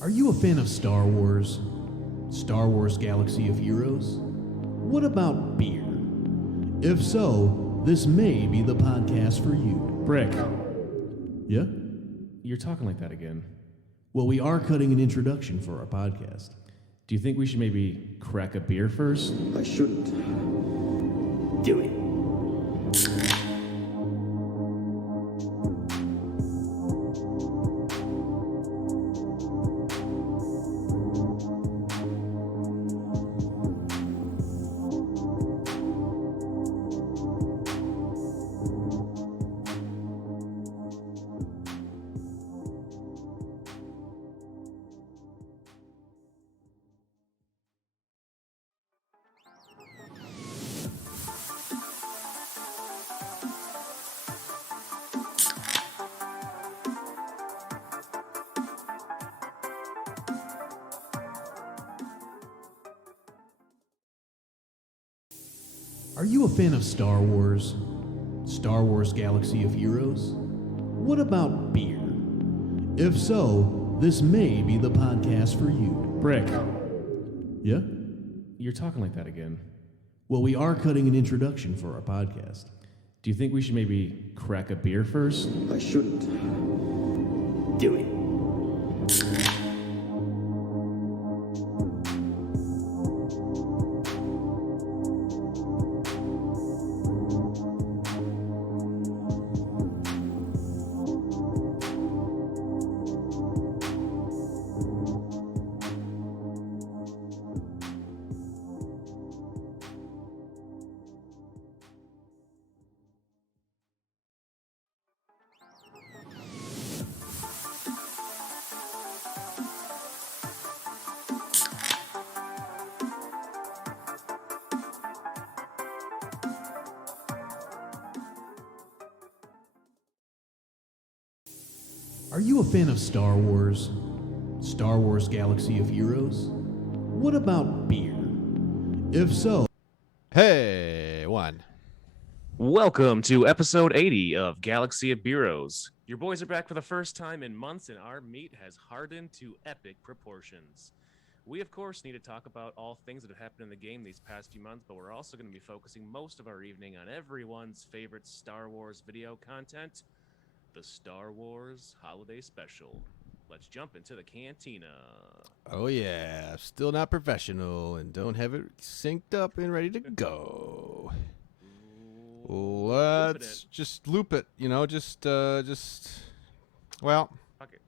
Are you a fan of Star Wars? Star Wars Galaxy of Heroes? What about beer? If so, this may be the podcast for you. Brick, Yeah? you're talking like that again. Well, we are cutting an introduction for our podcast. Do you think we should maybe crack a beer first? I shouldn't do it. Are you a fan of Star Wars? Star Wars Galaxy of Heroes? What about beer? If so, this may be the podcast for you. Brick, Yeah? you're talking like that again. Well, we are cutting an introduction for our podcast. Do you think we should maybe crack a beer first? I shouldn't do it. Are you a fan of Star Wars? Star Wars Galaxy of Heroes? What about beer? If so, Hey, one. Welcome to episode 80 of Galaxy of Beeroes. Your boys are back for the first time in months, and our meat has hardened to epic proportions. We, of course, need to talk about all things that have happened in the game these past few months, but we're also going to be focusing most of our evening on everyone's favorite Star Wars video content, the Star Wars Holiday Special. Let's jump into the cantina. Oh, yeah. Still not professional and don't have it synced up and ready to go. Let's just loop it, well, Fuck it.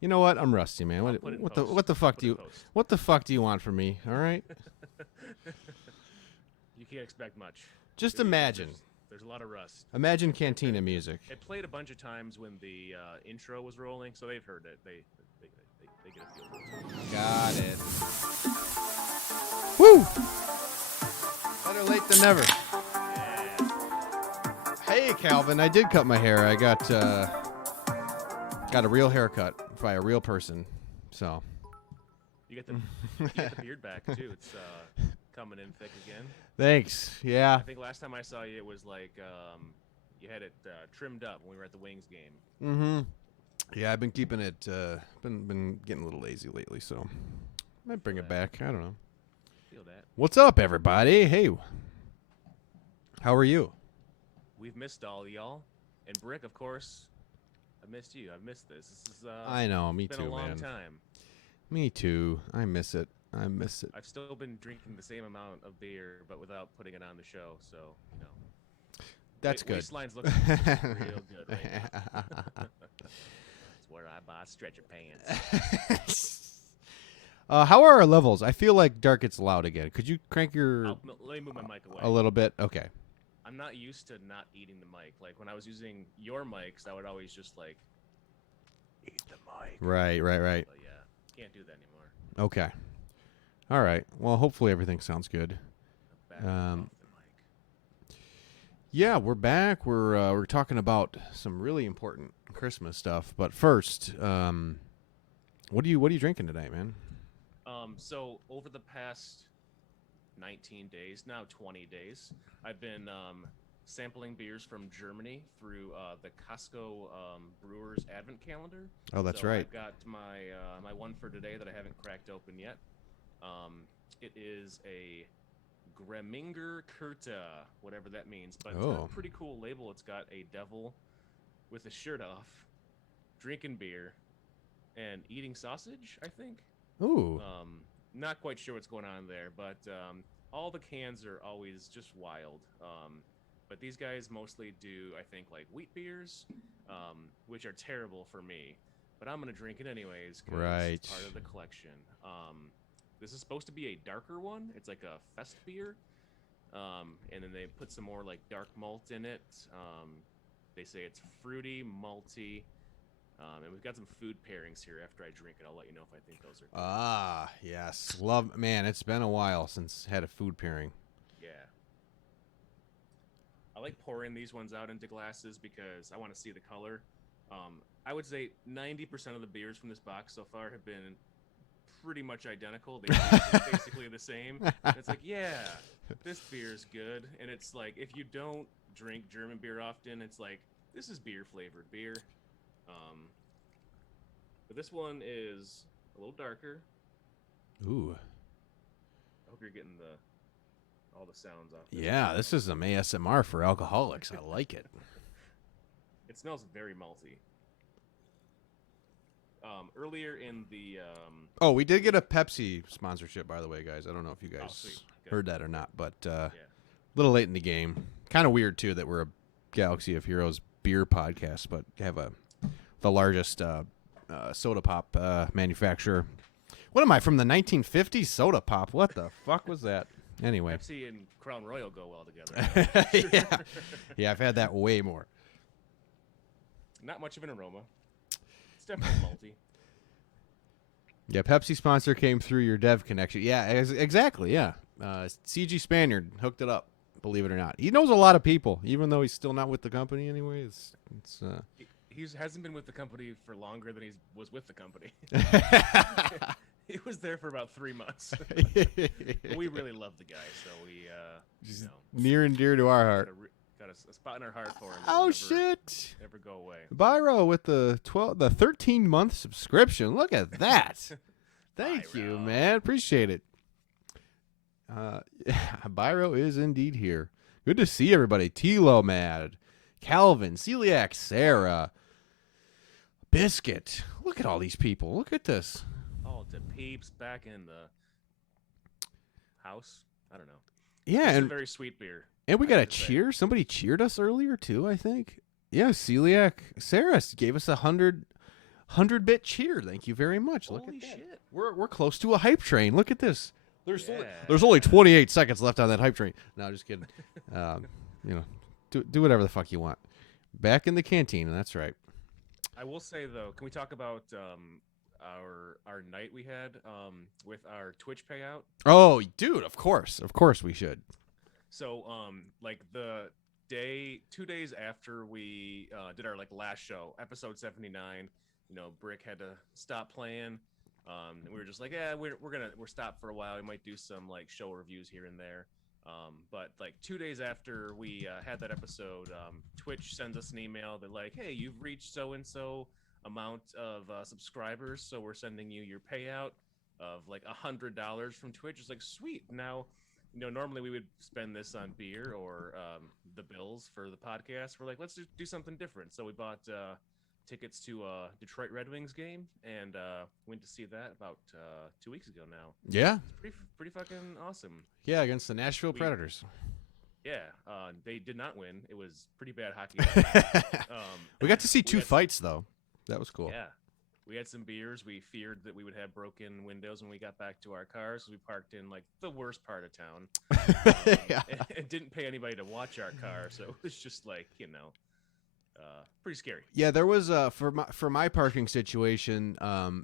you know what? I'm rusty, man. I'll put it in What post. the fuck Put do it you in post. what the fuck do you want from me? All right? You can't expect much. Just There's- imagine. There's a lot of rust. Imagine Cantina music. It played a bunch of times when the intro was rolling, so they've heard it. They get a feel for it. Got it. Woo! Better late than never. Yeah. Hey, Calvin, I did cut my hair. I got a real haircut by a real person. So, You get the beard back too. It's coming in thick again. thanks. Yeah. I think last time I saw you, it was like you had it trimmed up when we were at the Wings game. Mm-hmm. Yeah, I've been keeping it. Been getting a little lazy lately, so might bring it back. I don't know. Feel that. What's up, everybody? Hey, how are you? We've missed all y'all, and Brick, of course. I missed you. I've missed this. This is I know, me been too, a long man. time. Me too. I miss it. I've still been drinking the same amount of beer, but without putting it on the show. So That's good. Waistline's looking real good right now. That's where I buy stretcher pants. How are our levels? I feel like Dark gets loud again. Could you crank your Let me move my mic away. a little bit? Okay. I'm not used to not eating the mic. Like when I was using your mics, I would always just like eat the mic. Right. But yeah, can't do that anymore. Okay. All right. Well, hopefully everything sounds good. Back off the mic. Yeah, we're back. We're talking about some really important Christmas stuff. But first, what are you drinking today, man? So over the past 19 days, now 20 days, I've been sampling beers from Germany through the Costco Brewers Advent Calendar. Oh, that's So right. I've got my my one for today that I haven't cracked open yet. It is a Greminger Kurta, whatever that means, but it's got Oh. a pretty cool label. It's got a devil with a shirt off, drinking beer, and eating sausage, I think. Ooh. Not quite sure what's going on there, but all the cans are always just wild. But these guys mostly do, I think, like wheat beers, which are terrible for me. But I'm gonna drink it anyways because Right. it's part of the collection. This is supposed to be a darker one. It's like a fest beer, and then they put some more like dark malt in it. They say it's fruity, malty. And we've got some food pairings here. After I drink it, I'll let you know if I think those are good. Ah, yes. Love, man, it's been a while since had a food pairing. Yeah. I like pouring these ones out into glasses because I want to see the color. I would say 90% of the beers from this box so far have been pretty much identical. They're basically the same. And it's like, yeah, this beer's good. And it's like, if you don't drink German beer often, it's like, this is beer-flavored beer. But this one is a little darker. Ooh. I hope you're getting all the sounds off. Yeah, this is some ASMR for alcoholics. I like it. It smells very malty. Earlier in the Oh, we did get a Pepsi sponsorship, by the way, guys. I don't know if you Oh, guys sweet. Good. heard that or not, but yeah. a little late in the game. Kind of weird, too, that we're a Galaxy of Heroes beer podcast, but have the largest soda pop manufacturer. What am I, from the 1950s? Soda pop? What the fuck was that? Anyway. Pepsi and Crown Royal go well together. Yeah, I've had that way more. Not much of an aroma. It's definitely malty. Yeah, Pepsi sponsor came through your dev connection. Yeah, exactly, yeah. CG Spaniard hooked it up, believe it or not. He knows a lot of people, even though he's still not with the company anyway. He hasn't been with the company for longer than he was with the company. He was there for about 3 months. But we really love the guy, so we, Just near and dear to our heart. got a spot in our heart for him. Oh, Never- shit. Never go away. Byro with the 13-month subscription. Look at that. Thank you, Byro. man. Appreciate it. Byro is indeed here. Good to see everybody. Tilo Mad, Calvin, Celiac, Sarah, Biscuit. Look at all these people. Look at this. Oh, the peeps back in the house. I don't know. Yeah, It's a and very sweet beer. we I got a have to say. cheer. Somebody cheered us earlier too, I think. Yeah, Celiac Sarah gave us 100-bit cheer. Thank you very much. Look Holy at that. shit. We're close to a hype train. Look at this. There's Yeah. only 28 seconds left on that hype train. No, just kidding. Do whatever the fuck you want. Back in the canteen, that's right. I will say though, can we talk about our night we had with our Twitch payout? Oh, dude, of course we should. So like the 2 days after we did our like last show, episode 79, Brick had to stop playing. And we were just like, yeah, we're stopped for a while. We might do some like show reviews here and there. But like 2 days after we had that episode, Twitch sends us an email. They're like, hey, you've reached so and so amount of subscribers, so we're sending you your payout of like $100 from Twitch. It's like, sweet. Now, normally we would spend this on beer or the bills for the podcast. We're like, let's just do something different. So we bought tickets to a Detroit Red Wings game and went to see that about 2 weeks ago now. Yeah. It's pretty fucking awesome. Yeah, against the Nashville Predators. Yeah, they did not win. It was pretty bad hockey. We got to see two had- fights though. That was cool. Yeah. We had some beers. We feared that we would have broken windows when we got back to our cars. We parked in like the worst part of town. Yeah. And didn't pay anybody to watch our car, so it was just like, pretty scary. Yeah, there was for my parking situation,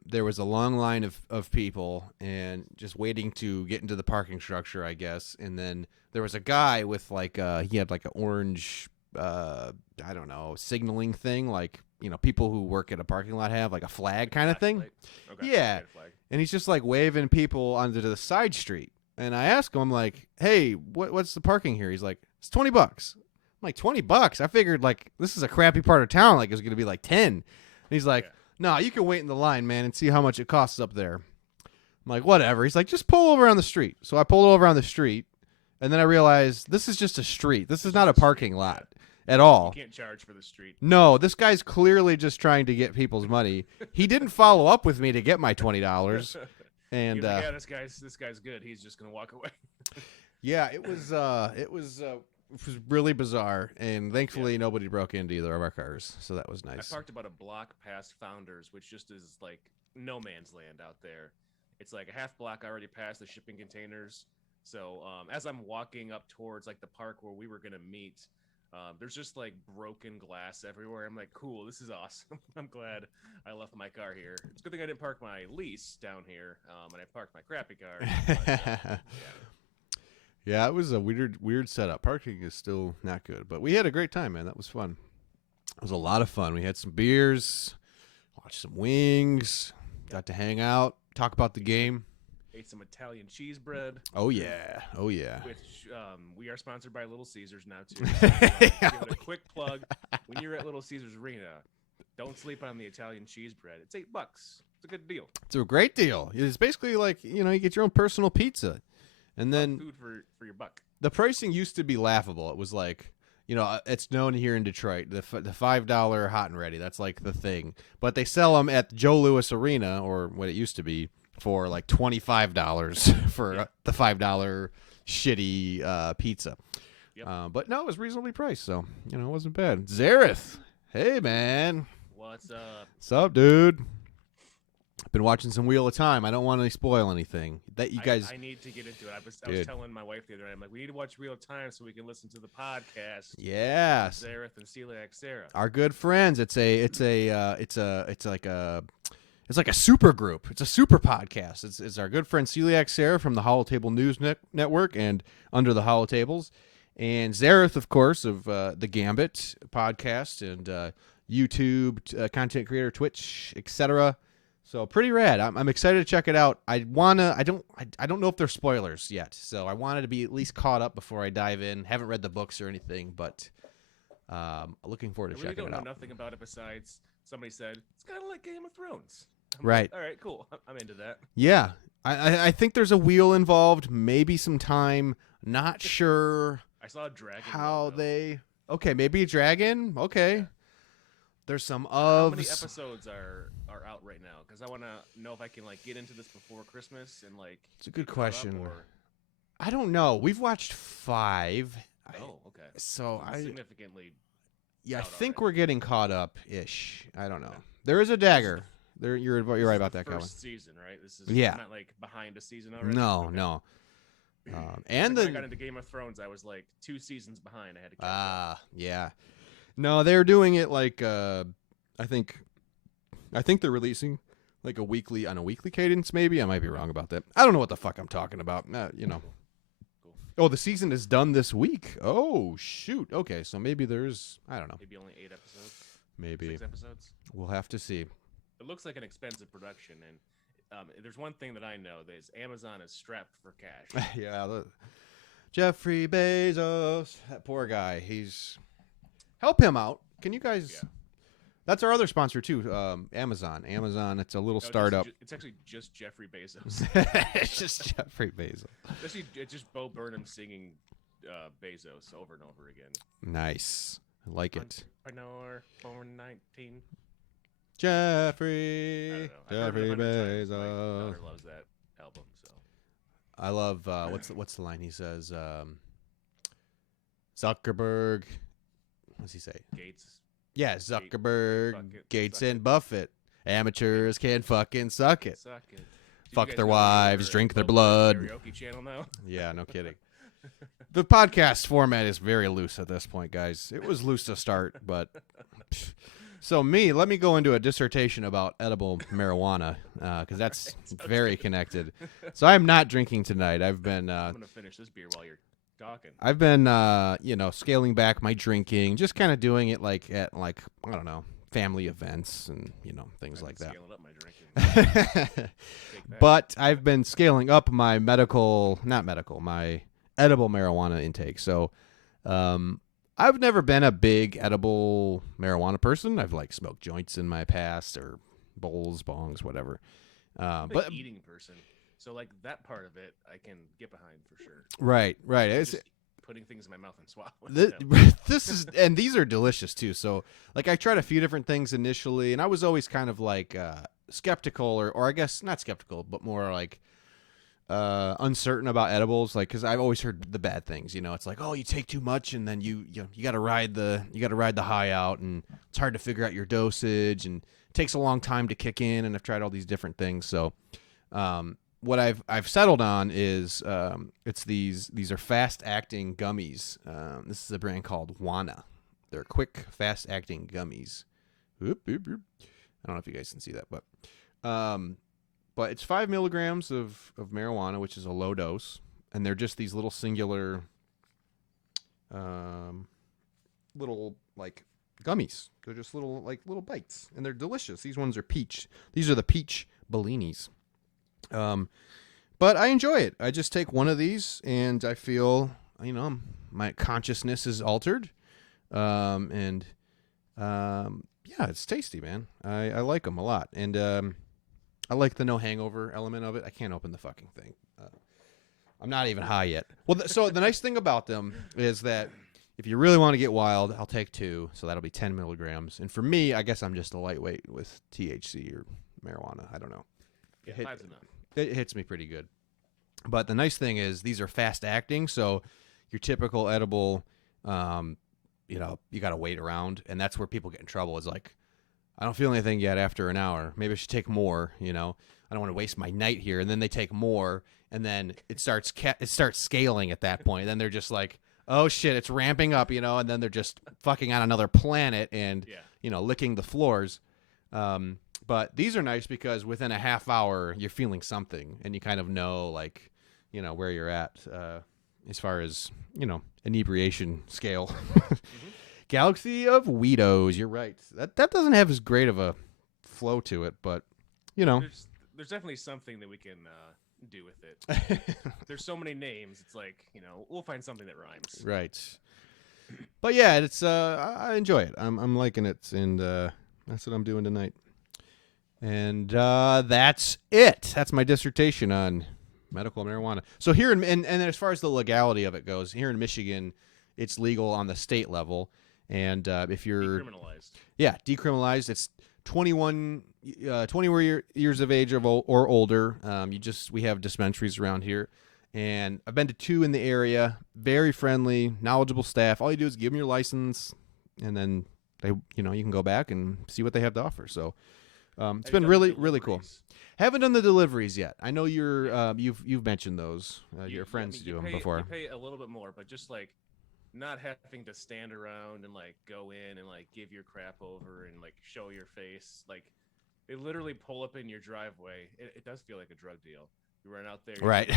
there was a long line of people and just waiting to get into the parking structure, I guess. And then there was a guy with like he had like an orange I don't know, signaling thing, like people who work at a parking lot have like a flag kind of thing. Okay. Yeah. Flag. And he's just like waving people onto the side street. And I asked him, I'm like, hey, what's the parking here? He's like, it's $20. like, $20? I figured, like, this is a crappy part of town. Like, it was going to be like 10. And he's like, no, you can wait in the line, man, and see how much it costs up there. I'm like, whatever. He's like, just pull over on the street. So I pulled over on the street, and then I realized this is just a street. This is not a parking lot at all. You can't charge for the street. No, this guy's clearly just trying to get people's money. He didn't follow up with me to get my $20. And like, yeah, this guy's good. He's just gonna walk away. yeah, it was really bizarre, and thankfully nobody broke into either of our cars, so that was nice. I parked about a block past Founders, which just is like no man's land out there. It's like a half block already past the shipping containers. So as I'm walking up towards like the park where we were gonna meet, there's just like broken glass everywhere. I'm like, cool, this is awesome. I'm glad I left my car here. It's a good thing I didn't park my lease down here, and I parked my crappy car. But, yeah, it was a weird setup. Parking is still not good, but we had a great time, man. That was fun. It was a lot of fun. We had some beers, watched some wings, got to hang out, talk about the game. Ate some Italian cheese bread. Oh yeah. Which we are sponsored by Little Caesars now too. So, give it a quick plug. When you're at Little Caesars Arena, don't sleep on the Italian cheese bread. It's $8. It's a good deal. It's a great deal. It's basically like, you get your own personal pizza, and then food for your buck. The pricing used to be laughable. It was like, it's known here in Detroit, the $5 hot and ready. That's like the thing. But they sell them at Joe Louis Arena, or what it used to be, for like $25 for the $5 shitty pizza. Yep. But no, it was reasonably priced, so it wasn't bad. Zareth, hey man, what's up? What's up, dude? I've been watching some Wheel of Time. I don't want to spoil anything. That you guys, I need to get into it. I was telling my wife the other night, I'm like, we need to watch Wheel of Time so we can listen to the podcast. Yes, Zareth and Celiac Sarah, our good friends. It's like a super group. It's a super podcast. It's our good friend Celiac Sarah from the Holotable News Network and Under the Holotables, and Zareth, of course, of the Gambit podcast and YouTube content creator, Twitch, etc. So pretty rad. I'm excited to check it out. I don't know if they're spoilers yet, so I wanted to be at least caught up before I dive in. Haven't read the books or anything, but looking forward to checking it out. I really don't know nothing about it besides somebody said it's kind of like Game of Thrones. I'm right. Like, all right, cool. I'm into that. Yeah. I think there's a wheel involved, maybe some time. Not sure. I saw a dragon. How they... Okay, maybe a dragon. Okay. Yeah. There's some of... How many episodes are out right now? Because I want to know if I can like get into this before Christmas and like... It's a good question. Or... I don't know. We've watched 5. Oh, okay. So significantly... Yeah, I think we're getting caught up-ish. I don't know. There is a dagger. You're right about that, Calvin. First season, right? This is not like behind a season already. No, okay. no. And when I got into Game of Thrones, I was like 2 seasons behind. I had to catch up. Yeah. No, they're doing it like I think they're releasing like on a weekly cadence. Maybe I might be wrong about that. I don't know what the fuck I'm talking about. Cool. Oh, the season is done this week. Oh shoot. Okay, so maybe there's I don't know. Maybe only 8 episodes. Maybe 6 episodes. We'll have to see. It looks like an expensive production, and there's one thing that I know: is Amazon is strapped for cash. Yeah, Jeffrey Bezos, that poor guy. Help him out. Can you guys? Yeah. That's our other sponsor too, Amazon. Amazon. It's a little startup. It's actually just Jeffrey Bezos. It's just Jeffrey Bezos. It's just Bo Burnham singing Bezos over and over again. Nice. I like it. Entrepreneur, born 19. Jeffrey Bezos. My daughter loves that album. So I love what's the line he says? Zuckerberg. What's he say? Gates. Yeah, Zuckerberg, Gates, and Buffett. Amateurs can fucking suck it. Fuck their wives, drink their blood. Karaoke channel now. Yeah, no kidding. The podcast format is very loose at this point, guys. It was loose to start, but so let me go into a dissertation about edible marijuana because that's very connected. So I'm not drinking tonight. I've been. I'm gonna finish this beer while you're talking. I've been, scaling back my drinking, just kind of doing it at I don't know, family events and things like that. Scaling up my drinking. But I've been scaling up my my edible marijuana intake. So, I've never been a big edible marijuana person. I've like smoked joints in my past or bowls, bongs, whatever. I'm But an eating person, so like that part of it, I can get behind for sure. right. It's, Just putting things in my mouth and swallowing this, them. this is, and these are delicious too. So like I tried a few different things initially, and I was always kind of like skeptical, or I guess not skeptical, but more like uncertain about edibles, like because I've always heard the bad things. It's like, oh, you take too much, and then you got to ride the high out, and it's hard to figure out your dosage, and it takes a long time to kick in. And I've tried all these different things. So, what I've settled on is it's these are fast acting gummies. This is a brand called Wana. They're quick, fast acting gummies. Oop, oop, oop. I don't know if you guys can see that, but it's 5 milligrams of marijuana, which is a low dose, and they're just these little singular, little like gummies. They're just little bites, and they're delicious. These ones are peach. These are the peach Bellinis. But I enjoy it. I just take one of these, and I feel my consciousness is altered, and yeah, it's tasty, man. I like them a lot, and I like the no hangover element of it. I can't open the fucking thing. I'm not even high yet. Well, so the nice thing about them is that if you really want to get wild, I'll take 2. So that'll be 10 milligrams. And for me, I guess I'm just a lightweight with THC or marijuana. I don't know. Yeah, 5's enough. It hits me pretty good. But the nice thing is these are fast acting. So your typical edible, you got to wait around. And that's where people get in trouble is like, I don't feel anything yet after an hour. Maybe I should take more, I don't want to waste my night here. And then they take more, and then it starts scaling at that point. And then they're just like, oh, shit, it's ramping up, and then they're just fucking on another planet and, licking the floors. But these are nice because within a half hour, you're feeling something, and you kind of know, like, where you're at as far as, inebriation scale. Galaxy of Weedos. You're right. That doesn't have as great of a flow to it, but There's definitely something that we can do with it. There's so many names. It's like we'll find something that rhymes. Right. But yeah, it's I enjoy it. I'm liking it, and that's what I'm doing tonight. And that's it. That's my dissertation on medical marijuana. So here and as far as the legality of it goes, here in Michigan, it's legal on the state level. And if you're decriminalized, it's 21 years of age or older. We have dispensaries around here, and I've been to 2 in the area. Very friendly, knowledgeable staff. All you do is give them your license, and then they, you can go back and see what they have to offer. So it's been really, really cool. Haven't done the deliveries yet. I know you've mentioned those. Your friends do them before. You pay a little bit more, but just like. Not having to stand around and like go in and like give your crap over and like show your face, like they literally pull up in your driveway. It does feel like a drug deal. You run out there, right?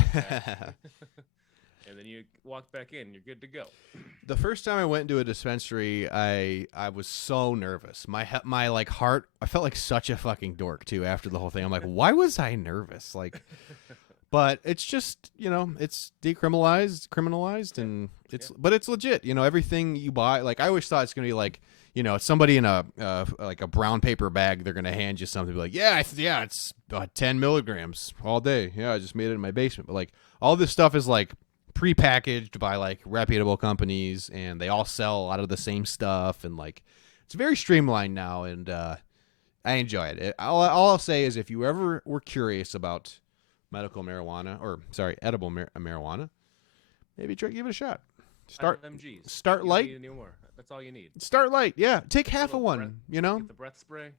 And then you walk back in. You're good to go. The first time I went into a dispensary, I was so nervous. My like heart. I felt like such a fucking dork too after the whole thing. I'm like, why was I nervous? Like. But it's just, it's criminalized, and but it's legit. Everything you buy, like I always thought it's gonna be like, it's somebody in a like a brown paper bag. They're gonna hand you something, be like, it's 10 milligrams all day. Yeah, I just made it in my basement. But like all this stuff is like prepackaged by like reputable companies, and they all sell a lot of the same stuff, and like it's very streamlined now, and I enjoy it. All I'll say is if you ever were curious about medical marijuana, edible marijuana, maybe give it a shot. Start light. That's all you need. Start light, yeah. Take half of one, Get the breath spray.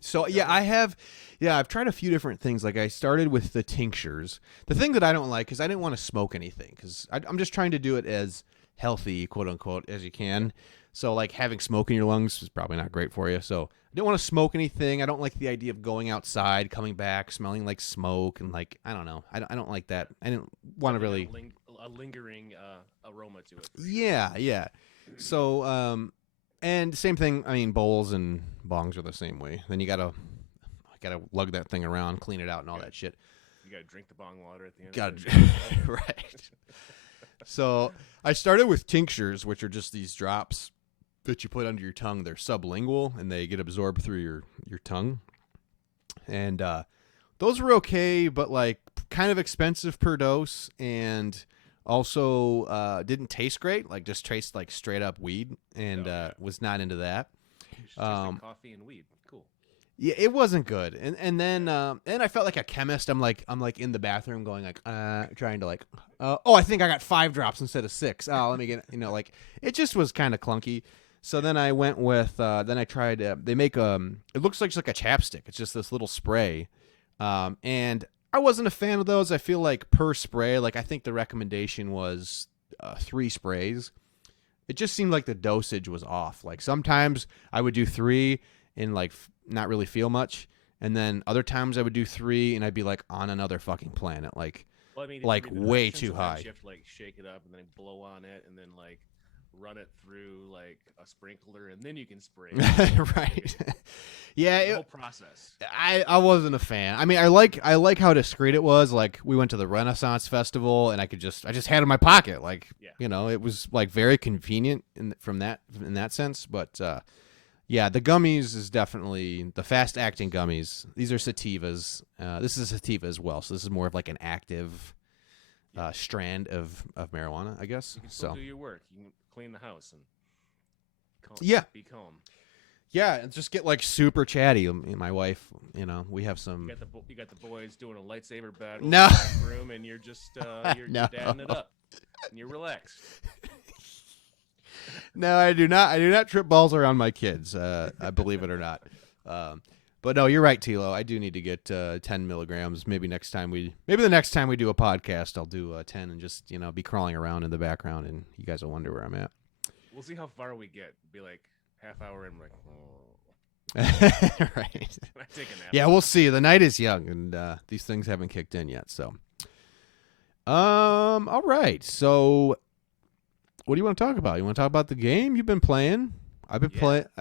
So I've tried a few different things. Like I started with the tinctures. The thing that I don't like is I didn't want to smoke anything because I'm just trying to do it as healthy, quote unquote, as you can. So like having smoke in your lungs is probably not great for you. So I don't want to smoke anything. I don't like the idea of going outside, coming back, smelling like smoke, and like I don't know. I don't like that. I didn't want to really a lingering aroma to it. Yeah. So and same thing. I mean, bowls and bongs are the same way. Then you gotta lug that thing around, clean it out, and all that shit. You gotta drink the bong water at the end. Right. So I started with tinctures, which are just these drops that you put under your tongue. They're sublingual and they get absorbed through your tongue. And those were okay, but like kind of expensive per dose, and also didn't taste great. Like just tastes like straight up weed, and was not into that. Just like coffee and weed. Cool. Yeah, it wasn't good. And then I felt like a chemist. I'm like in the bathroom going like trying to like I think I got 5 drops instead of 6. Oh, let me get like it just was kind of clunky. So then I went with then I tried they make it looks like a chapstick. It's just this little spray. And I wasn't a fan of those. I feel like per spray, like I think the recommendation was 3 sprays. It just seemed like the dosage was off. Like sometimes I would do 3 and like not really feel much, and then other times I would do 3 and I'd be like on another fucking planet, like Well, I mean, like it's- I mean, way sometimes too high. You have to like shake it up and then blow on it and then like run it through like a sprinkler and then you can spray. Right. Yeah, The whole process. I wasn't a fan. I mean, I like how discreet it was. Like we went to the Renaissance Festival and I just had it in my pocket. Like it was like very convenient in that sense. But yeah, the gummies is definitely the fast acting gummies. These are sativas. This is a sativa as well, so this is more of like an active strand of marijuana, I guess. You can still So do your work. You can clean the house and be calm. Yeah, and just get like super chatty. My wife, we have some. You got the boys doing a lightsaber battle No. in the back room, and you're just you're No. dadding it up, and you're relaxed. No, I do not. I do not trip balls around my kids. I believe it or not. But no, you're right, Tilo. I do need to get 10 milligrams. Maybe the next time we do a podcast, I'll do 10 and just be crawling around in the background, and you guys will wonder where I'm at. We'll see how far we get. Be like half hour in, like, Right. I take a nap. Yeah, we'll see. The night is young, and these things haven't kicked in yet. So, all right. So, what do you want to talk about? You want to talk about the game you've been playing? I've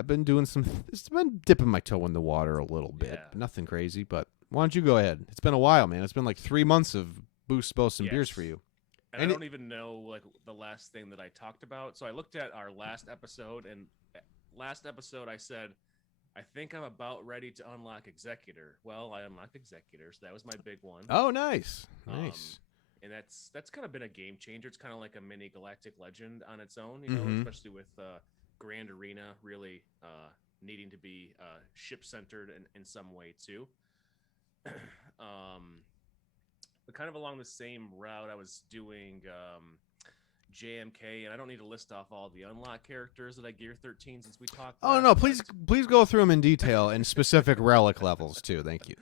been doing some. It's been dipping my toe in the water a little bit. Yeah. Nothing crazy, but why don't you go ahead? It's been a while, man. It's been like 3 months of boost, boast, and beers Yes. for you. And I don't even know like the last thing that I talked about. So I looked at our last episode, and last episode I said, I think I'm about ready to unlock Executor. Well, I unlocked Executor, so that was my big one. Oh, nice, nice. And that's kind of been a game changer. It's kind of like a mini Galactic Legend on its own, especially with Grand Arena really needing to be ship-centered in some way too. But kind of along the same route, I was doing JMK, and I don't need to list off all the unlock characters that I gear 13 since we talked. Oh no, please go through them in detail and specific relic levels too. Thank you.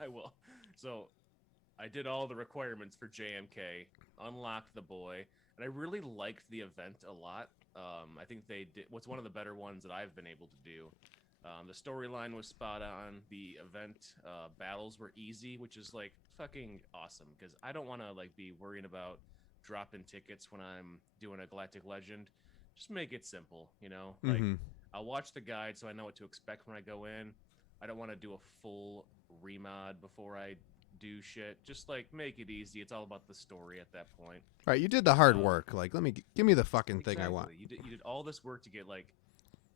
I will. So I did all the requirements for JMK, unlocked the boy, and I really liked the event a lot. I think they did what's one of the better ones that I've been able to do. The storyline was spot on. The event battles were easy, which is like fucking awesome because I don't want to like be worrying about dropping tickets when I'm doing a Galactic Legend. Just make it simple, Like I'll watch the guide so I know what to expect when I go in. I don't want to do a full remod before I do shit. Just like make it easy. It's all about the story at that point. All right, you did the hard work. Like, give me the fucking thing I Exactly. want. You did all this work to get like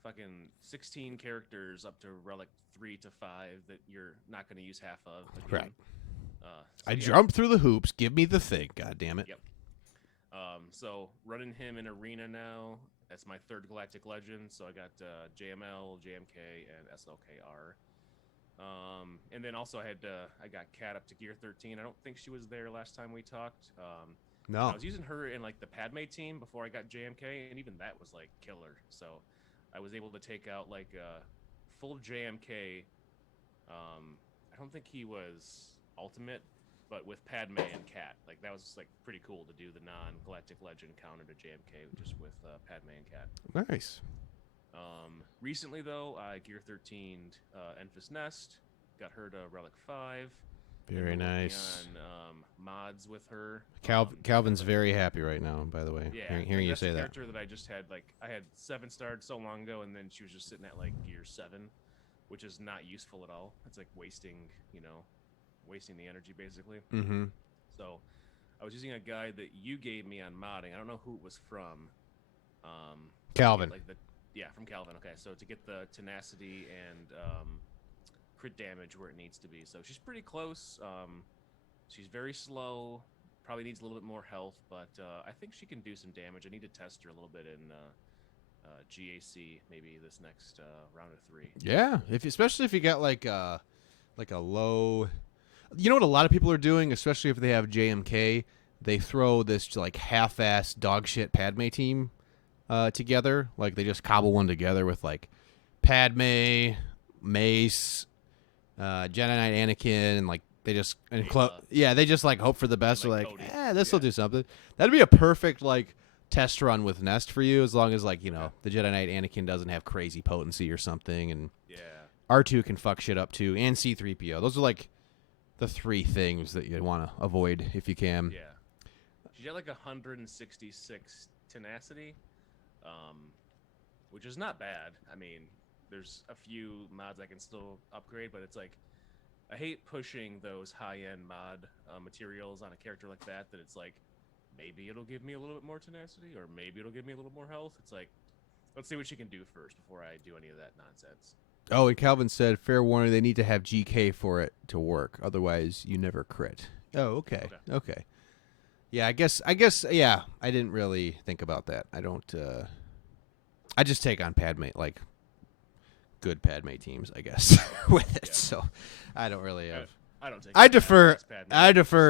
fucking 16 characters up to relic 3 to 5 that you're not going to use half of. Again. Right. So jumped through the hoops. Give me the thing. God damn it. Yep. So running him in Arena now. That's my 3rd Galactic Legend. So I got JML, JMK, and SLKR. And then also I got Kat up to gear 13. I don't think she was there last time we talked. No. I was using her in like the Padme team before I got JMK, and even that was like killer. So I was able to take out like full JMK. I don't think he was ultimate, but with Padme and Kat, like that was just, like pretty cool to do the non-Galactic Legend counter to JMK just with Padme and Kat. Nice. Recently though, I gear 13'd Enfys Nest, got her to Relic 5. Very nice. On mods with her. Calvin's very happy right now, by the way. Yeah, hearing you say that. Character that I just had I had 7-starred so long ago, and then she was just sitting at like gear 7, which is not useful at all. It's like wasting the energy basically. Mm-hmm. So I was using a guide that you gave me on modding. I don't know who it was from. Calvin. From Calvin. Okay, so to get the tenacity and crit damage where it needs to be. So she's pretty close. She's very slow. Probably needs a little bit more health, but I think she can do some damage. I need to test her a little bit in GAC maybe this next round of 3. Yeah, especially if you got like a low. You know what a lot of people are doing, especially if they have JMK, they throw this like half-ass dog shit Padme team together. Like they just cobble one together with like Padme, Mace, Jedi Knight Anakin, and like they just they just like hope for the best. Like They're like, Cody. this will do something. That'd be a perfect like test run with Nest for you, as long as like the Jedi Knight Anakin doesn't have crazy potency or something, and R2 can fuck shit up too, and C-3PO. Those are like the 3 things that you want to avoid if you can. Yeah. She had like 166 tenacity, which is not bad. I mean, there's a few mods I can still upgrade, but it's like I hate pushing those high-end mod materials on a character like that it's like maybe it'll give me a little bit more tenacity or maybe it'll give me a little more health. It's like, let's see what she can do first before I do any of that nonsense. Oh, and Calvin said, fair warning, they need to have GK for it to work. Otherwise, you never crit. Oh, okay. Yeah, I guess, yeah, I didn't really think about that. I don't, I just take on Padme, like, good Padme teams, I guess, with it. Yeah. So, I don't really have. I don't take I defer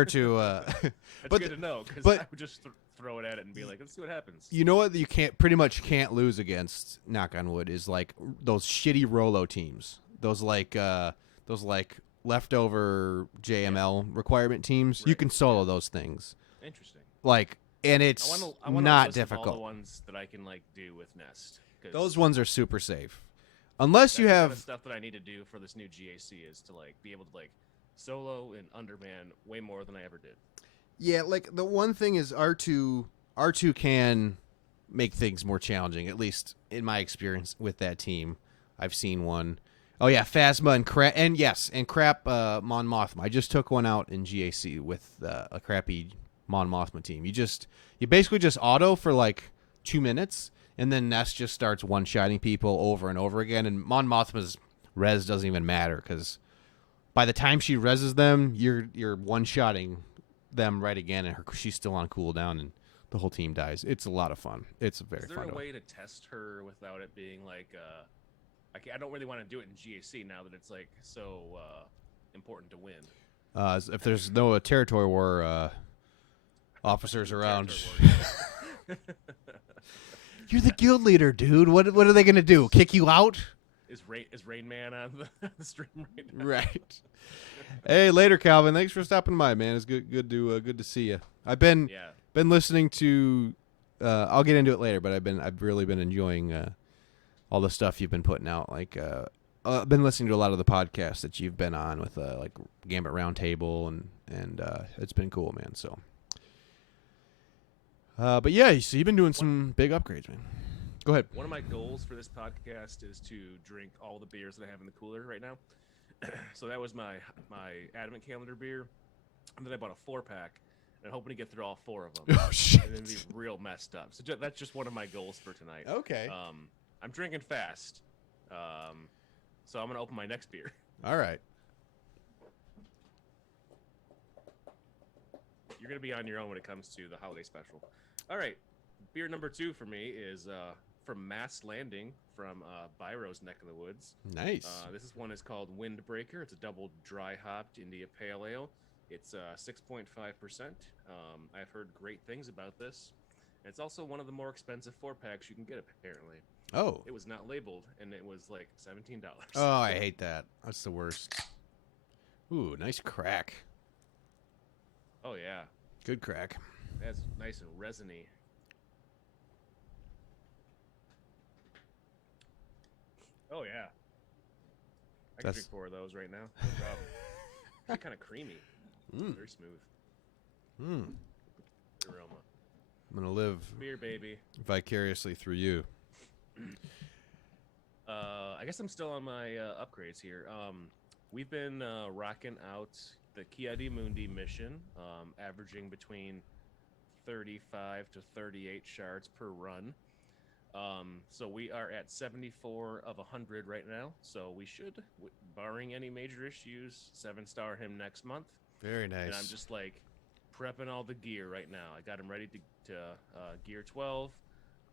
to, That's good to know, because I would just throw it at it and be like, let's see what happens. You know what you pretty much can't lose against, knock on wood, is like those shitty Rolo teams. Those like leftover JML requirement teams. Right. You can solo those things. Interesting. Like, and it's I want not a list difficult. Of all the ones that I can like do with Nest. Those ones are super safe. Unless you have the stuff that I need to do for this new GAC is to like be able to like solo and underman way more than I ever did. Yeah, like the one thing is R2 can make things more challenging, at least in my experience with that team. I've seen one. Oh yeah, Phasma and Crap, and Crap Mon Mothma. I just took one out in GAC with a crappy Mon Mothma team. You basically just auto for like 2 minutes, and then Nest just starts one-shotting people over and over again, and Mon Mothma's res doesn't even matter, because by the time she reses them, you're one-shotting them right again, and she's still on cooldown, and the whole team dies. It's a lot of fun. It's very fun. Is there a way to test her without it being like I don't really want to do it in GAC now that it's like so important to win. If there's no territory war officers around. You're the guild leader, dude. What are they gonna do? Kick you out? Is Rain Man on the stream right now? Right. Hey, later, Calvin. Thanks for stopping by, man. It's good to see you. I've been listening to. I'll get into it later, but I've really been enjoying all the stuff you've been putting out. Like, I've been listening to a lot of the podcasts that you've been on with like Gambit Roundtable, and it's been cool, man. So, but yeah, so you've been doing some big upgrades, man. Go ahead. One of my goals for this podcast is to drink all the beers that I have in the cooler right now. So that was my Adamant Calendar beer, and then I bought a 4-pack, and I'm hoping to get through all 4 of them. Oh shit! And then be real messed up. So that's just one of my goals for tonight. Okay. I'm drinking fast, so I'm gonna open my next beer. All right. You're gonna be on your own when it comes to the holiday special. All right, beer number 2 for me is from Mass Landing from Beeroes neck of the woods. Nice. This one is called Windbreaker. It's a double dry hopped India Pale Ale. It's 6.5%. I've heard great things about this. It's also one of the more expensive 4-packs you can get, apparently. Oh. It was not labeled, and it was like $17. Oh, I hate that. That's the worst. Ooh, nice crack. Oh, yeah. Good crack. That's nice and resiny. Oh, yeah. I can drink 4 of those right now. No problem. They're kind of creamy. Very smooth. Aroma. I'm going to live beer, baby. Vicariously through you. I guess I'm still on my upgrades here. We've been rocking out the Chiadi Mundi mission, averaging between 35 to 38 shards per run. So we are at 74 of 100 right now. So we should, barring any major issues, 7-star him next month. Very nice. And I'm just like prepping all the gear right now. I got him ready to gear 12.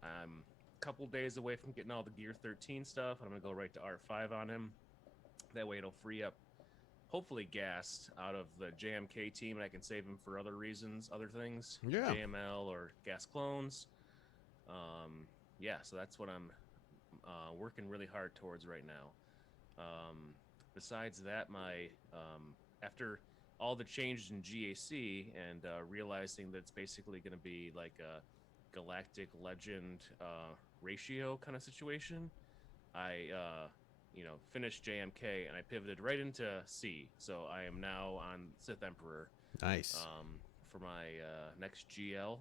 I'm a couple days away from getting all the gear 13 stuff. I'm going to go right to R5 on him. That way it'll free up, hopefully, gas out of the JMK team, and I can save him for other reasons, other things. Yeah. JML or gas clones. Yeah, so that's what I'm working really hard towards right now. Besides that, my after all the changes in GAC and realizing that it's basically going to be like a galactic legend ratio kind of situation, I finished JMK and I pivoted right into C. So I am now on Sith Emperor. Nice. For my next GL.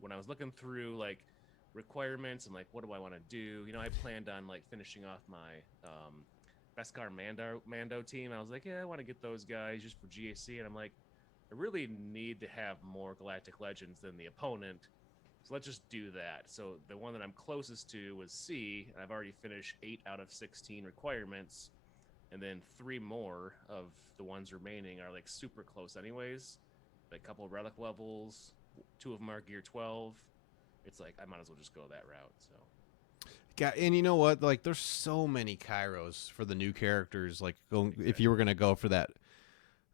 When I was looking through like requirements and like what do I want to do, I planned on like finishing off my Beskar Mando team. I was like, yeah, I want to get those guys just for GAC, and I'm like, I really need to have more Galactic Legends than the opponent, so let's just do that. So the one that I'm closest to was C, and I've already finished 8 out of 16 requirements, and then 3 more of the ones remaining are like super close anyways, like a couple of relic levels, 2 of them are gear 12. It's like I might as well just go that route. So Yeah, and you know what? Like, there's so many Kairos for the new characters. Like, if you were gonna go for that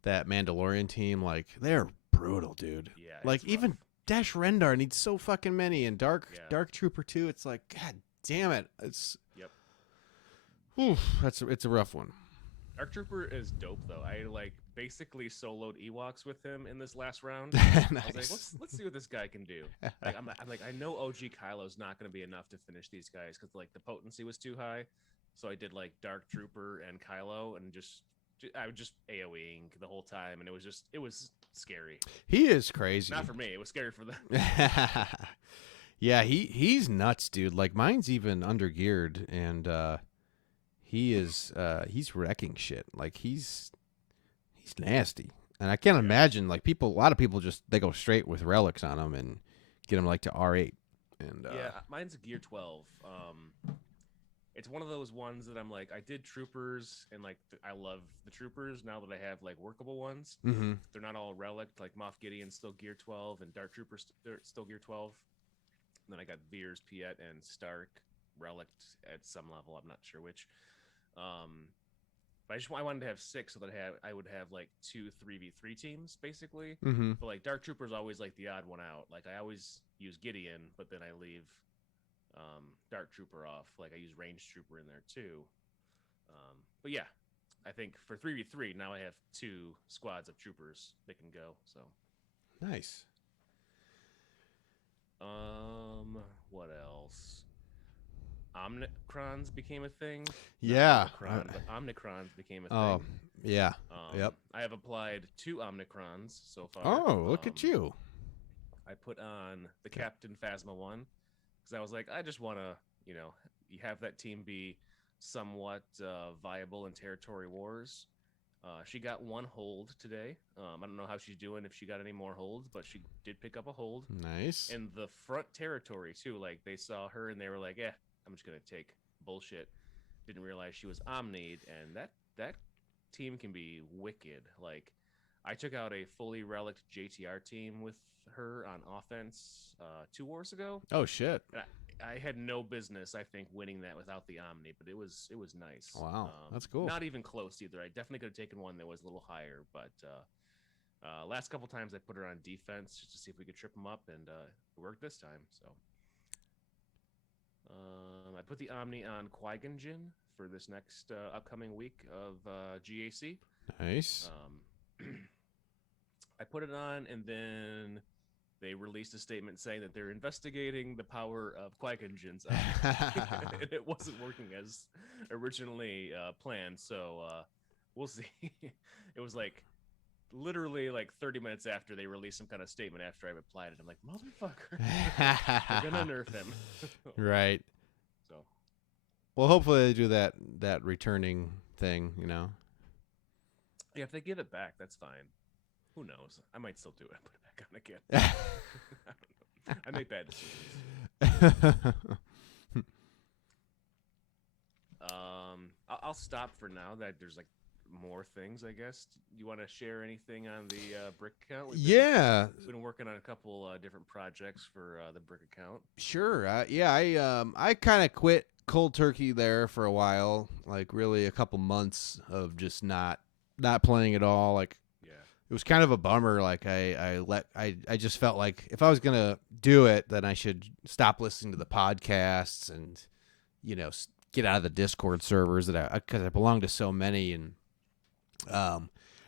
Mandalorian team, like they're brutal, dude. yeah, Like it's even rough. Dash Rendar needs so fucking many, and Dark Trooper too. It's like, god damn it. It's Yep. it's a rough one. Dark Trooper is dope though. I like basically soloed Ewoks with him in this last round. Nice. I was like, let's see what this guy can do. Like I'm like, I know OG Kylo's not going to be enough to finish these guys because like the potency was too high. So I did like Dark Trooper and Kylo, and I was just AoEing the whole time, and it was scary. He is crazy. Not for me. It was scary for them. Yeah, he's nuts, dude. Like mine's even undergeared, and he's wrecking shit. Like he's nasty, and I can't imagine like a lot of people they go straight with relics on them and get them like to R8. And yeah, mine's a gear 12. It's one of those ones that I'm like, I did troopers, and like I love the troopers now that I have like workable ones. Mm-hmm. They're not all relic. Like Moff Gideon's still gear 12, and Dark Troopers still gear 12. And then I got Veers, Piet, and Stark relicked at some level. I'm not sure which. But I wanted to have 6 so that I would have like 2 3v3 teams basically. Mm-hmm. But like Dark Trooper's always like the odd one out. Like I always use Gideon, but then I leave Dark Trooper off. Like I use Range Trooper in there too. But yeah, I think for 3v3 now I have 2 squads of troopers that can go. So Nice. What else? Omnicrons became a thing. Yeah. Not Omicron, but Omnicrons became a thing. Oh, yeah. Yep. I have applied 2 Omnicrons so far. Oh, look at you. I put on the Captain Phasma one because I was like, I just want to, you have that team be somewhat viable in territory wars. She got 1 hold today. I don't know how she's doing, if she got any more holds, but she did pick up a hold. Nice. In the front territory too. Like they saw her and they were like, I'm just gonna take bullshit. Didn't realize she was Omnied, and that team can be wicked. Like I took out a fully relict JTR team with her on offense 2 wars ago. Oh shit. And I had no business, I think, winning that without the Omni, but it was nice. Wow, that's cool. Not even close either. I definitely could have taken one that was a little higher, but last couple times I put her on defense just to see if we could trip them up, and it worked this time. So I put the Omni on Qui-Gon Jinn for this next upcoming week of GAC. Nice. I put it on, and then they released a statement saying that they're investigating the power of Qui-Gon Jinn's and it wasn't working as originally planned. So we'll see. It was like literally like 30 minutes after they released some kind of statement after I replied it. I'm like, motherfucker, they're gonna nerf him. Right. So, well, hopefully they do that returning thing. Yeah, if they give it back, that's fine. Who knows? I might still do it. Put it back on again. I don't know. I make bad decisions. I'll stop for now. That there's like more things, I guess. You want to share anything on the Brick account? Yeah, We've been working on a couple different projects for the Brick account. sure. I kind of quit cold turkey there for a while, like really a couple months of just not playing at all. Like Yeah. it was kind of a bummer. Like I just felt like if I was gonna do it, then I should stop listening to the podcasts and get out of the Discord servers because I belong to so many, and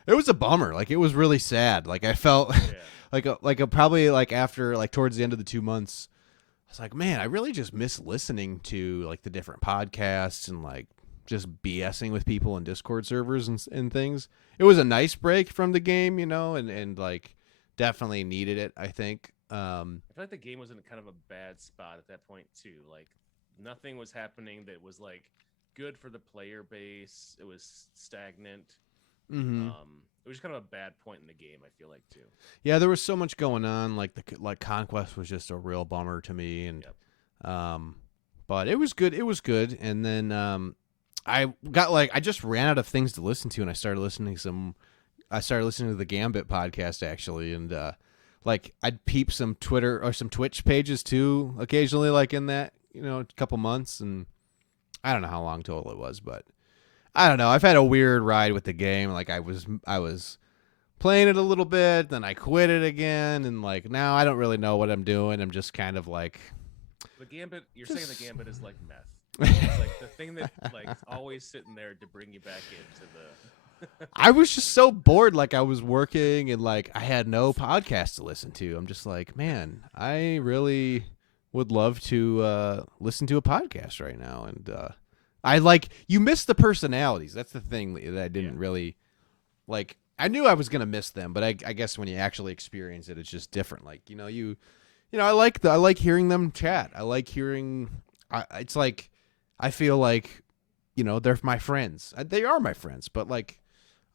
it was a bummer. Like it was really sad. Like I felt probably like after like towards the end of the 2 months, I was like, man, I really just miss listening to like the different podcasts and like just BSing with people in Discord servers and things. It was a nice break from the game, and like definitely needed it, I think. I feel like the game was in kind of a bad spot at that point too. Like nothing was happening that was like good for the player base. It was stagnant. Mm-hmm. It was just kind of a bad point in the game, I feel like too. Yeah, there was so much going on. Like Conquest was just a real bummer to me, and but it was good. It was good, and then I just ran out of things to listen to, and I started listening to the Gambit podcast actually, and like I'd peep some Twitter or some Twitch pages too occasionally, like in that a couple months, and I don't know how long total it was, but I don't know. I've had a weird ride with the game. Like I was playing it a little bit, then I quit it again, and like now I don't really know what I'm doing. I'm just kind of like the Gambit. You're saying the Gambit is like meth. It's like the thing that like always sitting there to bring you back into the. I was just so bored. Like I was working and like I had no podcast to listen to. I'm just like, man, I really would love to listen to a podcast right now, and I like you miss the personalities. That's the thing that I didn't really like. I knew I was gonna miss them, but I guess when you actually experience it, it's just different. Like I like hearing them chat. I like hearing. It's like I feel like they're my friends. They are my friends, but like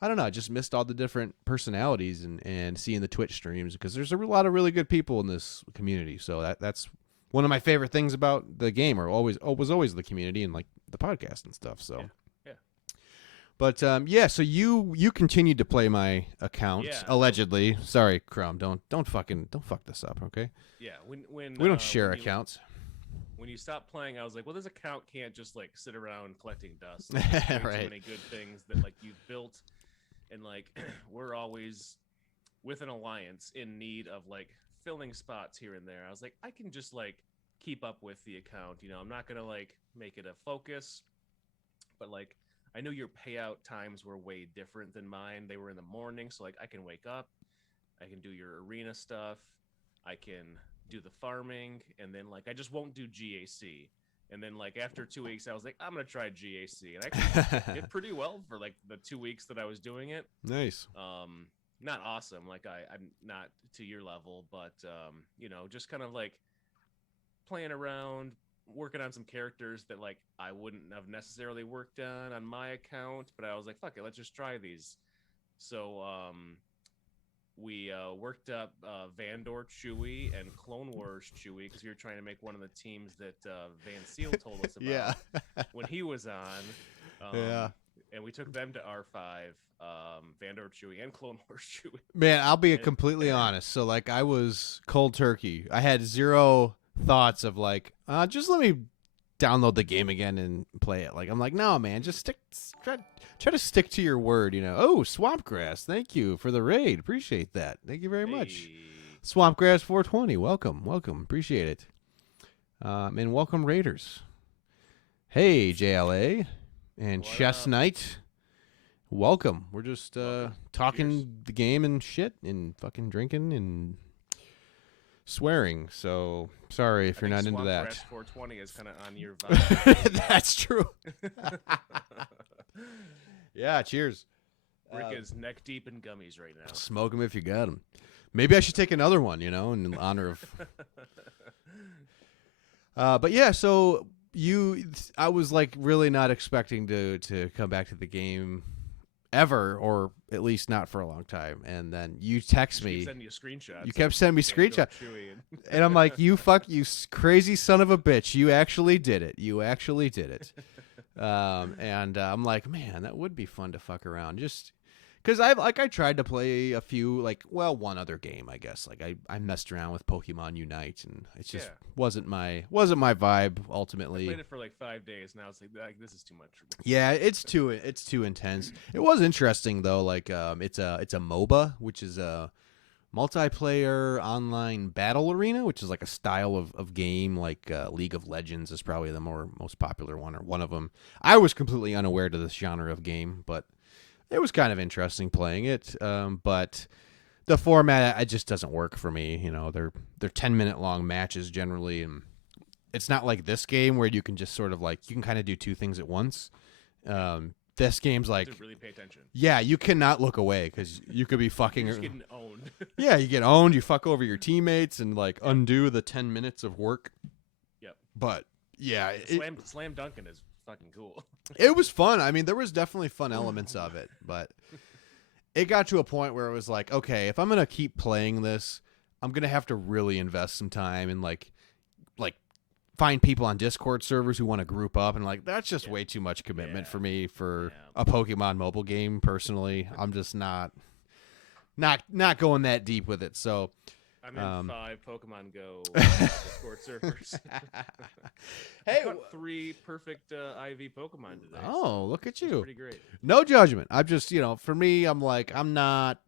I don't know. I just missed all the different personalities and seeing the Twitch streams because there's a lot of really good people in this community. So that's one of my favorite things about the game, or was always the community and like the podcast and stuff. So, yeah. But so you continued to play my account allegedly. Sorry, Crumb. Don't fuck this up, okay? Yeah. When we don't share accounts. When you stopped playing, I was like, well, this account can't just like sit around collecting dust. Right. Too many good things that like you've built, and like we're always with an alliance in need of like filling spots here and there. I was like, I can just like keep up with the account. I'm not gonna like make it a focus, but like I knew your payout times were way different than mine. They were in the morning, so like I can wake up, I can do your arena stuff, I can do the farming, and then like I just won't do GAC. And then like after 2 weeks, I was like, I'm gonna try GAC, and I actually did pretty well for like the 2 weeks that I was doing it. Nice. Not awesome, like I'm not to your level, but just kind of like playing around, working on some characters that like I wouldn't have necessarily worked on my account, but I was like, fuck it, let's just try these. So we worked up Vandor Chewie and Clone Wars Chewie because we were trying to make one of the teams that Van Seal told us about when he was on. And we took them to R5, Vandor Chewie and Clone Wars Chewie. Man, I'll be completely honest. So like I was cold turkey. I had zero thoughts of like, just let me download the game again and play it. Like I'm like, no, man, just try to stick to your word. Oh, Swampgrass, thank you for the raid. Appreciate that. Thank you very much. Swampgrass 420, welcome, appreciate it. And welcome Raiders. Hey JLA and Chess Knight, welcome. We're just talking the game and shit and fucking drinking and swearing, so sorry if you're not into that. 420 is kind of on your vibe. That's true. Yeah, cheers. Rick is neck deep in gummies right now. Smoke them if you got them. Maybe I should take another one, in honor of. But yeah, so I was like really not expecting to come back to the game ever, or at least not for a long time. And then you text me. Sending you screenshots. You kept sending me screenshots. Chewy And I'm like, you crazy son of a bitch. You actually did it. You actually did it. I'm like, man, that would be fun to fuck around. Just because I tried to play a few, one other game, I guess. Like I messed around with Pokemon Unite, and it just wasn't my vibe ultimately. I played it for like 5 days. Now it's like this is too much for me. Yeah, it's too intense. It was interesting though. Like it's a MOBA, which is a multiplayer online battle arena, which is like a style of game like League of Legends is probably the most popular one, or one of them. I was completely unaware to this genre of game, but it was kind of interesting playing it. But the format, it just doesn't work for me. You know, they're 10-minute long matches generally, and it's not like this game where you can just sort of like, you can kind of do two things at once. This game's like, to really pay attention. Yeah, you cannot look away because you could be fucking. You're just getting owned. Yeah, you get owned. You fuck over your teammates and like undo the 10 minutes of work. Yep. But yeah, slam dunking is fucking cool. It was fun. I mean, there was definitely fun elements of it, but it got to a point where it was like, okay, if I'm gonna keep playing this, I'm gonna have to really invest some time and like find people on Discord servers who want to group up, and like that's just way too much commitment for me for a Pokemon mobile game. Personally, I'm just not going that deep with it. So I'm in 5 Pokemon Go Discord servers. Hey, I caught 3 perfect IV Pokemon today. Oh, look at you! Pretty great. No judgment. I'm just, for me, I'm like, I'm not,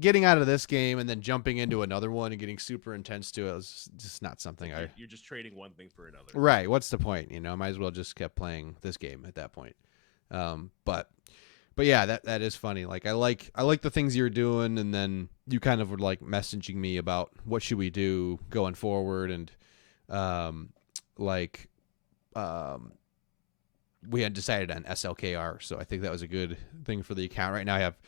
getting out of this game and then jumping into another one and getting super intense to it is just not something You're just trading one thing for another. Right. What's the point? Might as well just kept playing this game at that point. But yeah, that is funny. Like I like the things you're doing, and then you kind of were like messaging me about what should we do going forward, and we had decided on SLKR, so I think that was a good thing for the account. Right now I have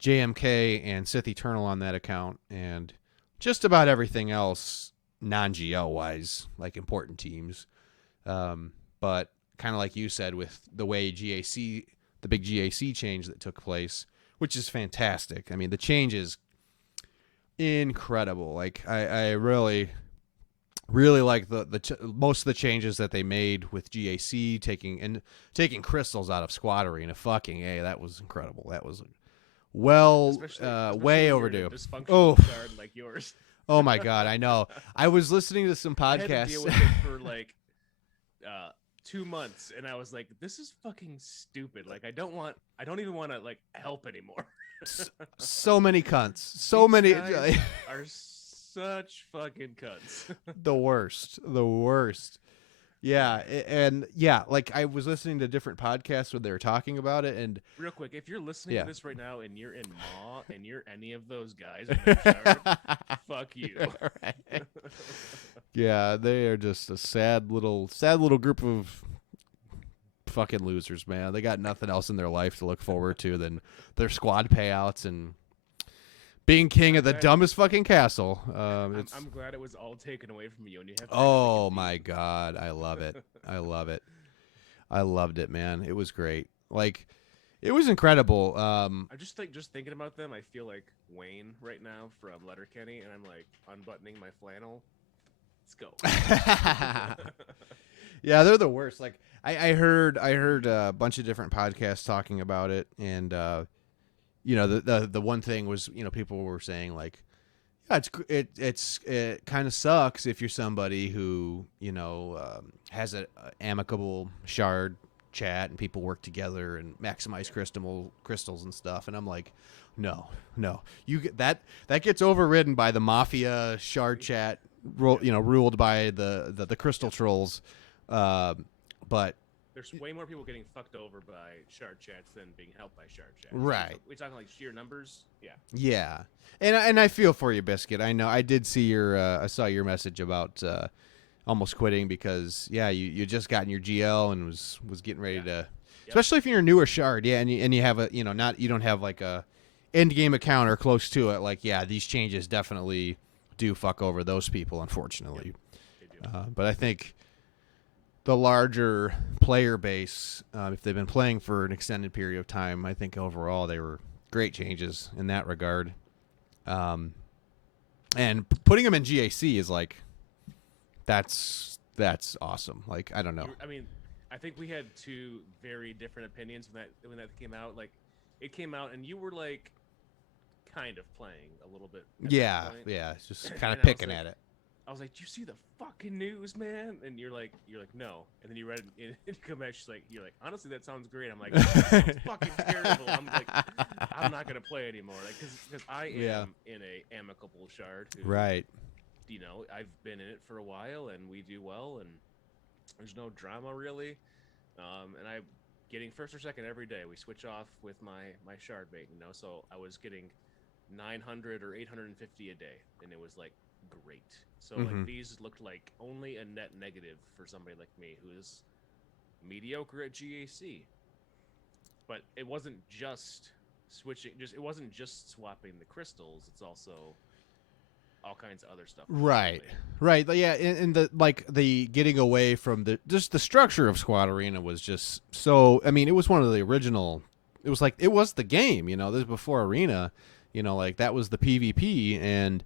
JMK and Sith Eternal on that account, and just about everything else non-GL wise, like important teams. But kind of like you said, with the way the big GAC change that took place, which is fantastic. I mean, the change is incredible. Like I really like most of the changes that they made with GAC, taking crystals out of Squad Arena. Fucking A, that was incredible. That was especially way overdue. Dysfunctional guard like yours. Oh my God, I know. I was listening to some podcasts. I had to deal with it for like 2 months, and I was like, this is fucking stupid. Like I don't even want to like help anymore. So many cunts. These guys are such fucking cunts. The worst. Yeah, and yeah, like I was listening to different podcasts when they were talking about it, and real quick, if you're listening to this right now and you're in Maw and you're any of those guys, in that shard, fuck you. Right. Yeah, they are just a sad little group of fucking losers, man. They got nothing else in their life to look forward to than their squad payouts and being king of the dumbest fucking castle. I'm glad it was all taken away from you, and you have. Oh my God, I love it. I love it. I loved it, man. It was great. Like, it was incredible. I'm just thinking about them. I feel like Wayne right now from Letterkenny, and I'm like unbuttoning my flannel. Let's go. Yeah, they're the worst. Like, I heard a bunch of different podcasts talking about it, and the one thing was, people were saying like, yeah, it kind of sucks if you're somebody who has an amicable shard chat and people work together and maximize crystals and stuff. And I'm like, no, you get that gets overridden by the mafia shard chat, ruled by the crystal trolls. But there's way more people getting fucked over by shard chats than being helped by shard chats. Right. We're talking like sheer numbers. Yeah. Yeah. And I feel for you, Biscuit. I know I did see I saw your message about almost quitting because you just got in your GL and was getting ready to, especially if you're a newer shard. Yeah. And you have you don't have like a end game account or close to it. Like, yeah, these changes definitely do fuck over those people, unfortunately. Yep. They do. But I think the larger player base, if they've been playing for an extended period of time, I think overall they were great changes in that regard. And putting them in GAC is like, that's awesome. Like, I don't know. I mean, I think we had two very different opinions when that came out. Like, it came out and you were like, kind of playing a little bit. Yeah, it's just kind of And picking like, at it. I was like, "Do you see the fucking news, man?" And you're like, "No." And then you read it, and you come back. You're like, "Honestly, that sounds great." I'm like, "It's fucking terrible." I'm like, "I'm not gonna play anymore," like, because I am in a amicable shard. Who, Right. You know, I've been in it for a while, and we do well, and there's no drama really. And I'm getting first or second every day. We switch off with my shard mate, you know. So I was getting 900 or 850 a day, and it was like great. So like these looked like only a net negative for somebody like me who is mediocre at GAC. But it wasn't just switching, it wasn't just swapping the crystals, it's also all kinds of other stuff. Right. Yeah, and the getting away from the structure of Squad Arena was just so, I mean, it was one of the original, it was the game, you know, this was before Arena, you know, like that was the PvP, and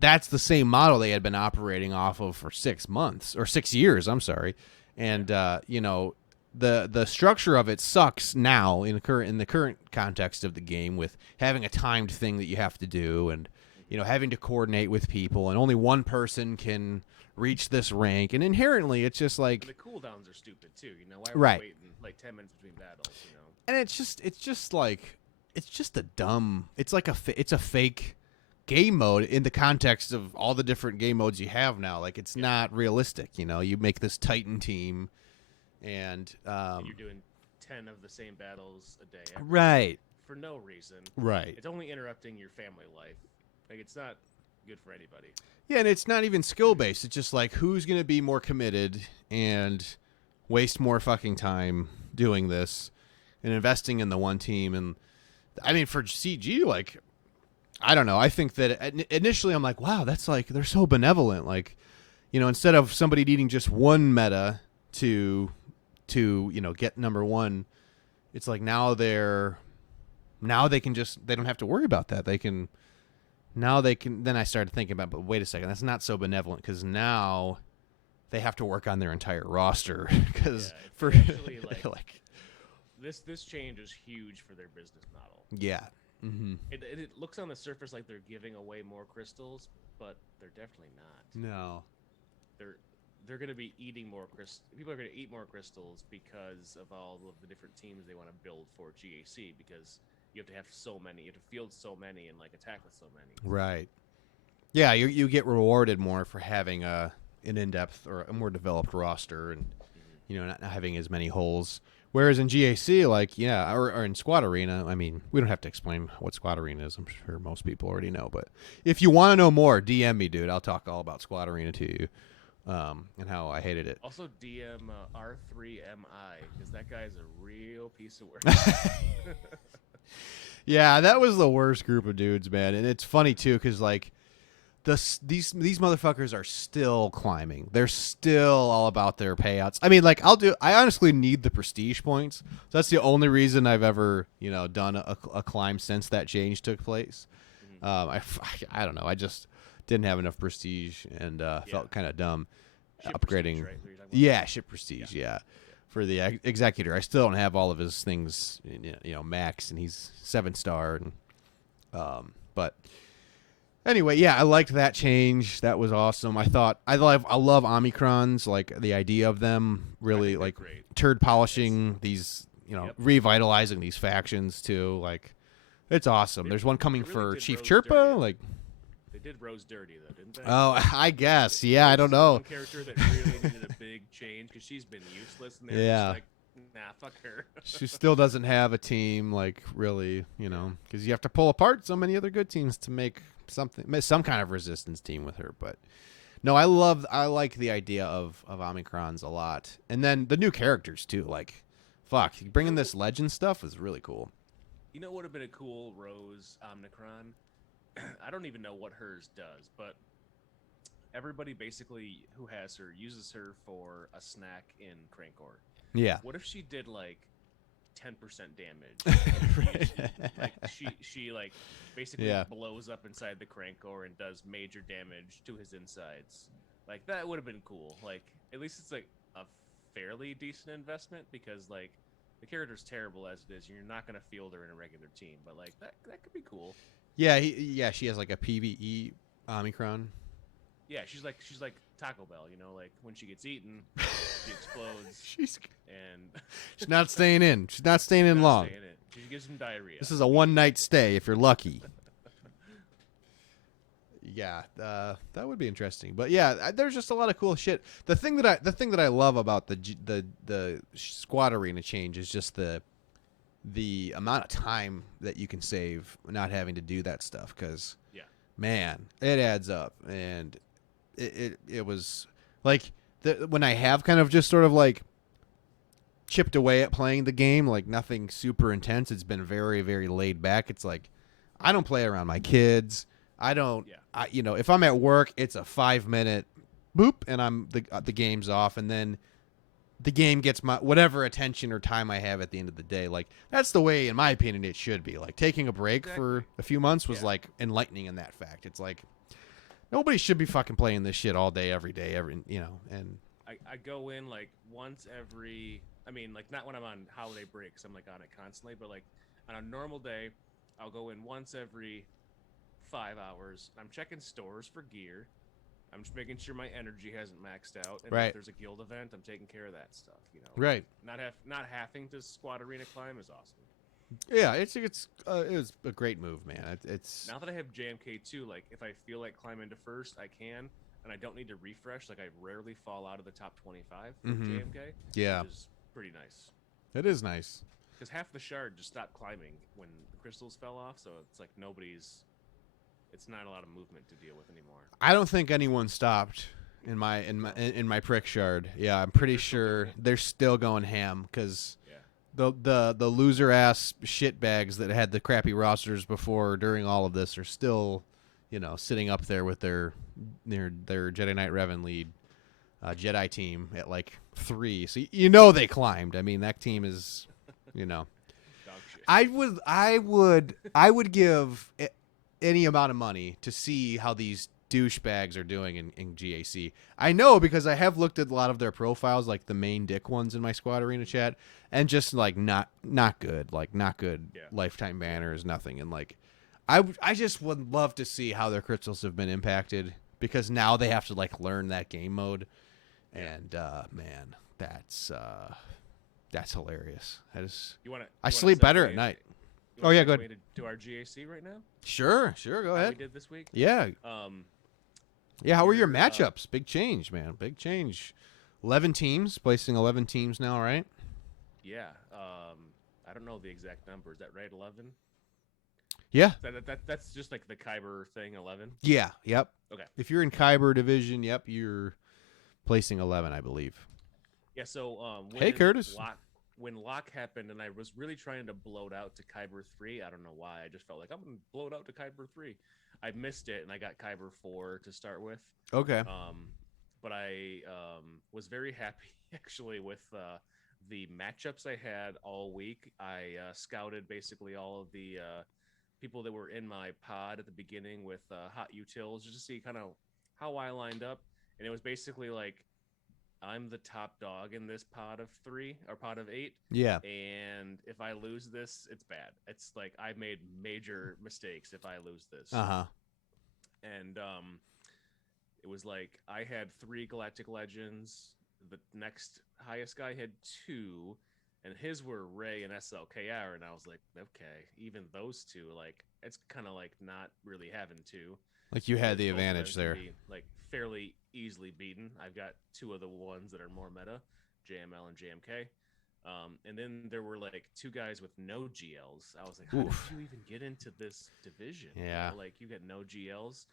that's the same model they had been operating off of for 6 months or 6 years. I'm sorry, and you know, the structure of it sucks now in the current context of the game, with having a timed thing that you have to do, and you know, having to coordinate with people, and only one person can reach this rank, and inherently it's just like, and the cooldowns are stupid too. You know, why right? We waiting like 10 minutes between battles? You know, and it's just a dumb. It's like it's a fake game mode in the context of all the different game modes you have now. Like, it's not realistic, you know. You make this Titan team, and you're doing 10 of the same battles a day, right, for no reason. Right. It's only interrupting your family life. Like, it's not good for anybody. Yeah, and it's not even skill based. It's just like, who's gonna be more committed and waste more fucking time doing this and investing in the one team. And I mean, for CG, like, I don't know. I think that initially I'm like, wow, that's like, they're so benevolent. Like, you know, instead of somebody needing just one meta to you know, get number one, it's like now they don't have to worry about that. Then I started thinking about, but wait a second, that's not so benevolent, because now they have to work on their entire roster. Because for actually, like this change is huge for their business model. Yeah. Mm-hmm. It looks on the surface like they're giving away more crystals, but they're definitely not. No. They're going to be eating more crystals. People are going to eat more crystals because of all of the different teams they want to build for GAC, because you have to have so many, you have to field so many, and like attack with so many. Right. Yeah, you get rewarded more for having an in-depth or a more developed roster, and you know, not having as many holes. Whereas in GAC, like, yeah, or in Squad Arena, I mean, we don't have to explain what Squad Arena is. I'm sure most people already know. But if you want to know more, DM me, dude. I'll talk all about Squad Arena to you, and how I hated it. Also, DM R3MI, because that guy is a real piece of work. Yeah, that was the worst group of dudes, man. And it's funny, too, because, like, these motherfuckers are still climbing. They're still all about their payouts. I mean, like, I honestly need the prestige points. So that's the only reason I've ever, you know, done a climb since that change took place. I don't know. I just didn't have enough prestige, and felt kind of dumb Ship upgrading. prestige, right? Yeah, ship prestige. Yeah. For the executor, I still don't have all of his things, you know, max, and he's 7-star. And but anyway, yeah, I liked that change. That was awesome. I love Omicrons, like the idea of them really like great. turd polishing these, you know, revitalizing these factions too. Like, it's awesome. There's one coming really for did Chief Rose Chirpa. dirty. Like, They did Rose dirty, though, didn't they? oh, I guess. Yeah, I don't know. One character that really needed a big change, because she's been useless, and they're just like, nah, fuck her. She still doesn't have a team, like, really, you know, because you have to pull apart so many other good teams to make some kind of resistance team with her. But no, I like the idea of Omicrons a lot. And then the new characters too. Like, fuck, bringing this legend stuff was really cool. You know what would have been a cool Rose Omicron? I don't even know what hers does, but everybody basically who has her uses her for a snack in Crankor. Yeah. What if she did like 10% damage? Right. Like she like basically Yeah. blows up inside the Crankor and does major damage to his insides. Like that would have been cool. Like at least it's like a fairly decent investment because like the character's terrible as it is. And you're not gonna field her in a regular team, but like that could be cool. Yeah, she has like a PvE Omicron. Yeah, she's like Taco Bell, you know, like when she gets eaten, she explodes She's and not staying in. She's not staying in not long. staying in. She gives him diarrhea. This is a one-night stay if you're lucky. Yeah, that would be interesting. But yeah, there's just a lot of cool shit. The thing that I love about the squad arena change is just the amount of time that you can save not having to do that stuff. Because man, it adds up. And it was like when I have kind of just sort of like chipped away at playing the game, like nothing super intense. It's been very, very laid back. It's like I don't play around my kids. I don't. Yeah. If I'm at work, it's a 5-minute boop, and the game's off, and then the game gets my whatever attention or time I have at the end of the day. Like that's the way, in my opinion, it should be. Like taking a break for a few months was like enlightening in that fact. It's like nobody should be fucking playing this shit all day, every day, And I go in like once every. I mean, like not when I'm on holiday breaks. I'm like on it constantly, but like on a normal day, I'll go in once every 5 hours. I'm checking stores for gear. I'm just making sure my energy hasn't maxed out. And if there's a guild event, I'm taking care of that stuff. You know, right? Not having to squad arena climb is awesome. Yeah, it was a great move, man. It's now that I have JMK too. Like if I feel like climbing to first, I can, and I don't need to refresh. Like I rarely fall out of the top 25 for JMK. Yeah, which is pretty nice. It is nice because half the shard just stopped climbing when the crystals fell off. So it's like it's not a lot of movement to deal with anymore. I don't think anyone stopped in my prick shard. Yeah, I'm pretty sure they're still going ham because the loser ass shitbags that had the crappy rosters before during all of this are still, sitting up there with their Jedi Knight Revan lead Jedi team at like 3. So they climbed. I mean that team is, Dog shit. I would give any amount of money to see how these douchebags are doing in GAC. I know because I have looked at a lot of their profiles, like the main dick ones in my squad arena chat, and just like not good, lifetime banners, nothing. And like, I just would love to see how their crystals have been impacted because now they have to like learn that game mode, and man, that's hilarious. I sleep better at night. Oh yeah, go ahead. To our GAC right now. Sure, go ahead. We did this week. Yeah. Yeah. How were your matchups? Big change, man. Big change. 11 teams, placing 11 teams now, right? Yeah. I don't know the exact number. Is that right? 11. Yeah. That's just like the Kyber thing. 11. Yeah. Yep. Okay. If you're in Kyber division, yep, you're placing 11, I believe. Yeah. So hey, Curtis. When lock happened and I was really trying to bloat out to Kyber 3, I don't know why. I just felt like I'm going to bloat out to Kyber 3. I missed it and I got Kyber 4 to start with. Okay. But I was very happy actually with the matchups I had all week. I scouted basically all of the people that were in my pod at the beginning with hot utils just to see kind of how I lined up. And it was basically like, I'm the top dog in this pod of 3 or pod of 8. Yeah. And if I lose this, it's bad. It's like I've made major mistakes if I lose this. Uh-huh. And it was like I had 3 Galactic Legends. The next highest guy had 2, and his were Ray and SLKR. And I was like, okay, even those 2, like it's kind of like not really having 2. Like you had the advantage there. Like fairly easily beaten. I've got 2 of the ones that are more meta, JML and JMK. And then there were like 2 guys with no GLs. I was like, how did you even get into this division? Yeah. Like you got no GLs.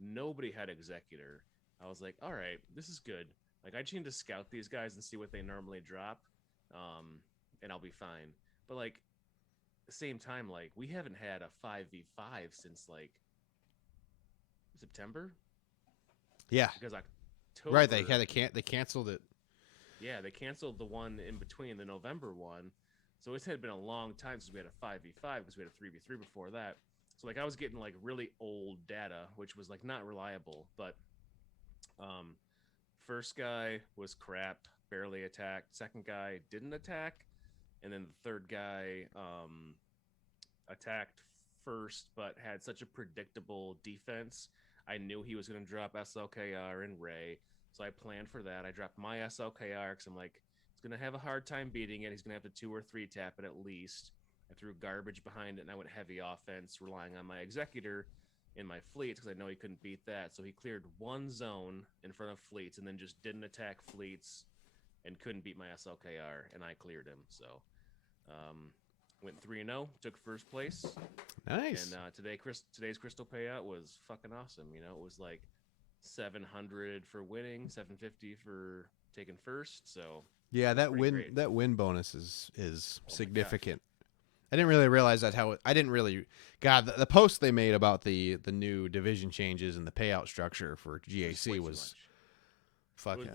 Nobody had Executor. I was like, all right, this is good. Like I just need to scout these guys and see what they normally drop. And I'll be fine. But like at the same time, like we haven't had a 5v5 since like September. Yeah. because October. Right. They canceled it. Yeah, they canceled the one in between, the November one. So it had been a long time since we had a 5v5 because we had a 3v3 before that. So like I was getting like really old data, which was like not reliable. But first guy was crap, barely attacked. Second guy didn't attack, and then the third guy attacked first, but had such a predictable defense. I knew he was going to drop SLKR and Ray. So I planned for that. I dropped my SLKR because I'm like, he's going to have a hard time beating it. He's going to have to 2 or 3 tap it at least. I threw garbage behind it, and I went heavy offense, relying on my Executor in my fleets because I know he couldn't beat that. So he cleared one zone in front of fleets and then just didn't attack fleets and couldn't beat my SLKR, and I cleared him. So went 3-0, took first place. Nice. And today's crystal payout was fucking awesome. You know, it was like 700 for winning, 750 for taking first. So Yeah, that win bonus is significant. I didn't really realize that the post they made about the new division changes and the payout structure for GAC was fucking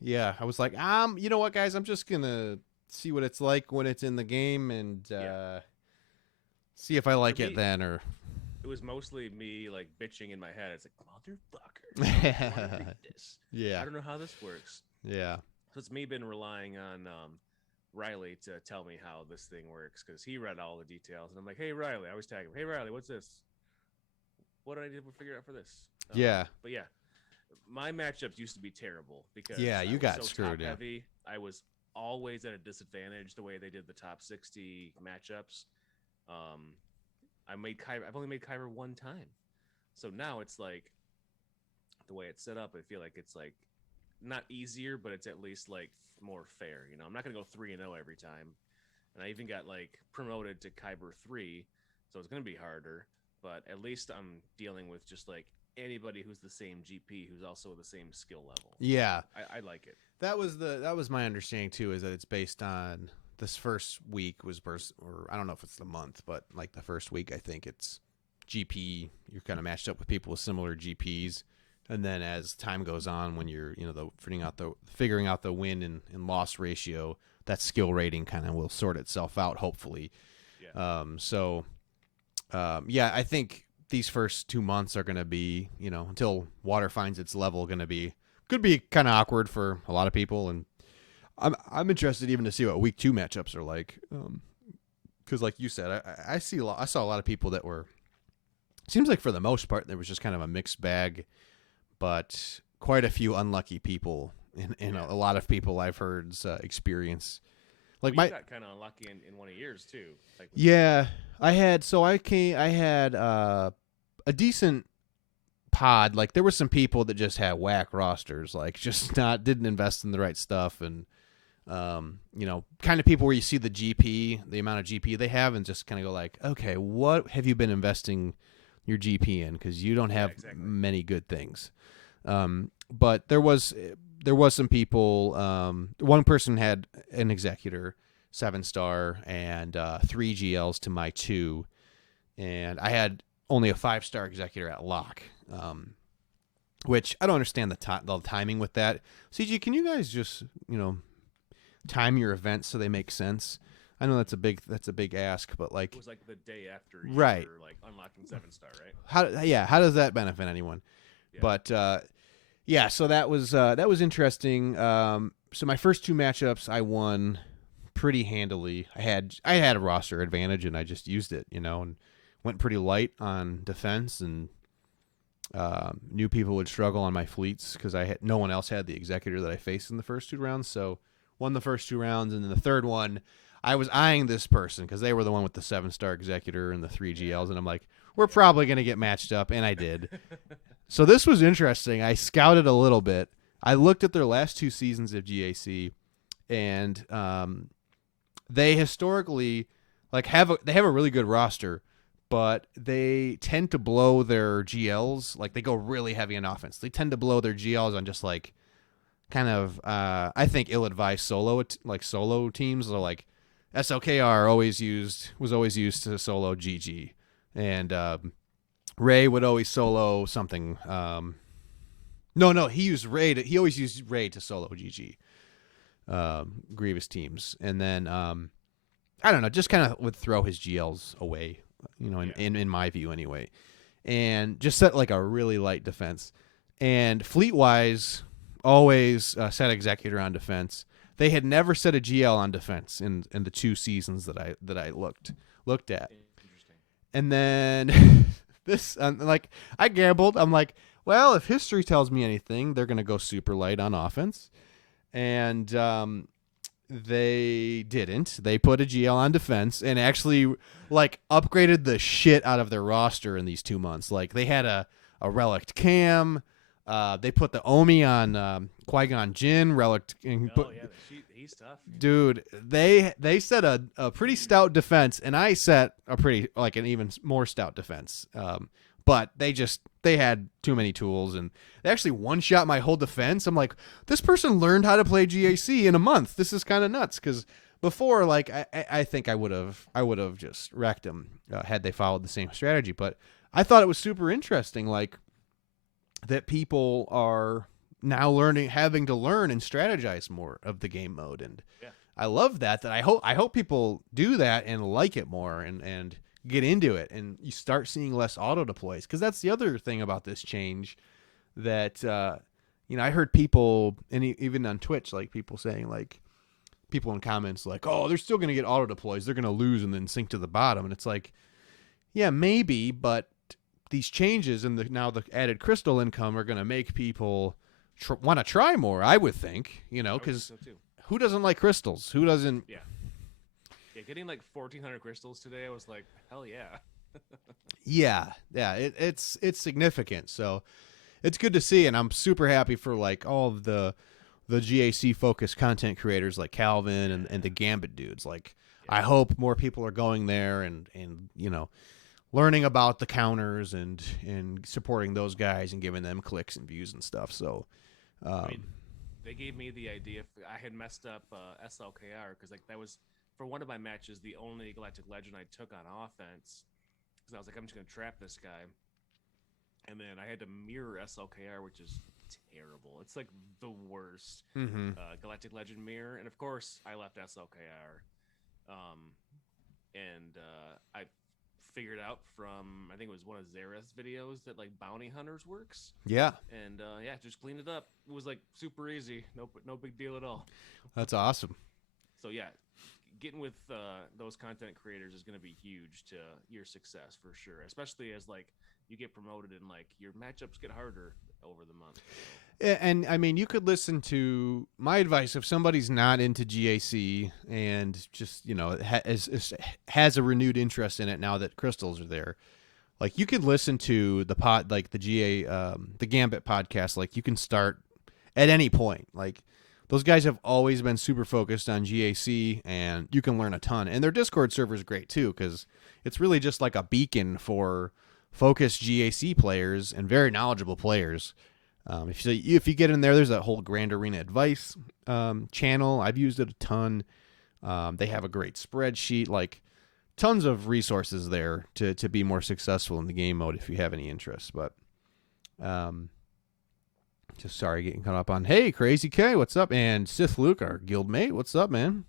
yeah. I was like, you know what, guys, I'm just gonna see what it's like when it's in the game and see if I like it then. Or it was mostly me like bitching in my head. It's like, motherfucker, I don't wanna read this. Yeah, I don't know how this works. Yeah, so it's me been relying on Riley to tell me how this thing works because he read all the details, and I'm like, hey Riley, I always tag him, hey Riley, what's this? What did I do to figure out for this? Yeah, but yeah, my matchups used to be terrible because you got screwed. Top heavy. I was always at a disadvantage the way they did the top 60 matchups. I've only made Kyber one time, so now it's like the way it's set up. I feel like it's like not easier, but it's at least like more fair. You know, I'm not gonna go 3-0 every time, and I even got like promoted to Kyber 3, so it's gonna be harder. But at least I'm dealing with just like anybody who's the same GP who's also the same skill level. Yeah, I like it. That was my understanding too. Is that it's based on this first week or I don't know if it's the month, but like the first week, I think it's GP. You're kind of matched up with people with similar GPs. And then as time goes on, when you're, figuring out the win and loss ratio, that skill rating kind of will sort itself out, hopefully. Yeah. I think these first 2 months are going to be, until water finds its level, could be kind of awkward for a lot of people. And I'm interested even to see what week 2 matchups are like. Because like you said, I saw a lot of people that were, seems like for the most part, there was just kind of a mixed bag. But quite a few unlucky people in a lot of people I've heard's experience. Like you got kind of unlucky in one of yours too. Like I had a decent pod. Like there were some people that just had whack rosters, like just didn't invest in the right stuff, and kind of people where you see the amount of GP they have, and just kind of go like, okay, what have you been investing your GP in? Because you don't have many good things. But there was some people. One person had an Executor 7-star and 3 GLs to my 2, and I had only a 5-star Executor at lock. Which I don't understand the timing with that. CG, can you guys just time your events so they make sense? I know that's a big ask, but like it was like the day after you were like unlocking 7-star, right? How does that benefit anyone? Yeah. But so that was interesting. So my first 2 matchups I won pretty handily. I had a roster advantage and I just used it, and went pretty light on defense, and knew people would struggle on my fleets because no one else had the Executor that I faced in the first 2 rounds. So won the first 2 rounds, and then the third one I was eyeing this person because they were the one with the 7-star Executor and the 3 GLs, and I'm like, we're probably going to get matched up, and I did. So this was interesting. I scouted a little bit. I looked at their last 2 seasons of GAC, and they historically have a really good roster, but they tend to blow their GLs. Like they go really heavy on offense. They tend to blow their GLs on just like kind of I think ill-advised solo teams. Are like SLKR was always used to solo GG, and Ray would always solo something. No, he used Ray. He always used Ray to solo GG Grievous teams, and then I don't know, just kind of would throw his GLs away, in my view anyway, and just set like a really light defense. And fleet-wise, always set Executor on defense. They had never set a GL on defense in the 2 seasons that I looked at. Interesting. And then this, I gambled. I'm like, well, if history tells me anything, they're gonna go super light on offense, and they didn't. They put a GL on defense and actually upgraded the shit out of their roster in these 2 months. Like they had a relic Cam. They put the Omi on Qui-Gon Jinn relic. He's tough. Dude, they set a pretty stout defense, and I set a pretty an even more stout defense. But they had too many tools, and they actually one-shot my whole defense. I'm like, this person learned how to play GAC in a month. This is kind of nuts, because before, I think I would have just wrecked them had they followed the same strategy. But I thought it was super interesting, that people are now having to learn and strategize more of the game mode, and I love that. I hope people do that and like it more and get into it, and you start seeing less auto deploys, because that's the other thing about this change that I heard people, and even on Twitch, people saying, people in comments oh, they're still going to get auto deploys, they're going to lose and then sink to the bottom, and it's yeah, maybe, but these changes and now the added crystal income are going to make people want to try more, I would think, because who doesn't like crystals? Who doesn't? Yeah, getting 1,400 crystals today, I was like, hell yeah. yeah, it's significant. So it's good to see, and I'm super happy for all of the GAC focused content creators like Calvin and the Gambit dudes. I hope more people are going there and learning about the counters and supporting those guys and giving them clicks and views and stuff. So they gave me the idea. I had messed up SLKR because that was, for one of my matches, the only Galactic Legend I took on offense, because I was like, I'm just going to trap this guy. And then I had to mirror SLKR, which is terrible. It's the worst Galactic Legend mirror. And of course, I left SLKR. I figured out from, I think it was one of Zareth's videos, that Bounty Hunters works. Yeah. And just cleaned it up. It was super easy. No big deal at all. That's awesome. So yeah, getting with those content creators is going to be huge to your success for sure, especially as you get promoted and your matchups get harder over the month. And I mean, you could listen to my advice if somebody's not into GAC and just has a renewed interest in it now that crystals are there. You could listen to the the Gambit podcast. You can start at any point. Those guys have always been super focused on GAC, and you can learn a ton. And their Discord server is great too, because it's really just a beacon for focused GAC players and very knowledgeable players. If you get in there, there's that whole Grand Arena Advice channel. I've used it a ton. They have a great spreadsheet, tons of resources there to be more successful in the game mode if you have any interest. But just sorry getting caught up on, hey, Crazy K, what's up? And Sith Luke, our guild mate, what's up, man?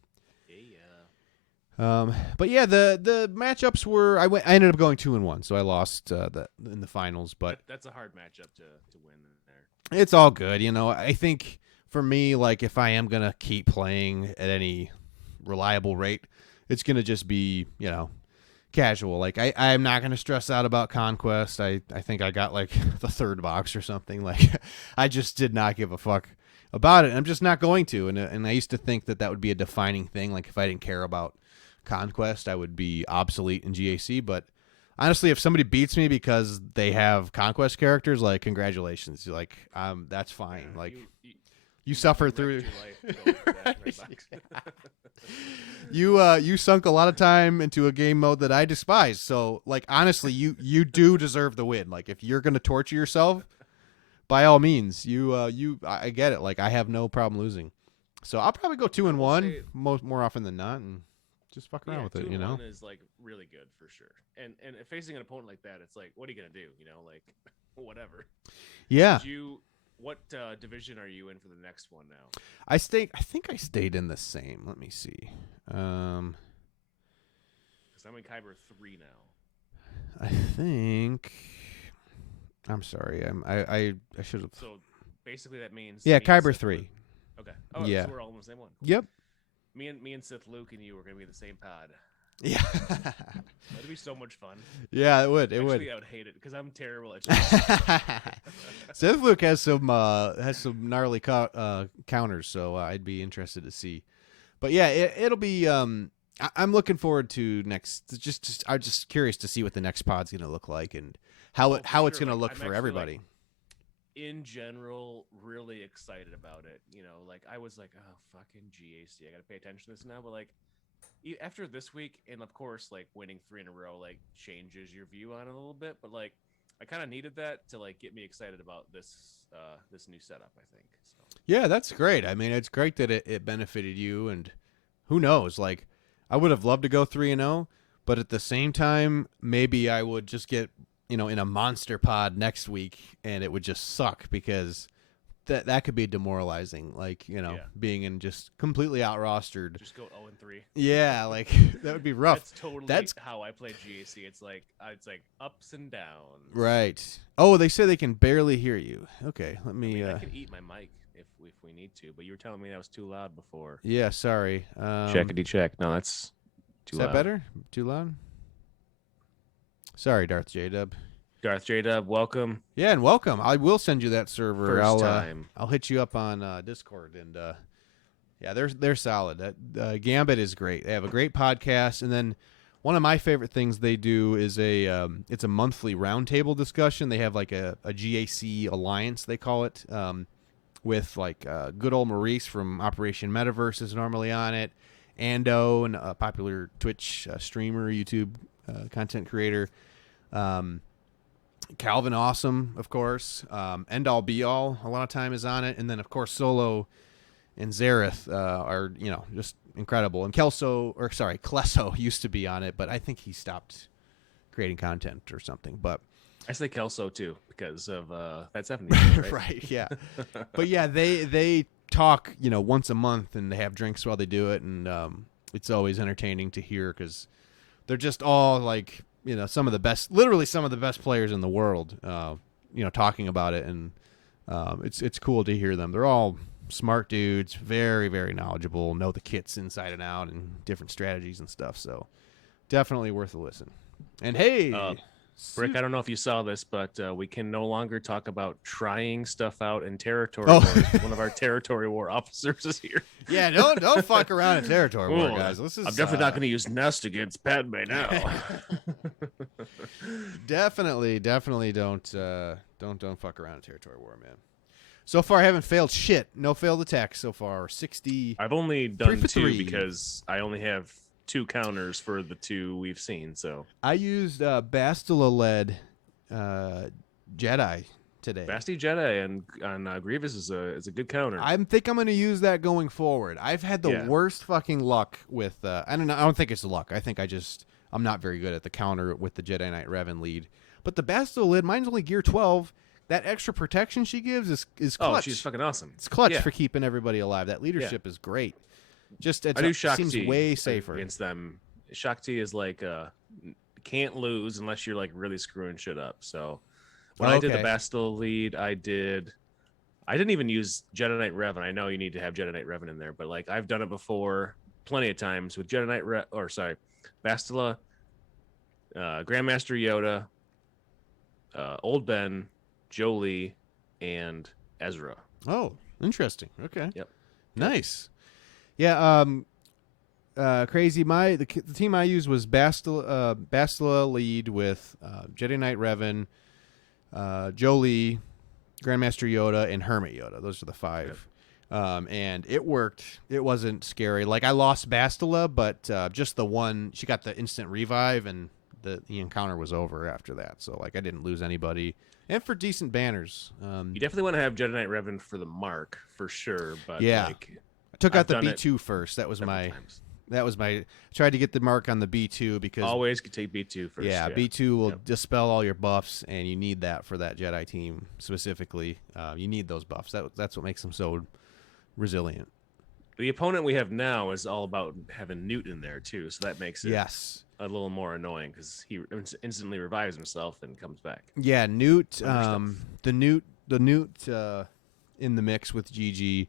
But yeah, the matchups were, I ended up going 2-1, so I lost in the finals. But that's a hard matchup to win there. It's all good, I think for me, if I am gonna keep playing at any reliable rate, it's gonna just be casual. I'm not gonna stress out about Conquest. I think I got the 3rd box or something. I just did not give a fuck about it. I'm just not going to. And I used to think that would be a defining thing. If I didn't care about Conquest, I would be obsolete in GAC. But honestly, if somebody beats me because they have Conquest characters, congratulations. That's fine. You suffer through. You sunk a lot of time into a game mode that I despise. So honestly, you do deserve the win. If you're gonna torture yourself, by all means, I get it. I have no problem losing. So I'll probably go 2-1 more often than not, and just fuck around with it. 2-1 is really good for sure. And facing an opponent like that, it's what are you gonna do? Whatever. Yeah. What division are you in for the next one now? I think I stayed in the same. Let me see. Because I'm in Kyber 3 now. I think. I'm sorry. I should have. So basically that means Yeah, me and Kyber Sith 3. Luke- Okay. Oh, Yeah. so we're all in the same one. Yep. Me and Sith Luke and you are gonna be in the same pod. Yeah. That'd be so much fun. Yeah, it would. It Actually, I would hate it because I'm terrible at. would. Sith Luke has some gnarly counters, so I'd be interested to see. But yeah, it'll be. I'm looking forward to next. I'm just curious to see what the next pod's gonna look like and how it's sure. gonna Like, look I'm for actually, everybody. In general, really excited about it. You know, like I was like, oh fucking GAC, I gotta pay attention to this now. But like after this week, and of course, like winning 3 in a row, like changes your view on it a little bit. But like, I kind of needed that to like get me excited about this this new setup. I think. So. Yeah, that's great. I mean, it's great that it benefited you, and who knows? Like, I would have loved to go 3-0, but at the same time, maybe I would just get in a monster pod next week, and it would just suck because that could be demoralizing. Like, being in just completely out rostered. Just go 0-3. Yeah, like that would be rough. That's totally how I play GAC. It's like ups and downs. Right. Oh, they say they can barely hear you. Okay, let me. I can eat my mic if we need to, but you were telling me that was too loud before. Yeah, sorry. Checkity check. No, that's too Is loud. that better? Too loud? Sorry, Darth J-Dub. Darth J-Dub, welcome. Yeah, and welcome. I will send you that server. First time. I'll hit you up on Discord, and yeah, they're solid. That Gambit is great. They have a great podcast, and then one of my favorite things they do is it's a monthly roundtable discussion. They have like a GAC alliance, they call it, with like good old Maurice from Operation Metaverse is normally on it, Ando, and a popular Twitch streamer, YouTube content creator. Calvin Awesome, of course. End All Be All a lot of time is on it, and then of course Solo and Zareth are just incredible. And Klesso used to be on it, but I think he stopped creating content or something. But I say Kelso too because of that 70s, right? right, yeah. But yeah, they talk once a month, and they have drinks while they do it, and it's always entertaining to hear because they're just all like some of the best players in the world talking about it, and it's cool to hear them. They're all smart dudes, very, very knowledgeable, know the kits inside and out and different strategies and stuff, so definitely worth a listen. And hey, Brick, I don't know if you saw this, but we can no longer talk about trying stuff out in territory Oh. wars. One of our territory war officers is here. yeah, don't fuck around in territory war, Ooh, guys. This is I'm definitely not going to use Nest against Padme now. definitely don't fuck around in territory war, man. So far, I haven't failed shit. No failed attacks so far. 60. I've only done 3 for 2 3. because I only have 2 counters for the 2 we've seen. So I used Bastila-led Jedi today. Basti Jedi and on Grievous is a good counter. I think I'm going to use that going forward. I've had the worst fucking luck with. I don't think it's luck. I think I'm not very good at the counter with the Jedi Knight Revan lead. But the Bastila-led, mine's only gear 12. That extra protection she gives is clutch. Oh, she's fucking awesome. It's clutch for keeping everybody alive. That leadership is great. Just I do Shakti seems way safer against them. Shakti is like can't lose unless you're like really screwing shit up. So when I did the Bastille lead, I didn't even use Jedi Knight Revan. I know you need to have Jedi Knight Revan in there, but like I've done it before plenty of times with Jedi Knight Bastila, Grandmaster Yoda, Old Ben, Jolie, and Ezra. Oh, interesting. Okay. Yep. Nice. Yeah. Crazy. The team I used was Bastila lead with Jedi Knight Revan, Jolie, Grandmaster Yoda, and Hermit Yoda. Those are the 5. Yep. And it worked. It wasn't scary. Like I lost Bastila, but just the one, she got the instant revive, and the encounter was over after that. So like I didn't lose anybody. And for decent banners. You definitely want to have Jedi Knight Revan for the mark for sure. But yeah. like, I took out I've the done B2 first. That was my times. That was my tried to get the mark on the B2 because Always could take B2 first. yeah, B2 will Yep. dispel all your buffs, and you need that for that Jedi team specifically. You need those buffs. That's what makes them so resilient. The opponent we have now is all about having Newt in there too, so that makes it Yes. a little more annoying because he instantly revives himself and comes back. Yeah, Newt. Other The Newt in the mix with GG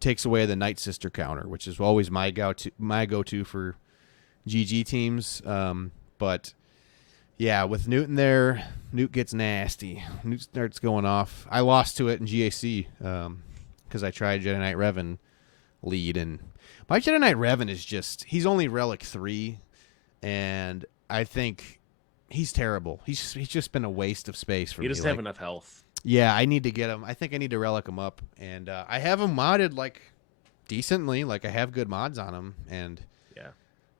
takes away the Night Sister counter, which is always my go-to for GG teams. But yeah, with Newt in there, Newt gets nasty. Newt starts going off. I lost to it in GAC because I tried Jedi Knight Revan lead, and my Jedi Knight Revan is he's only Relic 3, and I think he's terrible. He's just been a waste of space for me. He doesn't have enough health. Yeah, I need to get him. I think I need to relic him up, and I have him modded like decently. Like I have good mods on him, and Yeah.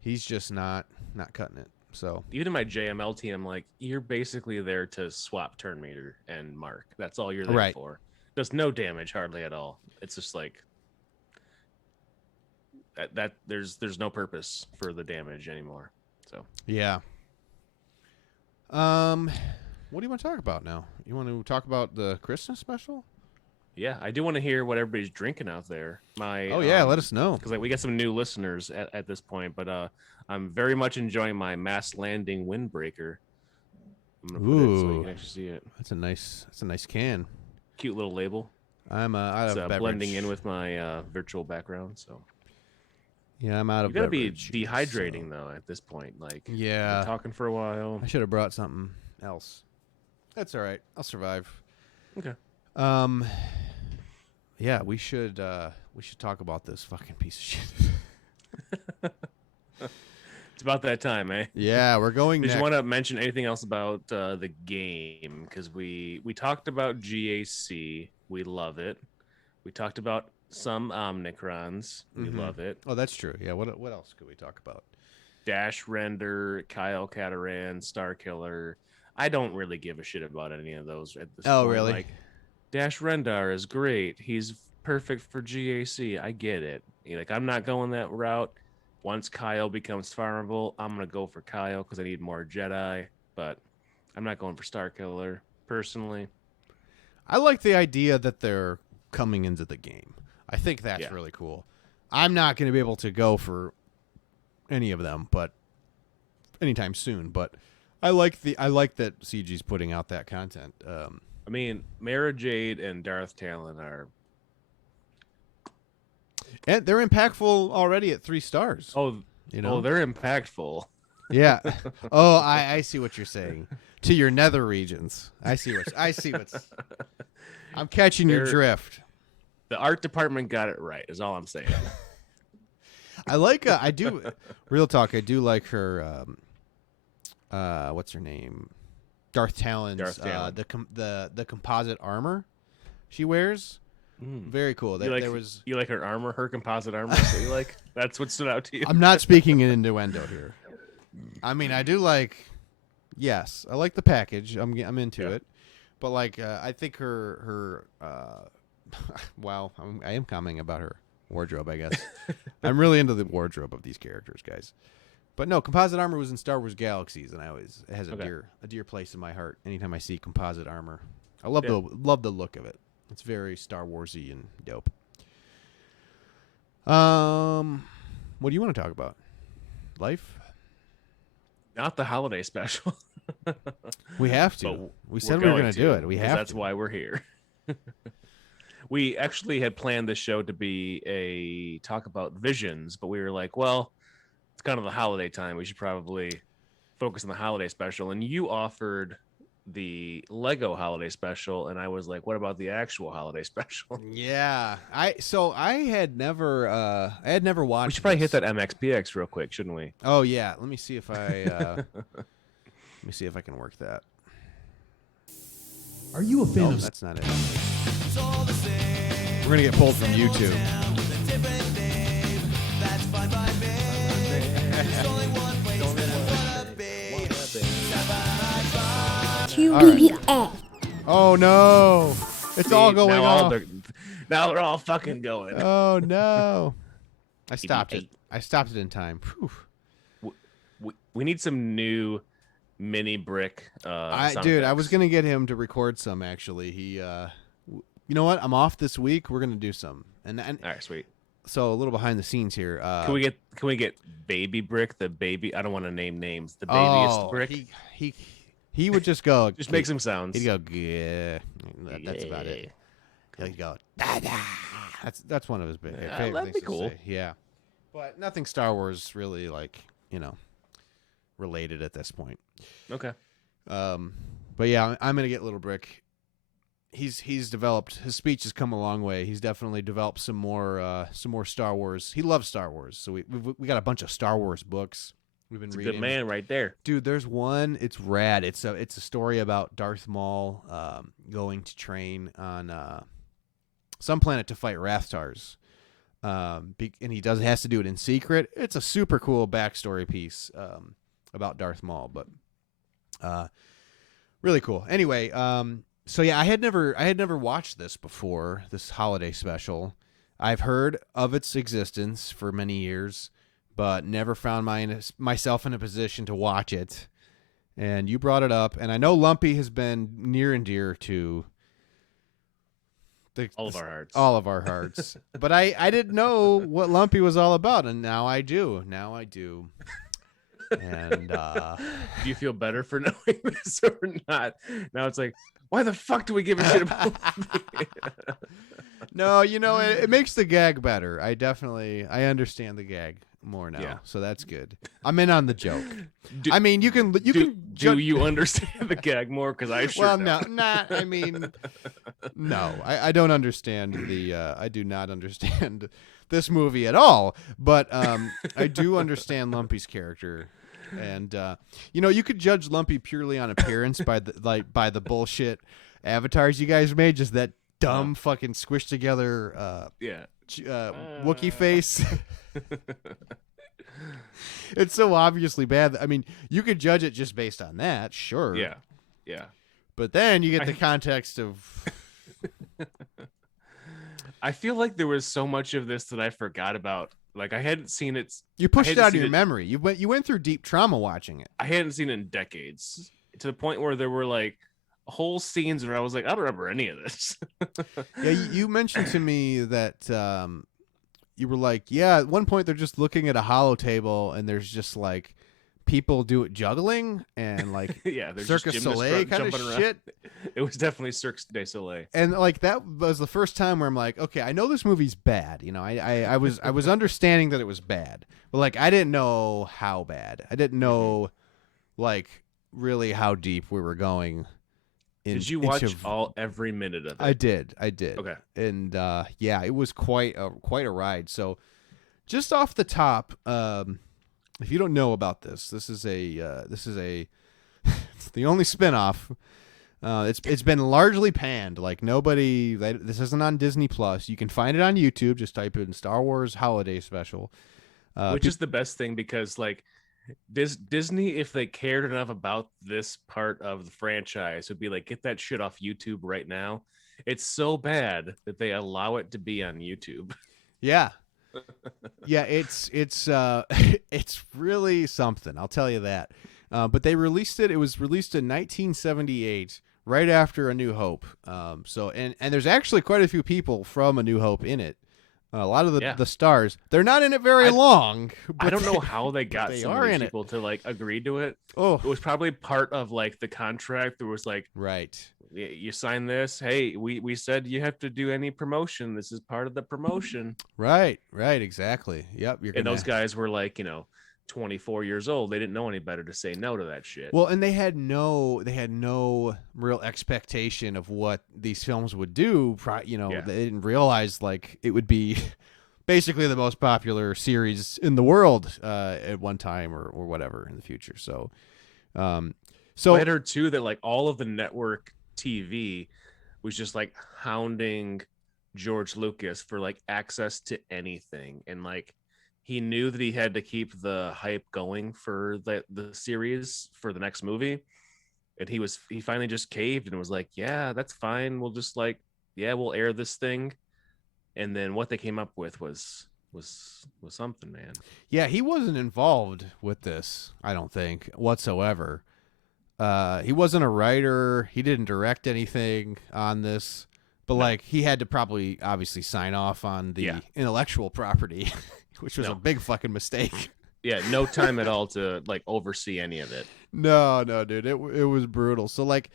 he's just not cutting it. So Even in my JML team, I'm like, you're basically there to swap turn meter and mark. That's all you're there Right. for. Does no damage hardly at all. It's just like that there's no purpose for the damage anymore. So yeah. What do you want to talk about now? You want to talk about the Christmas special? yeah, I do want to hear what everybody's drinking out there. Oh yeah, let us know. Because we got some new listeners at this point, but I'm very much enjoying my Mass Landing Windbreaker. I'm gonna put it so you can actually see it. That's a nice can. Cute little label. I'm out It's of beverage. blending in with my virtual background. So Yeah, I'm out of you gotta be beverage, dehydrating so- though at this point. Like Yeah. we're talking for a while. I should have brought something else. That's all right. I'll survive. Okay. Yeah, we should talk about this fucking piece of shit. It's about that time, eh? Yeah, we're going Did next. you want to mention anything else about the game? Because we talked about GAC. We love it. We talked about some Omnicrons. We Mhm. love it. Oh, that's true. Yeah, what else could we talk about? Dash Render, Kyle Cataran, Star Killer. I don't really give a shit about any of those at this point. Oh, really? Like, Dash Rendar is great. He's perfect for GAC. I get it. Like, I'm not going that route. Once Kyle becomes farmable, I'm going to go for Kyle because I need more Jedi. But I'm not going for Star Killer, personally. I like the idea that they're coming into the game. I think that's Yeah. really cool. I'm not going to be able to go for any of them, but anytime soon. But I like that CG's putting out that content. I mean, Mara Jade and Darth Talon are... And they're impactful already at 3 stars. Oh, you know, they're impactful. yeah. Oh, I see what you're saying. To your nether regions. I see what's. I'm catching your They're- drift. The art department got it right, is all I'm saying. I like. I do. Real talk. I do like her. What's her name? Darth Talon's. Darth Talon. The composite armor she wears. Very cool. You like, there was. you like her armor, her composite armor? Is what you like? That's what stood out to you. I'm not speaking in innuendo here. I mean, I do like. Yes, I like the package. I'm into Yeah. it, but like, I think her. Wow, I am commenting about her wardrobe. I guess I'm really into the wardrobe of these characters, guys. But no, composite armor was in Star Wars Galaxies, and it has a dear place in my heart. Anytime I see composite armor, I love the look of it. It's very Star Warsy and dope. What do you want to talk about? Life? Not the holiday special. We have to. But We said we were going to do it. We 'cause have that's to. why we're here. We actually had planned this show to be a talk about visions, but we were like, well, it's kind of the holiday time. We should probably focus on the holiday special. And you offered the Lego holiday special, and I was like, what about the actual holiday special? Yeah. I had never watched. We should probably hit this. that MXPX real quick, shouldn't we? Oh yeah. Let me see if I can work that. Are you a fan No, of that's not it. We're gonna get pulled from YouTube. QBBA. Oh no! It's all going now off. Now they're all fucking going. Oh no! I stopped it. I stopped it in time. Whew. We need some new mini brick. Dude, I was gonna get him to record some. Actually, you know what? I'm off this week. We're gonna do some. And all right, sweet. So a little behind the scenes here. Can we get Baby Brick? The baby. I don't want to name names. The babyest brick. He would just go. Just make some sounds. He'd go. Yeah. That's about it. He'd go. Da, da. That's one of his favorite that'd things be to cool. say. Yeah. But nothing Star Wars really related at this point. Okay. But yeah, I'm gonna get Little Brick. He's developed, his speech has come a long way. He's definitely developed some more Star Wars. He loves Star Wars, so we got a bunch of Star Wars books we've been reading. Good man, right there, dude. There's one. It's rad. It's a story about Darth Maul going to train on some planet to fight Rathtars. And he has to do it in secret. It's a super cool backstory piece about Darth Maul, but really cool. Anyway, so yeah, I had never watched this before, this holiday special. I've heard of its existence for many years, but never found myself in a position to watch it. And you brought it up, and I know Lumpy has been near and dear to all of our hearts. All of our hearts. But I didn't know what Lumpy was all about, and now I do. And do you feel better for knowing this or not? Now it's like, why the fuck do we give a shit about Lumpy? No, it makes the gag better. I understand the gag more now, yeah. So that's good. I'm in on the joke. Do you understand the gag more? Because I sure well, don't. No, I don't understand I do not understand this movie at all. But I do understand Lumpy's character, and you could judge Lumpy purely on appearance by the bullshit avatars you guys made, just that dumb fucking squished together Wookiee face. It's so obviously bad. I mean, you could judge it just based on that, sure. Yeah. But then you get the context of. I feel like there was so much of this that I forgot about. Like I hadn't seen it. You pushed it out of your memory. You went through deep trauma watching it. I hadn't seen it in decades, to the point where there were like whole scenes where I was like, I don't remember any of this. Yeah, you mentioned to me that you were like, yeah, at one point they're just looking at a hollow table and there's just like people juggling and like Cirque du Soleil kind of shit. It was definitely Cirque du Soleil. And like that was the first time where I'm like, okay, I know this movie's bad. I was understanding that it was bad, but like I didn't know how bad. I didn't know like really how deep we were going. Did you watch every minute of it? I did. Okay. And it was quite a ride. So just off the top, if you don't know about this is it's the only spinoff. It's been largely panned. Like this isn't on Disney Plus. You can find it on YouTube. Just type in Star Wars Holiday Special. Which is the best thing, because like Disney, if they cared enough about this part of the franchise, would be like, get that shit off YouTube right now. It's so bad that they allow it to be on YouTube. Yeah. Yeah, it's really something, I'll tell you that. But they released it. It was released in 1978, right after A New Hope. So there's actually quite a few people from A New Hope in it. A lot of the stars, they're not in it very long. I don't know how they got they some are of these in people to like agree to it. Oh, it was probably part of like the contract. There was like, right, you sign this. Hey, we said you have to do any promotion. This is part of the promotion. Right, exactly. Yep. Those guys were like, 24 years old. They didn't know any better to say no to that shit. Well, and they had no real expectation of what these films would do. They didn't realize like it would be basically the most popular series in the world at one time or whatever in the future. So I heard too that like all of the network TV was just like hounding George Lucas for like access to anything, and like he knew that he had to keep the hype going for the series for the next movie. And he finally just caved and was like, yeah, that's fine. We'll just we'll air this thing. And then what they came up with was was something, man. Yeah, he wasn't involved with this, I don't think, whatsoever. He wasn't a writer. He didn't direct anything on this. But, like, he had to probably obviously sign off on the intellectual property, which was a big fucking mistake. Yeah, no time at all to, like, oversee any of it. No, dude, it was brutal. So, like,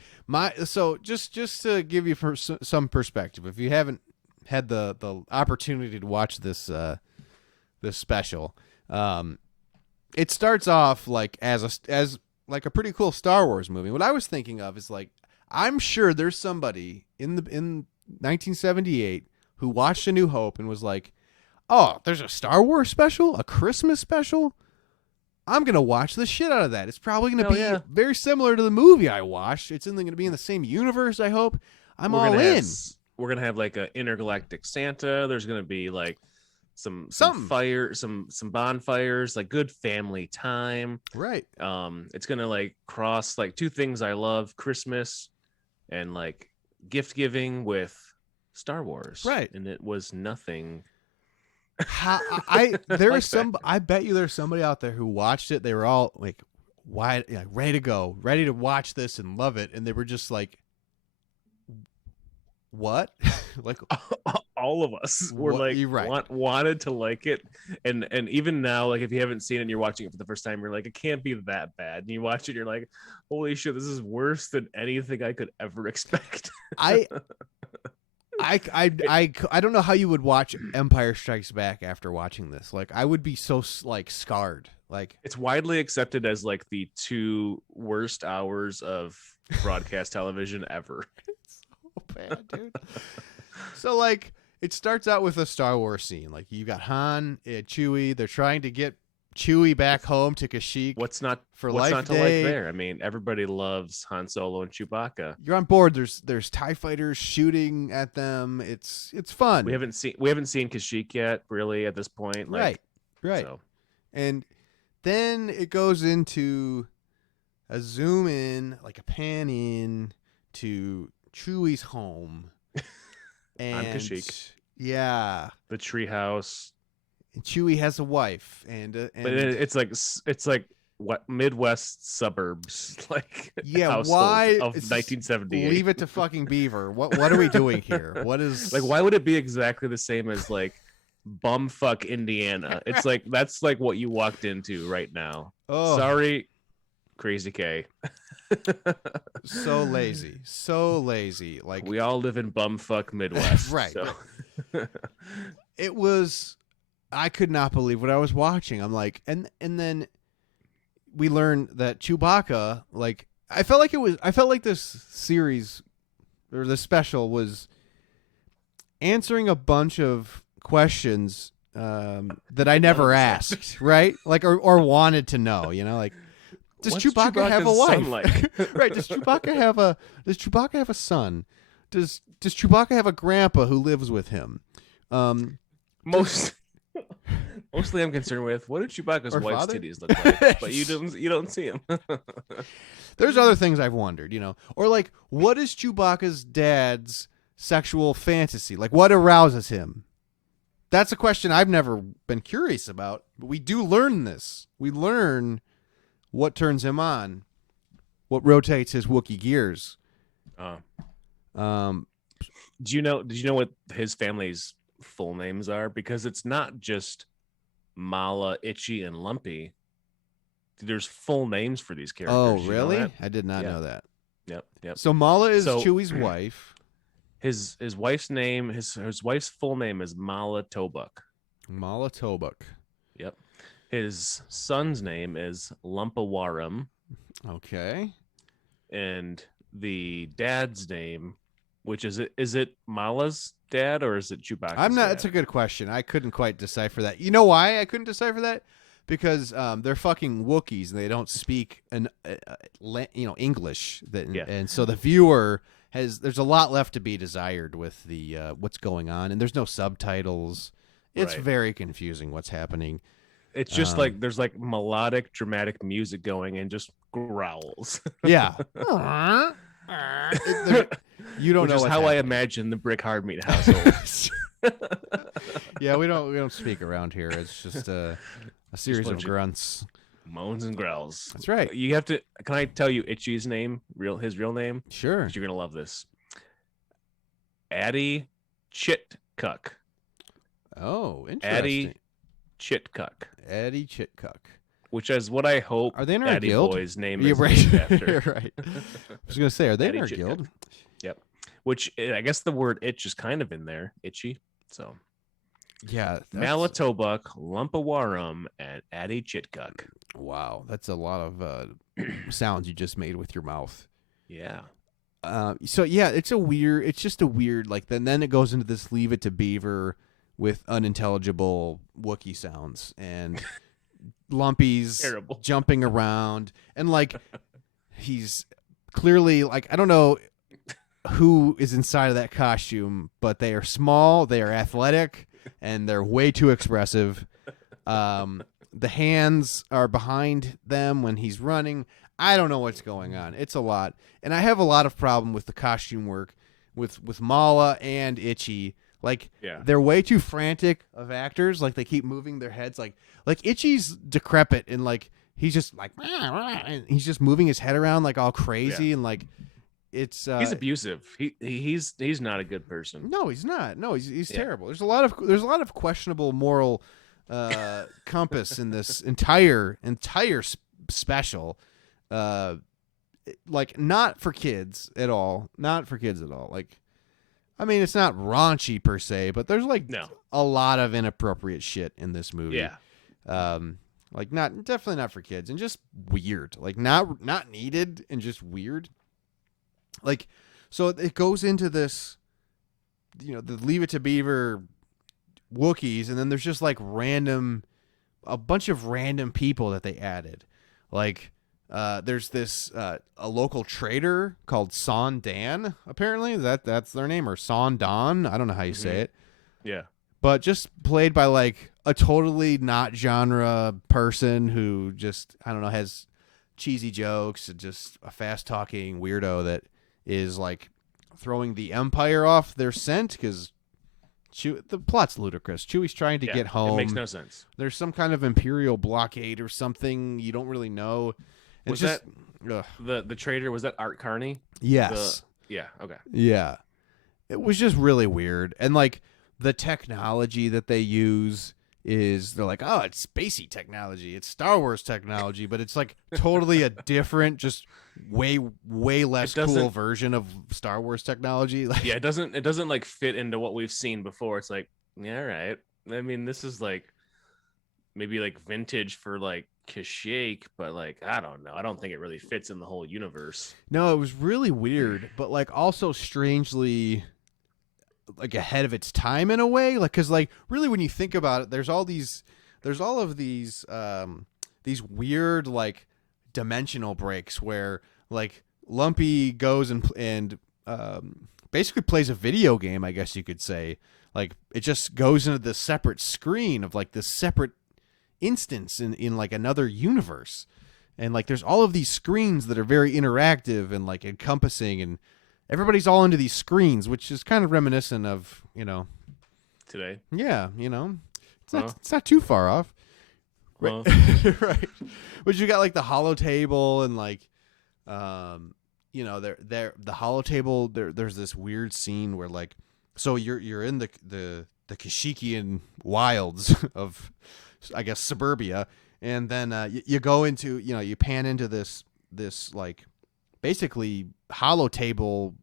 just to give you some perspective, if you haven't had the opportunity to watch this this special, it starts off like as like a pretty cool Star Wars movie. What I was thinking of is, like, I'm sure there's somebody in 1978 who watched A New Hope and was like, "Oh, there's a Star Wars special, a Christmas special. I'm gonna watch the shit out of that. It's probably gonna be very similar to the movie I watched. It's gonna be in the same universe. I hope. I'm all in." We're gonna have like an intergalactic Santa. There's gonna be like some bonfires, like good family time. Right. It's gonna like cross like two things I love: Christmas and like gift giving with Star Wars. Right. And it was nothing. I bet you there's somebody out there who watched it. They were all like, ready to go, ready to watch this and love it, and they were just like, "What?" Like, all of us were wanted to like it, and even now, like, if you haven't seen it and you're watching it for the first time, you're like, it can't be that bad. And you watch it, you're like, holy shit, this is worse than anything I could ever expect. I don't know how you would watch Empire Strikes Back after watching this. Like, I would be so like scarred. Like, it's widely accepted as like the 2 worst hours of broadcast television ever. It's so bad, dude. So, like, it starts out with a Star Wars scene. Like, you got Han and Chewie. They're trying to get Chewie back home to Kashyyyk. What's not to Day. like there? I mean, everybody loves Han Solo and Chewbacca. You're on board. There's TIE fighters shooting at them. It's fun. We haven't seen Kashyyyk yet, really, at this point. Like, right. So. And then it goes into a zoom in, like a pan in to Chewie's home. And on Kashyyyk. Yeah. The treehouse. And Chewie has a wife, but it's like what Midwest suburbs, like, why of 1978. Leave it to fucking Beaver. What are we doing here? What is like? Why would it be exactly the same as like bumfuck Indiana? It's like that's like what you walked into right now. Oh, sorry, Crazy K. So lazy. Like, we all live in bumfuck Midwest, right? So. It was. I could not believe what I was watching. I'm like, and then we learned that Chewbacca, like, I felt like this series or this special was answering a bunch of questions that I never asked, right? Like, or wanted to know, like, does Chewbacca have a wife? Like? Right? Does Chewbacca have a son? Does Chewbacca have a grandpa who lives with him? Mostly I'm concerned with what did Chewbacca's wife's father? titties look like, but you don't see them. There's other things I've wondered, or like, what is Chewbacca's dad's sexual fantasy? Like, what arouses him? That's a question I've never been curious about, but we do learn this. We learn what turns him on, what rotates his Wookiee gears. Did you know what his family's full names are? Because it's not just Mala, Itchy, and Lumpy. There's full names for these characters. Oh, really? I did not know that. Yep. So Mala is Chewie's wife. His wife's name, his wife's full name is Mala Tobuk. Mala Tobuk. Yep. His son's name is Lumpawarum. Okay. And the dad's name, which is it Mala's dad or is it Chewbacca's I'm not. dad? That's a good question. I couldn't quite decipher that. You know why I couldn't decipher that? Because they're fucking Wookiees and they don't speak English. And so the viewer there's a lot left to be desired with the what's going on, and there's no subtitles. It's very confusing what's happening. It's just like there's like melodic, dramatic music going and just growls. Yeah. You don't Which know is what's how happening. I imagine the Brick Hard Meat household. Yeah, we don't speak around here. It's just a series of bunch of- grunts. Moans and growls. That's right. You have to. Can I tell you Itchy's name? His real name? Sure. 'Cause you're gonna love this. Addie Chitcuck. Oh, interesting. Addie Chitcuck, Addie Chitcuck. which is what I hope Are they in our Addie guild? Boy's name Yeah, is right. named after. Right. I was gonna say, are they in Addie our Chitcuck. guild? Yep. Which I guess the word itch is kind of in there. Itchy. So Yeah. Malatobuck, Lumpawarum, and Addie Chitcuck. Wow, that's a lot of sounds you just made with your mouth. Yeah. So yeah, it's just a weird, like, then it goes into this Leave It to Beaver with unintelligible Wookiee sounds and Lumpy's Terrible. jumping around, and like he's clearly, like, I don't know who is inside of that costume, but they are small, they are athletic, and they're way too expressive. The hands are behind them when he's running. I don't know what's going on. It's a lot. And I have a lot of problem with the costume work with Mala and Itchy. Like, Yeah. they're way too frantic of actors. Like, they keep moving their heads. Like Itchy's decrepit, and like he's just like, and he's just moving his head around like all crazy, and like it's He's abusive. He's not a good person. no, he's not. No, he's Yeah. terrible. There's a lot of questionable moral compass in this entire special. Like, not for kids at all. Not for kids at all. Like, I mean, it's not raunchy per se, but there's like No. a lot of inappropriate shit in this movie. Yeah. Like, definitely not for kids, and just weird. Like, not needed, and just weird. Like, so it goes into this, the Leave It to Beaver Wookiees, and then there's just like a bunch of random people that they added. Like, there's this a local trader called Son Dan. Apparently, that's their name, or Son Don. I don't know how you say it, Yeah. but just played by like a totally not genre person who just, I don't know, has cheesy jokes and just a fast talking weirdo that is like throwing the Empire off their scent, because the plot's ludicrous. Chewie's trying to get home. It makes no sense. There's some kind of Imperial blockade or something. You don't really know. And Was it's that ugh. the trader? Was that Art Carney? Yes. Yeah. Okay. Yeah. It was just really weird. And like the technology that they use is, they're like, oh, it's spacey technology. It's Star Wars technology, but it's like totally a different, just way less cool version of Star Wars technology. Like, Yeah. It doesn't like fit into what we've seen before. It's like, yeah, all right. I mean, this is like maybe like vintage for like Kashyyyk, but like, I don't know. I don't think it really fits in the whole universe. no, it was really weird, but like also strangely like ahead of its time in a way. Like, cause like really when you think about it, there's all of these weird like dimensional breaks where like Lumpy goes and basically plays a video game, I guess you could say. Like, it just goes into this separate screen of like this separate instance in like another universe, and like there's all of these screens that are very interactive and like encompassing, and everybody's all into these screens, which is kind of reminiscent of Today. yeah, it's not too far off, right? Right. But you got like the holo table, and like there the holo table, there's this weird scene where like, so you're in the Kashyykian wilds of, I guess, suburbia, and then you go into, you pan into this like basically holo table,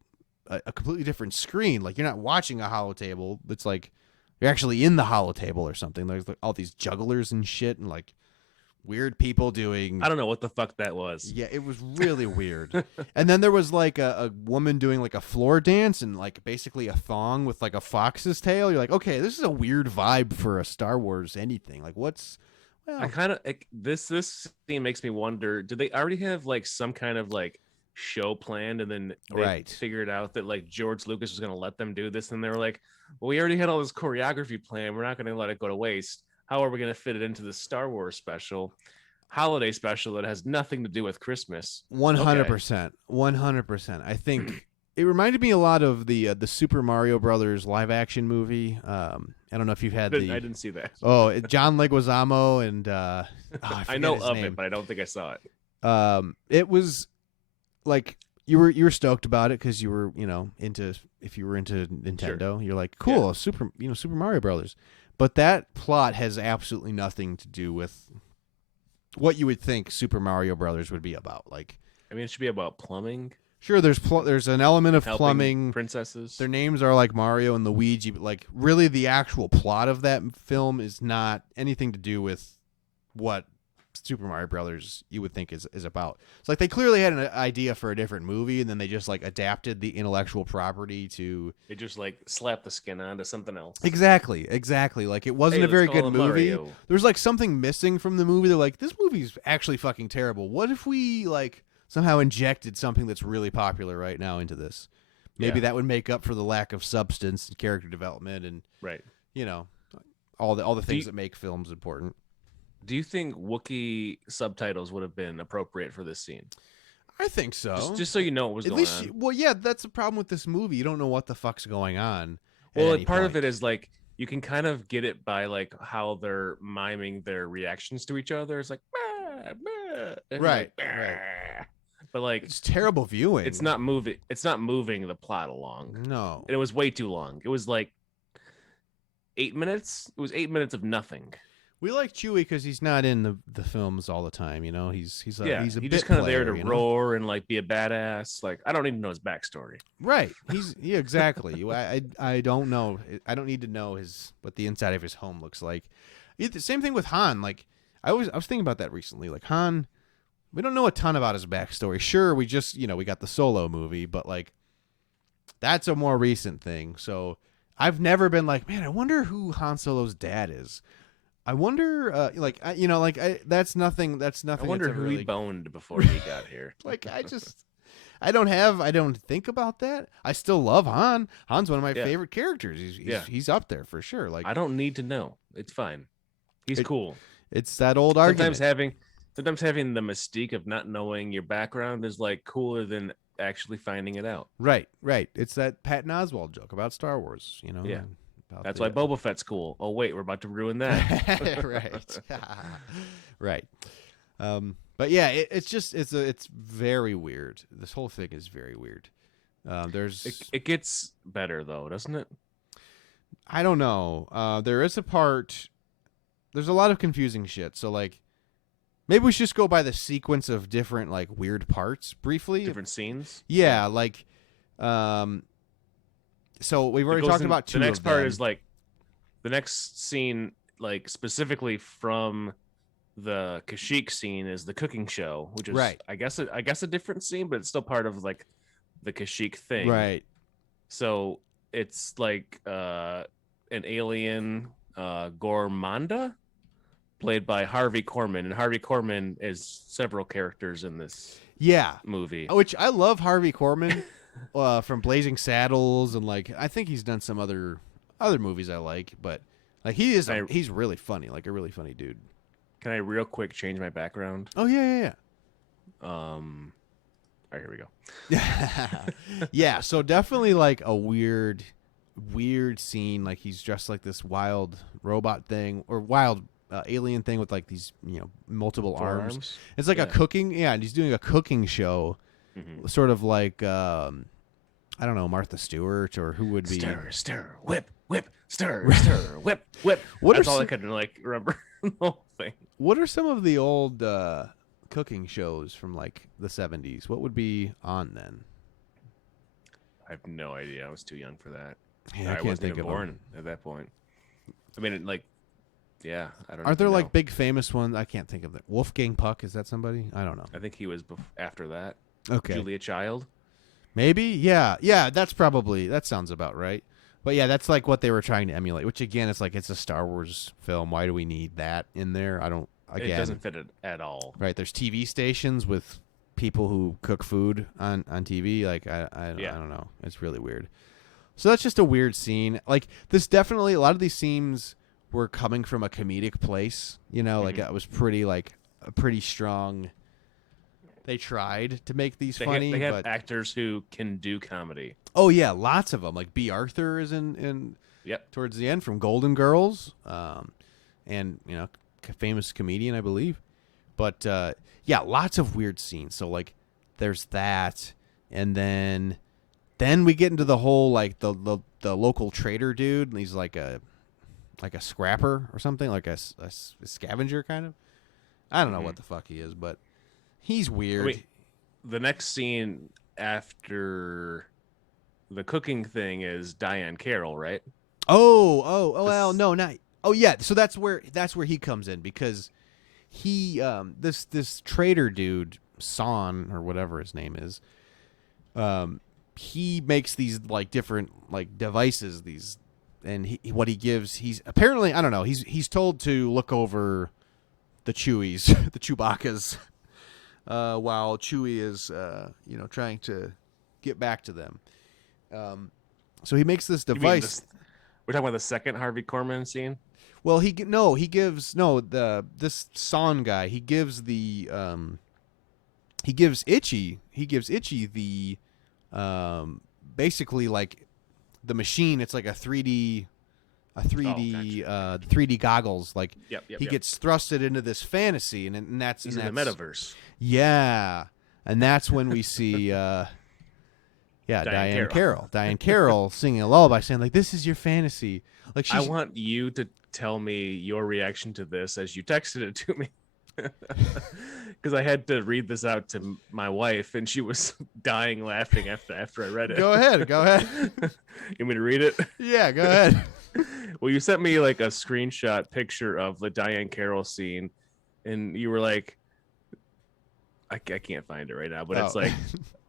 a completely different screen. Like, you're not watching a holo table. It's like you're actually in the holo table or something. There's like all these jugglers and shit, and like weird people doing. I don't know what the fuck that was. Yeah, it was really weird. And then there was like a woman doing like a floor dance and like basically a thong with like a fox's tail. You're like, okay, this is a weird vibe for a Star Wars anything. Like, what's I kind of this scene makes me wonder, did they already have like some kind of like show planned, and then they Right. figured out that like George Lucas was going to let them do this, and they were like, well, we already had all this choreography planned, we're not going to let it go to waste. How are we going to fit it into the Star Wars special, holiday special that has nothing to do with Christmas? 100%. 100%. I think it reminded me a lot of the Super Mario Brothers live action movie. I don't know if you've had I the. didn't see that. John Leguizamo and I know of it, but I don't think I saw it. It was like you were stoked about it because you were into if you were into Nintendo, you're like cool Super Mario Brothers, but that plot has absolutely nothing to do with what you would think Super Mario Brothers would be about. Like, I mean, it should be about plumbing. Sure, there's an element of Helping plumbing. princesses. Their names are like Mario and Luigi, but like really the actual plot of that film is not anything to do with what Super Mario Brothers you would think is about. It's like they clearly had an idea for a different movie, and then they just like adapted the intellectual property to. They just like slapped the skin onto something else. Exactly. Like it wasn't Hey, a very let's call good it movie. Mario. There's like something missing from the movie. They're like, this movie's actually fucking terrible. What if we like somehow injected something that's really popular right now into this? Maybe that would make up for the lack of substance and character development and Right. all the things that make films important. Do you think Wookiee subtitles would have been appropriate for this scene? I think so. Just so you know what was At going least, on. well, yeah, that's the problem with this movie. You don't know what the fuck's going on. Well, part of it is like you can kind of get it by like how they're miming their reactions to each other. It's like, bah, bah, and Right, like, bah. But like it's terrible viewing. it's not moving. It's not moving the plot along. No. And it was way too long. It was like 8 minutes. It was 8 minutes of nothing. We like Chewie because he's not in the films all the time. He's a He's bit just kind of there player, to roar and like be a badass. Like I don't even know his backstory. Right. Exactly. I don't know. I don't need to know what the inside of his home looks like. Same thing with Han. Like I was thinking about that recently. Like Han, we don't know a ton about his backstory. Sure, we just we got the Solo movie, but like that's a more recent thing. So I've never been like, man, I wonder who Han Solo's dad is. I wonder, that's nothing. That's nothing. I wonder that's who really... he boned before he got here. Like I don't think about that. I still love Han. Han's one of my favorite characters. He's up there for sure. Like I don't need to know. It's fine. He's cool. It's that old argument. Sometimes having the mystique of not knowing your background is like cooler than actually finding it out. Right. It's that Patton Oswalt joke about Star Wars. Yeah. That's why Boba Fett's cool. Oh wait, we're about to ruin that. Right. Right. But yeah, it's very weird. This whole thing is very weird. It gets better though, doesn't it? I don't know. There is a part. There's a lot of confusing shit. So like, maybe we should just go by the sequence of different like weird parts briefly. Different scenes. Yeah, like, so we've already talked about two. The next of part them. is like the next scene, like specifically from the Kashyyyk scene, is the cooking show, which is right. I guess a different scene, but it's still part of like the Kashyyyk thing. Right. So it's like an alien Gormanda, played by Harvey Korman, and Harvey Korman is several characters in this movie. Which I love Harvey Korman from Blazing Saddles, and like I think he's done some other movies I like, but like he's really funny, like a really funny dude. Can I real quick change my background? Oh yeah. All right, here we go. Yeah, so definitely like a weird scene. Like he's dressed like this wild robot thing or wild alien thing with like these multiple arms. It's like a cooking and he's doing a cooking show, sort of like I don't know, Martha Stewart or who would be stir whip stir whip. That's all I could like remember the whole thing. What are some of the old cooking shows from like the 70s? What would be on then? I have no idea. I was too young for that. Yeah, I can't wasn't think even of born them. at that point. I mean, like, yeah, I don't. Are there know. like big famous ones? I can't think of them. Wolfgang Puck, is that somebody? I don't know. I think he was after that. Okay. Julia Child. Maybe, yeah. That sounds about right. But yeah, that's like what they were trying to emulate. Which again, it's like it's a Star Wars film. Why do we need that in there? I don't. Again, It doesn't fit it at all. Right. There's TV stations with people who cook food on TV. Like I don't know. It's really weird. So that's just a weird scene. Like this definitely a lot of these scenes were coming from a comedic place. Like it was pretty like a pretty strong. they tried to make these They funny. have but actors who can do comedy. oh yeah, lots of them. Like B. Arthur is in Yep. towards the end from Golden Girls, and famous comedian, I believe. But yeah, lots of weird scenes. So like, there's that, and then we get into the whole like the local trader dude, and he's like a scrapper or something, like a scavenger kind of. I don't know what the fuck he is, but he's weird. I mean, the next scene after the cooking thing is Diane Carroll, right? Well, no, not. Oh yeah, so that's where he comes in, because he this trader dude, Son or whatever his name is, he makes these like different like devices, and he's apparently, I don't know, he's told to look over the Chewies, the Chewbaccas, while Chewie is trying to get back to them. So he makes this device. We're talking about the second Harvey Korman scene. Well, this Son guy, he gives Itchy the basically like the machine. It's like a 3D goggles. Like he gets thrusted into this fantasy, and that's in the metaverse. Yeah, and that's when we see Diane Carroll singing a lullaby, saying like, "This is your fantasy." Like I want you to tell me your reaction to this as you texted it to me, because I had to read this out to my wife, and she was dying laughing after I read it. Go ahead. You want me to read it? Yeah, go ahead. Well, you sent me like a screenshot picture of the Diane Carroll scene, and you were like, I can't find it right now, but it's like,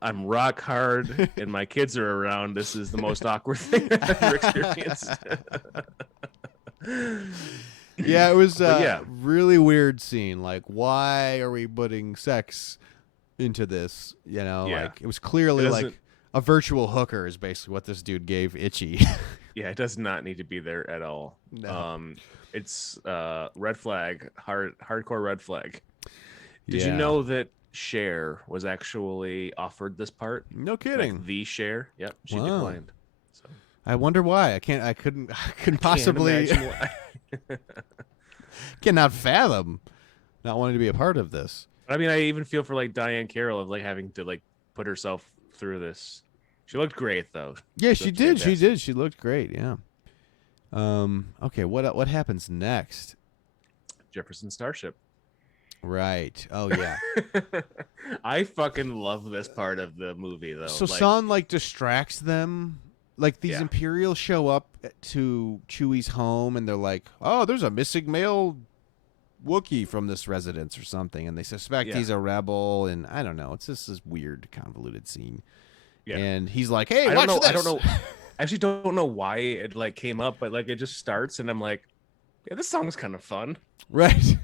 I'm rock hard and my kids are around. This is the most awkward thing I've ever experienced. Yeah, it was really weird scene. Like, why are we putting sex into this? Like it was clearly like a virtual hooker is basically what this dude gave Itchy. Yeah, it does not need to be there at all. No. It's red flag, hardcore red flag. Did you know that Cher was actually offered this part? No kidding. Like the Cher. Yep, she declined. So I wonder why. I couldn't possibly cannot fathom not wanting to be a part of this. I mean, I even feel for like Diane Carroll of like having to like put herself through this. She looked great though. Yeah, she did. Fantastic. She did. She looked great. Yeah. Okay. What happens next? Jefferson Starship. Right. Oh yeah. I fucking love this part of the movie though. So Son like distracts them. Like these Imperials show up to Chewie's home, and they're like, "Oh, there's a missing male Wookiee from this residence or something," and they suspect he's a rebel. And I don't know. It's just this weird, convoluted scene. Yeah. And he's like, "Hey, I don't know. I actually don't know why it like came up, but like it just starts, and I'm like, yeah, this song's kind of fun, right?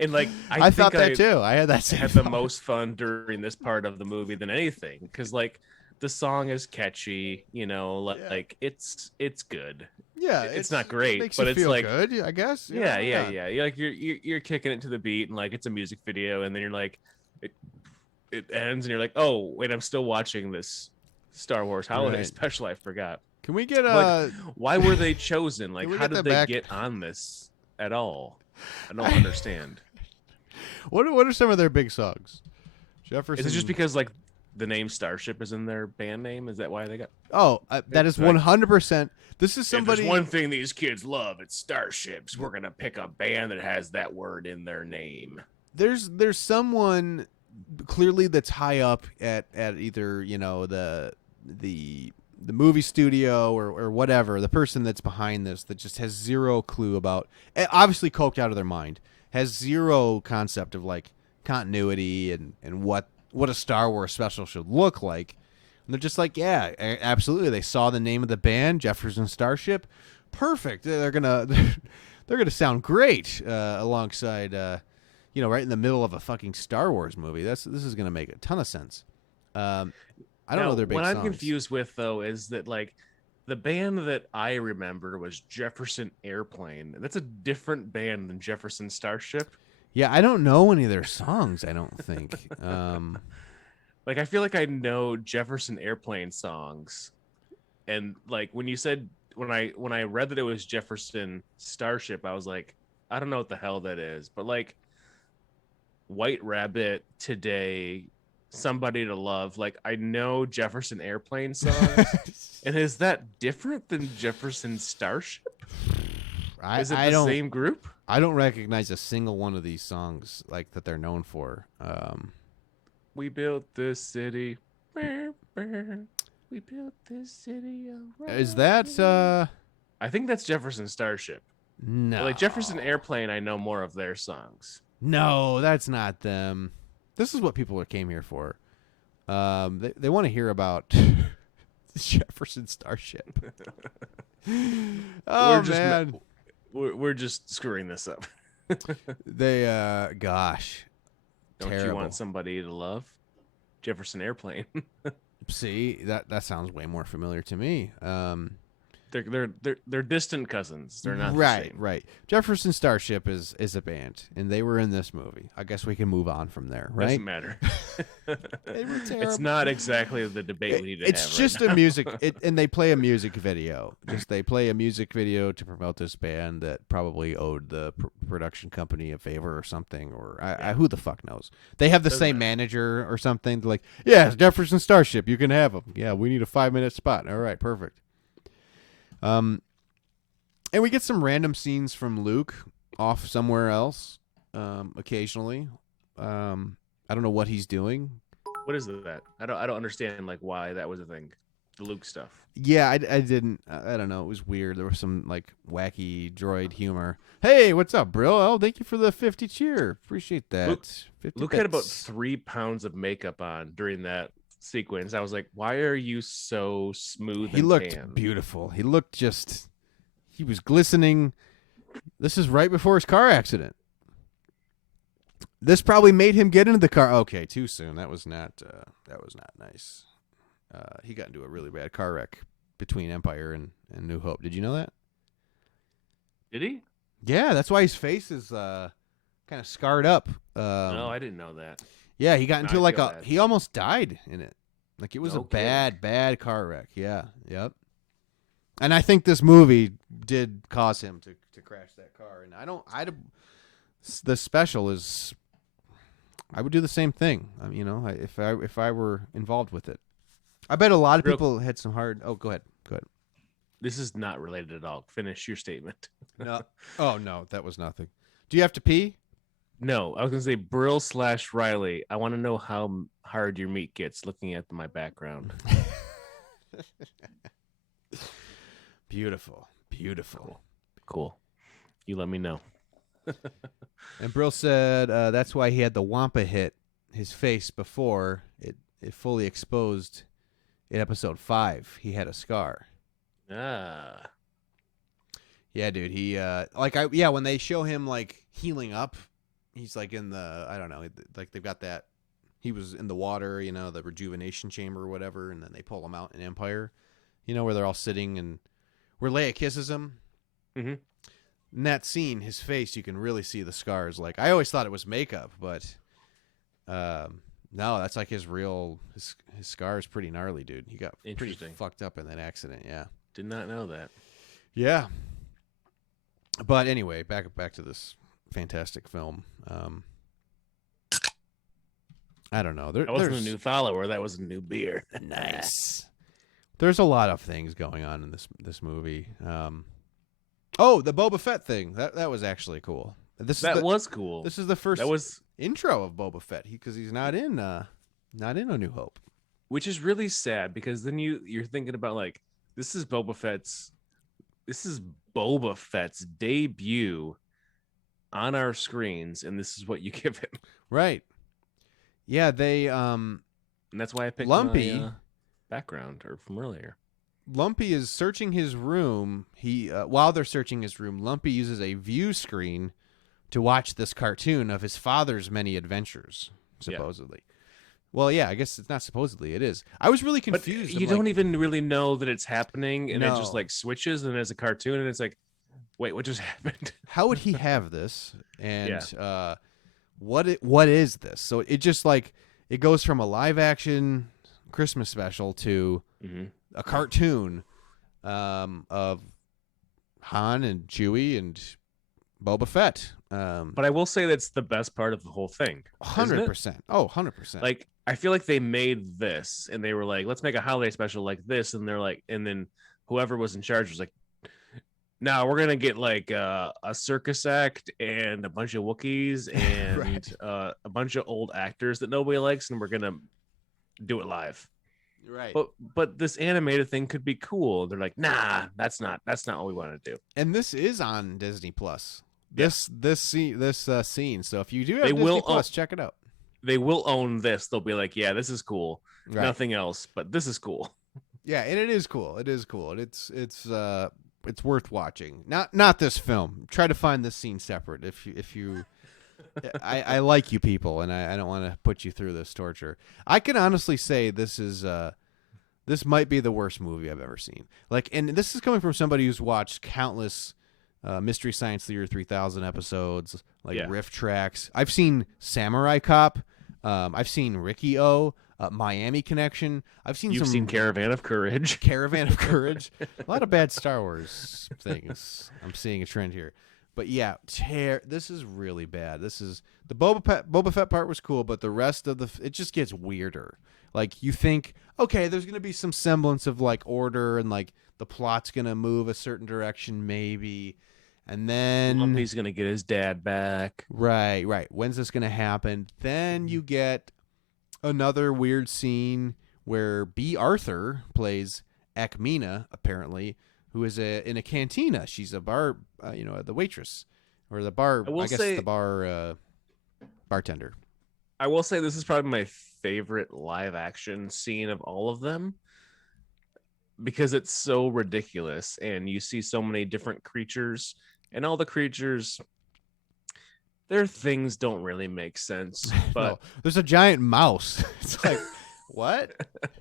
And like I thought that too. I had that. Had the most fun during this part of the movie than anything, because like the song is catchy, like it's good. Yeah, it's not great, makes but you it's feel like good, I guess. Yeah. You're like you're kicking it to the beat, and like it's a music video, and then you're like, it ends, and you're like, oh wait, I'm still watching this Star Wars holiday special. I forgot. Can we get why were they chosen? Like, how did they get on this at all? I don't understand. What are some of their big songs? Jefferson. Is it just because like the name Starship is in their band name? Is that why they got? Oh, that is 100%. This is somebody. If there's one thing these kids love, it's starships. We're gonna pick a band that has that word in their name. There's someone clearly that's high up at either the movie studio or whatever, the person that's behind this, that just has zero clue about, obviously coked out of their mind, has zero concept of like continuity and what a Star Wars special should look like. And they're just like, yeah, absolutely. They saw the name of the band, Jefferson Starship. Perfect. They're gonna sound great alongside right in the middle of a fucking Star Wars movie. This is gonna make a ton of sense. I don't know their big songs. What I'm confused with though is that like the band that I remember was Jefferson Airplane. That's a different band than Jefferson Starship. Yeah, I don't know any of their songs. I don't think. Like I feel like I know Jefferson Airplane songs, and like when you said when I read that it was Jefferson Starship, I was like, I don't know what the hell that is, but like White Rabbit, Today, Somebody to Love, like I know Jefferson Airplane songs, and is that different than Jefferson Starship? Is it I the don't. same group? I don't recognize a single one of these songs like that they're known for. We built this city. We built this city. Is that I think that's Jefferson Starship. no? But like Jefferson Airplane, I know more of their songs. No, that's not them. This is what people came here for. They want to hear about Jefferson Starship. Oh man, We're just screwing this up. they gosh, Don't terrible. you want somebody to love? Jefferson Airplane. See, that sounds way more familiar to me. They're distant cousins. They're not right, the same. right. Jefferson Starship is a band, and they were in this movie. I guess we can move on from there, right? Doesn't matter. They were It's terrible. not exactly the debate we need to It's have. just right a music, and they play a music video. They play a music video to promote this band that probably owed the production company a favor or something, or who the fuck knows? They have the same manager or something. They're like, yeah, Jefferson Starship, you can have them. Yeah, we need a 5-minute spot. All right, perfect. And we get some random scenes from Luke off somewhere else, occasionally. I don't know what he's doing. What is that? I don't understand like why that was a thing. The Luke stuff. Yeah, I didn't. I don't know. It was weird. There was some like wacky droid humor. Hey, what's up, bro? Oh, thank you for the 50 cheer. Appreciate that. Luke had about 3 pounds of makeup on during that sequence. I was like, why are you so smooth? He and looked tan? beautiful. He looked he was glistening. This is right before his car accident. This probably made him get into the car. Okay, too soon. That was not nice. He got into a really bad car wreck between Empire and New Hope. Did you know that? Did he? Yeah, that's why his face is kind of scarred up. No, I didn't know that. Yeah, he got into I like feel bad. he almost died in it. Like it was No a kidding. bad car wreck. Yeah, yep. And I think this movie did cause him to crash that car. And the special is, I would do the same thing. If I were involved with it, I bet a lot of people had some hard. Oh, go ahead. This is not related at all. Finish your statement. No. Oh no, that was nothing. Do you have to pee? No, I was gonna say Brill / Riley. I want to know how hard your meat gets looking at my background. Beautiful. Cool. You let me know. And Brill said that's why he had the Wampa hit his face before it fully exposed in episode 5. He had a scar. Ah. Yeah, dude. He when they show him like healing up, he's like in the, I don't know, like they've got that, he was in the water, the rejuvenation chamber or whatever, and then they pull him out in Empire, where they're all sitting and where Leia kisses him. Mm-hmm. In that scene, his face, you can really see the scars. Like, I always thought it was makeup, but no, that's like his scar is pretty gnarly, dude. He got pretty fucked up in that accident, yeah. Did not know that. Yeah. But anyway, back to this fantastic film. I don't know. That wasn't a new follower. That was a new beer. Nice. There's a lot of things going on in this movie. Oh, the Boba Fett thing. That was actually cool. Was cool. This is the first intro of Boba Fett because he's not in A New Hope. Which is really sad because then you're thinking about like this is Boba Fett's debut on our screens, and this is what you give him. Right. Yeah, they and that's why I picked Lumpy my background or from earlier. Lumpy is searching his room. While they're searching his room, Lumpy uses a view screen to watch this cartoon of his father's many adventures, supposedly. Yeah. Well, yeah, I guess it's not supposedly. It is. I was really confused. But you don't even really know that it's happening, and No. it just like switches, and it's a cartoon, and it's like, wait, what just happened? How would he have this? And what is this? So it just like it goes from a live action Christmas special to a cartoon of Han and Chewie and Boba Fett. But I will say that's the best part of the whole thing. 100%. Oh, 100%. Like, I feel like they made this and they were like, let's make a holiday special like this. And they're like, and then whoever was in charge was like, now we're gonna get like a circus act and a bunch of Wookiees and Right. A bunch of old actors that nobody likes, and we're gonna do it live. Right. But this animated thing could be cool. They're like, nah, that's not what we want to do. And this is on Disney Plus. Yeah. This scene. So if you do have They Disney will Plus, check it out. They will own this. They'll be like, yeah, this is cool. Right. Nothing else, but this is cool. Yeah, and it is cool. It is cool. It's worth watching. Not this film. Try to find this scene separate. If you I like you people, and I don't want to put you through this torture. I can honestly say this might be the worst movie I've ever seen. Like, and this is coming from somebody who's watched countless Mystery Science Theater 3000 episodes, like riff tracks. I've seen Samurai Cop. I've seen Ricky O. Miami Connection. You've seen Caravan of Courage. Caravan of Courage. A lot of bad Star Wars things. I'm seeing a trend here. But yeah, this is really bad. This is the Boba Fett part was cool, but the rest of it just gets weirder. Like, you think, okay, there's going to be some semblance of like order and like the plot's going to move a certain direction maybe. And then he's going to get his dad back. Right. When's this going to happen? Then you get another weird scene where B. Arthur plays Akmina, apparently, who is in a cantina. She's a bar, the waitress or the bar. The bar bartender. I will say this is probably my favorite live action scene of all of them because it's so ridiculous, and you see so many different creatures, and all the creatures, their things don't really make sense. But No, there's a giant mouse. It's like, what?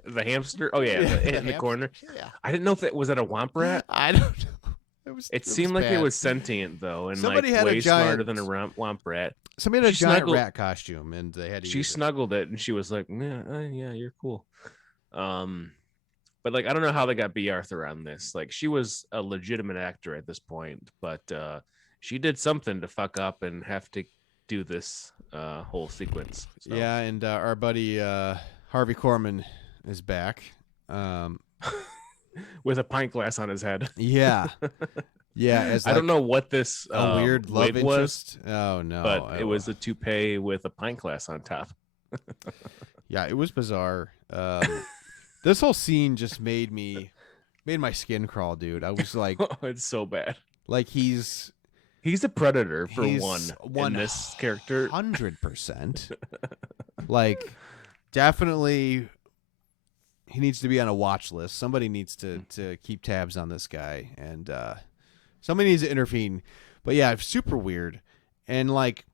The hamster? Oh yeah, in the corner. Yeah. I didn't know if that was a Womp Rat. I don't know. It seemed like bad. it was sentient though, and Somebody like had a way smarter giant- than a Womp Rat. Somebody had a She giant snuggled- rat costume, and they had to She use it. snuggled it, and she was like, yeah, you're cool. But like, I don't know how they got B. Arthur on this. Like, she was a legitimate actor at this point, but she did something to fuck up and have to do this whole sequence. So. Yeah, and our buddy Harvey Korman is back. With a pint glass on his head. Yeah. Yeah, as I don't know what this a weird love wig was, interest. Oh no! but it was a toupee with a pint glass on top. Yeah, it was bizarre. This whole scene just made my skin crawl, dude. I was like, It's so bad. like he's He's a predator for He's one in this character. 100%. Like, definitely, he needs to be on a watch list. Somebody needs to keep tabs on this guy, and somebody needs to intervene. But yeah, super weird. And like,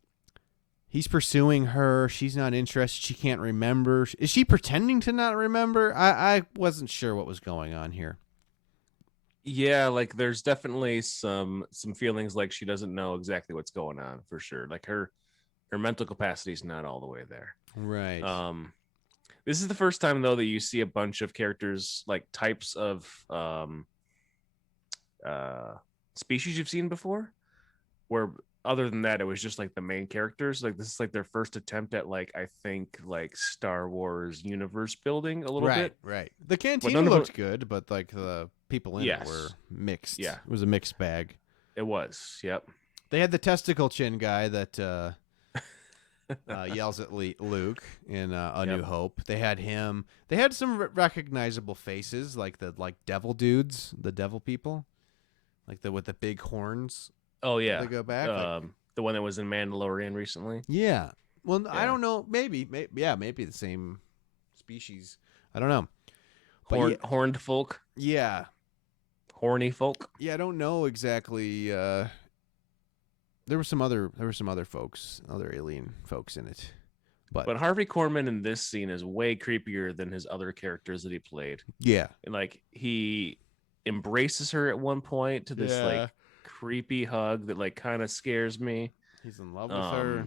he's pursuing her. She's not interested. She can't remember. Is she pretending to not remember? I wasn't sure what was going on here. Yeah, like there's definitely some feelings like she doesn't know exactly what's going on for sure. Like her mental capacity is not all the way there. Right. This is the first time though that you see a bunch of characters, like types of species you've seen before, where other than that it was just like the main characters. Like this is like their first attempt at like, I think, like Star Wars universe building a little bit. Right. The cantina none of looked good, but like the people in it Yes. were mixed. Yeah. It was a mixed bag. It was. Yep. They had the testicle chin guy that yells at Luke in A New Yep. Hope. They had him. They had some recognizable faces, like the devil dudes, the devil people, like with the big horns. Oh yeah. They go back. The one that was in Mandalorian recently. Yeah. Well, I Yeah. don't know. Maybe the same species. I don't know. But Horned folk, yeah. horny folk. Yeah, I don't know exactly. There were some other folks, other alien folks in it, But Harvey Korman in this scene is way creepier than his other characters that he played. yeah, And like he embraces her at one point to this like creepy hug that like kind of scares me. he's in love with her.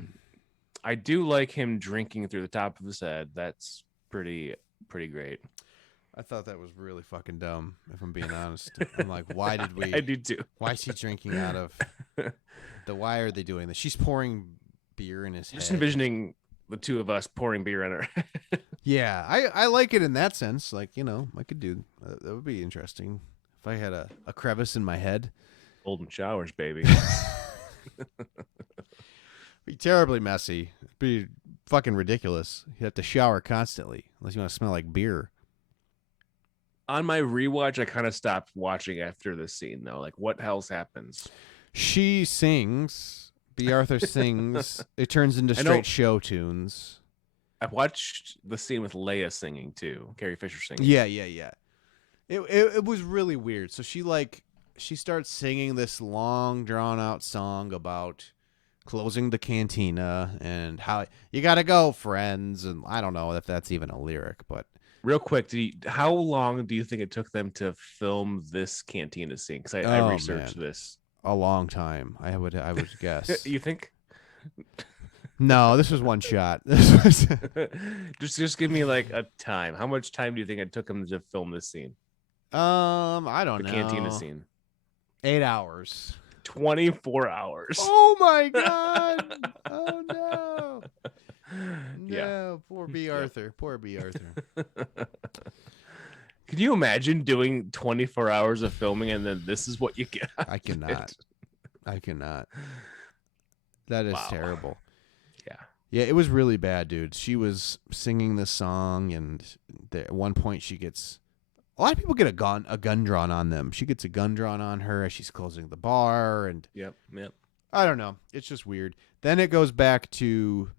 I do like him drinking through the top of his head. That's pretty great. I thought that was really fucking dumb, if I'm being honest. I'm like, why did we? I do too. Why is he drinking out of why are they doing this? She's pouring beer in his Just head. envisioning the two of us pouring beer in her. Yeah, I like it in that sense. Like, I could do that would be interesting if I had a crevice in my head. Golden showers, baby. Be terribly messy. Be fucking ridiculous. You have to shower constantly unless you want to smell like beer. On my rewatch, I kind of stopped watching after this scene, though. Like, what else happens? She sings. B. Arthur sings. It turns into straight show tunes. I watched the scene with Leia singing too. Carrie Fisher singing. Yeah. It was really weird. So she starts singing this long drawn out song about closing the cantina and how you gotta go, friends. And I don't know if that's even a lyric, but real quick, how long do you think it took them to film this cantina scene? Because I researched this. A long time. I would guess. You think? No, this was one shot. This was just give me like a time. How much time do you think it took them to film this scene? I don't know. The cantina scene. 8 hours. 24 hours. Oh my god. Oh no. Yeah. No, poor B. Arthur. Poor B. Arthur. Can you imagine doing 24 hours of filming and then this is what you get? I cannot. That is terrible. Yeah. Yeah, it was really bad, dude. She was singing this song, and at one point she gets... A lot of people get a gun drawn on them. She gets a gun drawn on her as she's closing the bar, and... Yep. I don't know. It's just weird. Then it goes back to...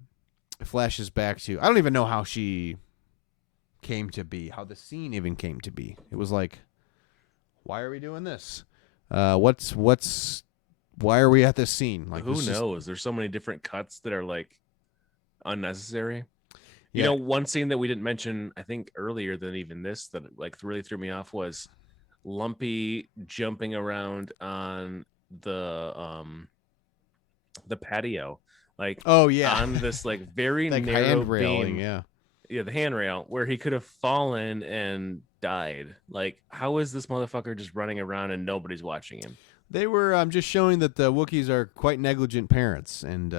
It flashes back to... I don't even know how she came to be, how the scene even came to be. It was like, why are we doing this? Why are we at this scene? Like, who knows? There's so many different cuts that are like unnecessary. Yeah. You know, one scene that we didn't mention, I think earlier than even this, that like really threw me off was Lumpy jumping around on the patio, like on this like very like narrow railing, beam. Yeah, the handrail where he could have fallen and died. Like, how is this motherfucker just running around and nobody's watching him? They were just showing that the Wookiees are quite negligent parents, and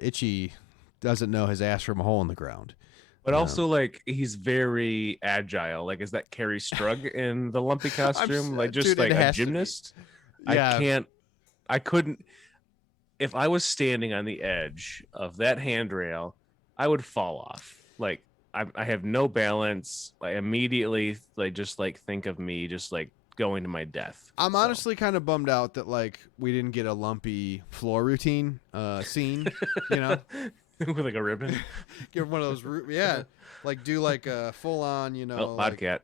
Itchy doesn't know his ass from a hole in the ground. But also, like, he's very agile. Like, is that Carrie Strug in the Lumpy costume? Like, just dude, like a gymnast? Yeah. I couldn't. If I was standing on the edge of that handrail, I would fall off. Like, I have no balance. I immediately, like, just like think of me just like going to my death. I'm honestly kind of bummed out that like we didn't get a Lumpy floor routine scene, with like a ribbon. Give one of those, like do like a full on, Podcat.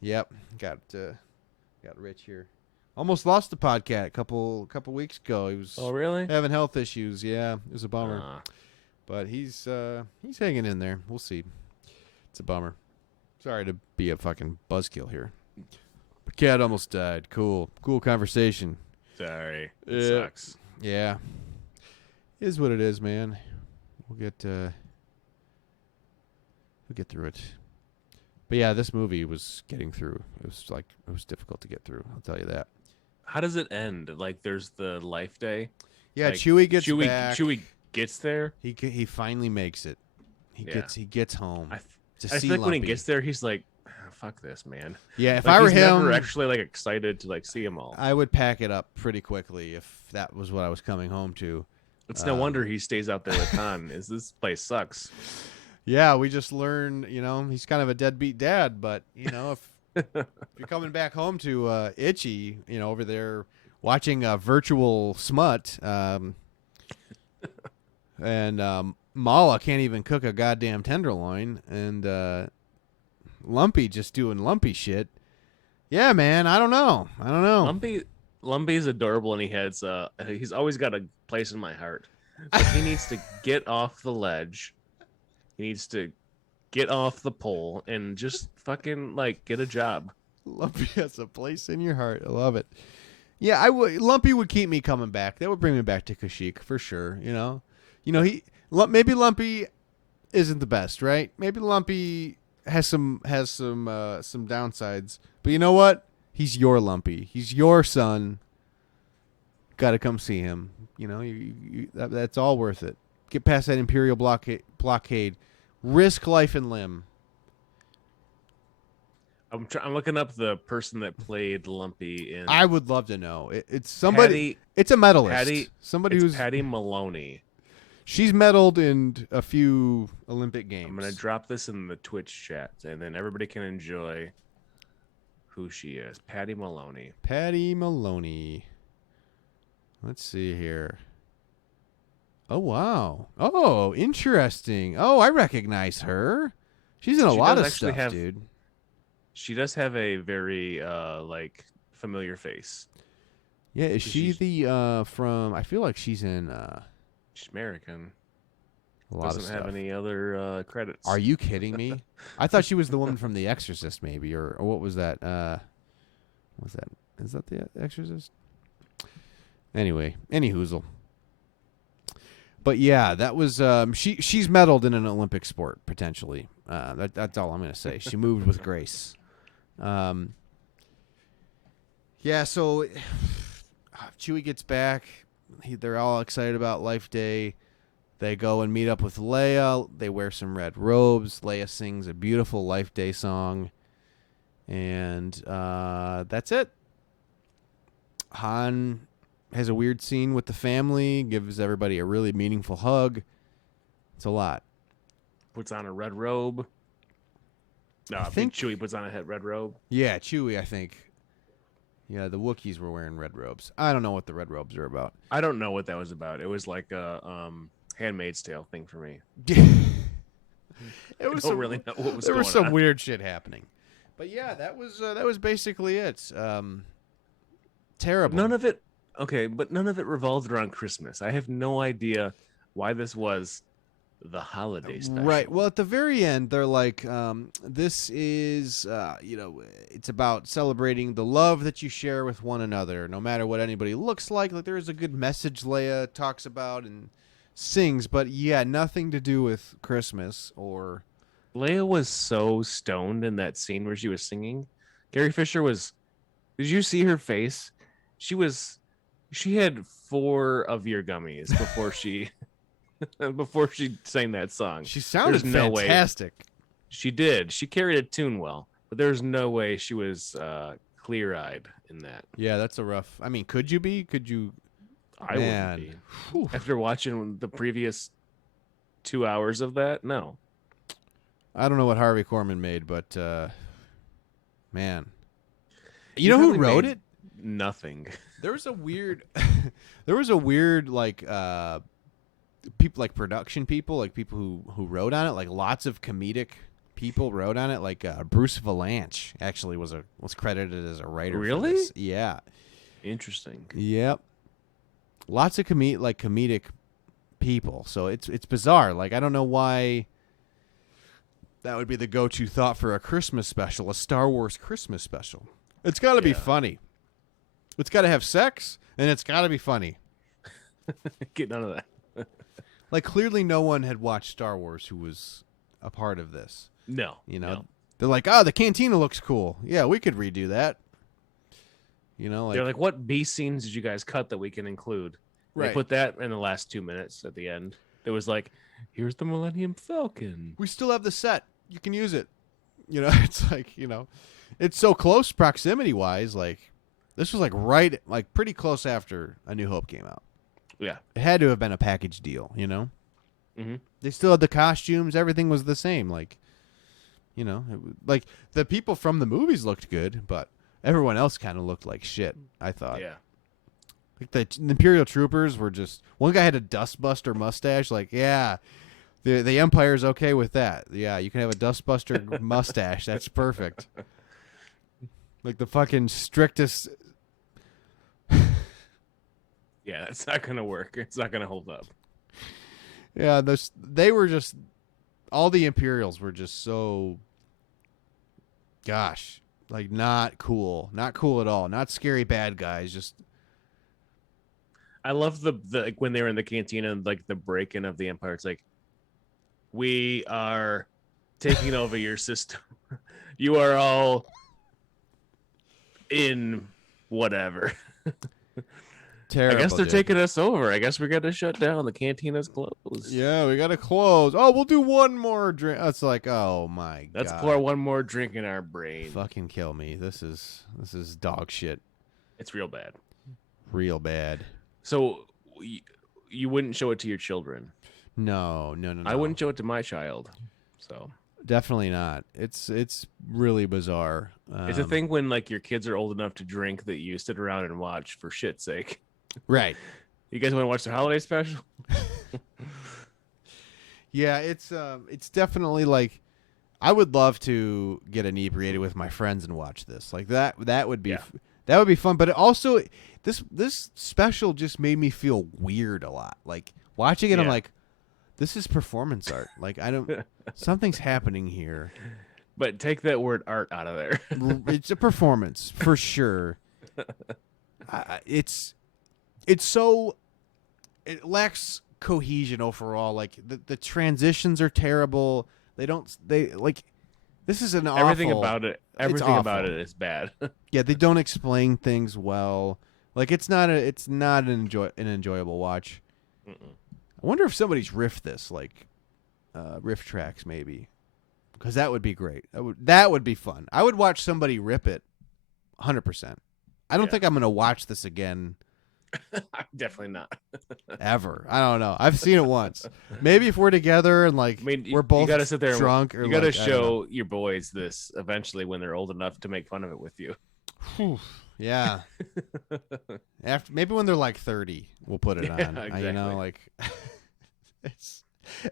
Yep, got Rich here. Almost lost the Podcat a couple weeks ago. He was really having health issues. Yeah, it was a bummer, but he's hanging in there. We'll see. It's a bummer. Sorry to be a fucking buzzkill here. Cat almost died. Cool conversation. Sorry. It sucks. Yeah. Is what it is, man. We'll get through it. But yeah, this movie was getting through. It was difficult to get through. I'll tell you that. How does it end? Like, there's the life day. Yeah, like, Chewie gets back. Chewie gets there. He finally makes it. He gets home. I feel like when he gets there, he's like, fuck this, man. Yeah, if like, I were he's him, never actually like excited to like see them all. I would pack it up pretty quickly if that was what I was coming home to. It's no wonder he stays out there with Han. This place sucks. Yeah, we just learned, he's kind of a deadbeat dad, but if you're coming back home to Itchy, over there watching a virtual smut, and Mala can't even cook a goddamn tenderloin, and Lumpy just doing Lumpy shit. Yeah, man, I don't know. Lumpy's adorable, and he's always got a place in my heart. But he needs to get off the ledge. He needs to get off the pole and just fucking like get a job. Lumpy has a place in your heart. I love it. Yeah, Lumpy would keep me coming back. That would bring me back to Kashyyyk for sure. maybe Lumpy isn't the best, right? Maybe Lumpy has some downsides. But you know what? He's your Lumpy. He's your son. Got to come see him. You know, that's all worth it. Get past that Imperial blockade. Risk life and limb. I'm looking up the person that played Lumpy in. I would love to know. It's somebody. It's a medalist. Somebody who's Patty Maloney. She's medaled in a few Olympic games. I'm gonna drop this in the Twitch chat, and then everybody can enjoy who she is. Patty Maloney. Patty Maloney. Let's see here. Oh wow. Oh, interesting. Oh, I recognize her. She's in a lot of stuff, dude. She does have a very like familiar face. Yeah, is she the from? I feel like she's in. She's American. A lot Doesn't of stuff. have any other credits. Are you kidding me? I thought she was the woman from The Exorcist, maybe, or what was that? What's that? Is that The Exorcist? Anyway, any hoozle. But yeah, that was she's medaled in an Olympic sport potentially. That's all I'm gonna say. She moved with grace. Yeah, so Chewie gets back. They're all excited about Life Day. They go and meet up with Leia. They wear some red robes. Leia sings a beautiful Life Day song. And that's it. Han has a weird scene with the family, gives everybody a really meaningful hug. It's a lot. Puts on a red robe. No, I think Chewie puts on a red robe. Yeah, Chewie, I think. Yeah, the Wookiees were wearing red robes. I don't know what the red robes are about. I don't know what that was about. It was like a Handmaid's Tale thing for me. It was I don't really know what was going on. There was some weird shit happening. But yeah, that was basically it. Terrible. None of it revolved around Christmas. I have no idea why this was the holiday special. Right. Well, at the very end, they're like, this is, it's about celebrating the love that you share with one another, no matter what anybody looks like. Like, there is a good message Leia talks about and sings, but yeah, nothing to do with Christmas or... Leia was so stoned in that scene where she was singing. Carrie Fisher was... Did you see her face? She had 4 of your gummies before she... before she sang that song. She sounded fantastic. She did. She carried a tune well, but there's no way she was clear-eyed in that. Yeah, that's a rough... I mean, could you be? Could you... I wouldn't be. Whew. After watching the previous 2 hours of that, no. I don't know what Harvey Korman made, but man. You know who wrote it? Nothing. There was a weird like people like production people, like people who wrote on it, like lots of comedic people wrote on it, like Bruce Valanche actually was credited as a writer. Really? For this. Yeah. Interesting. Yep. Lots of comedic people. So it's bizarre. Like, I don't know why that would be the go-to thought for a Christmas special, a Star Wars Christmas special. It's got to be funny. It's got to have sex, and it's got to be funny. Get none of that. Like, clearly no one had watched Star Wars who was a part of this. No. You know? No. They're like, the cantina looks cool. Yeah, we could redo that. You know, they're like, what B scenes did you guys cut that we can include? Right. They put that in the last 2 minutes at the end. It was like, here's the Millennium Falcon. We still have the set. You can use it. You know, it's like, it's so close proximity-wise. Like, this was like pretty close after A New Hope came out. Yeah. It had to have been a package deal, Mm-hmm. They still had the costumes. Everything was the same. Like, like the people from the movies looked good, but everyone else kind of looked like shit, I thought. Yeah. Like the Imperial troopers were just... One guy had a dustbuster mustache. Like, yeah, the Empire's okay with that. Yeah, you can have a dustbuster mustache. That's perfect. Like the fucking strictest... Yeah, it's not going to work. It's not going to hold up. Yeah, they were just... All the Imperials were just so... Gosh. Like, not cool. Not cool at all. Not scary bad guys. Just... I love the like when they were in the cantina and like the break-in of the Empire. It's like, we are taking over your system. You are all in whatever. Terrible. I guess they're dude. taking us over. I guess we got to shut down. The cantina's closed. Yeah, we gotta close. Oh, we'll do one more drink. That's like, oh my Let's god. pour one more drink in our brain. Fucking kill me. This is dog shit. It's real bad. Real bad. So you wouldn't show it to your children? No. I wouldn't show it to my child. So Definitely not. It's really bizarre. it's a thing when like your kids are old enough to drink that you sit around and watch for shit's sake. Right. You guys want to watch the holiday special? Yeah, it's definitely like, I would love to get inebriated with my friends and watch this. Like that would be that would be fun. But it also, this special just made me feel weird a lot. Like watching it, I'm like, this is performance art. Like I don't, something's happening here. But take that word art out of there. It's a performance for sure. It's so, it lacks cohesion overall. Like the transitions are terrible. They like, this is an Everything awful, about it. Everything about it is bad. yeah, they don't explain things well. Like it's not an enjoyable watch. Mm-mm. I wonder if somebody's riffed this, like riff tracks maybe, because that would be great. That would be fun. I would watch somebody rip it, 100%. I don't think I'm gonna watch this again. Definitely not. Ever. I don't know. I've seen it once. Maybe if we're together and like we're both you gotta sit there drunk, and, or you gotta like, show your boys this eventually when they're old enough to make fun of it with you. Yeah. After maybe when they're like 30, we'll put it on. Exactly. You know, like it's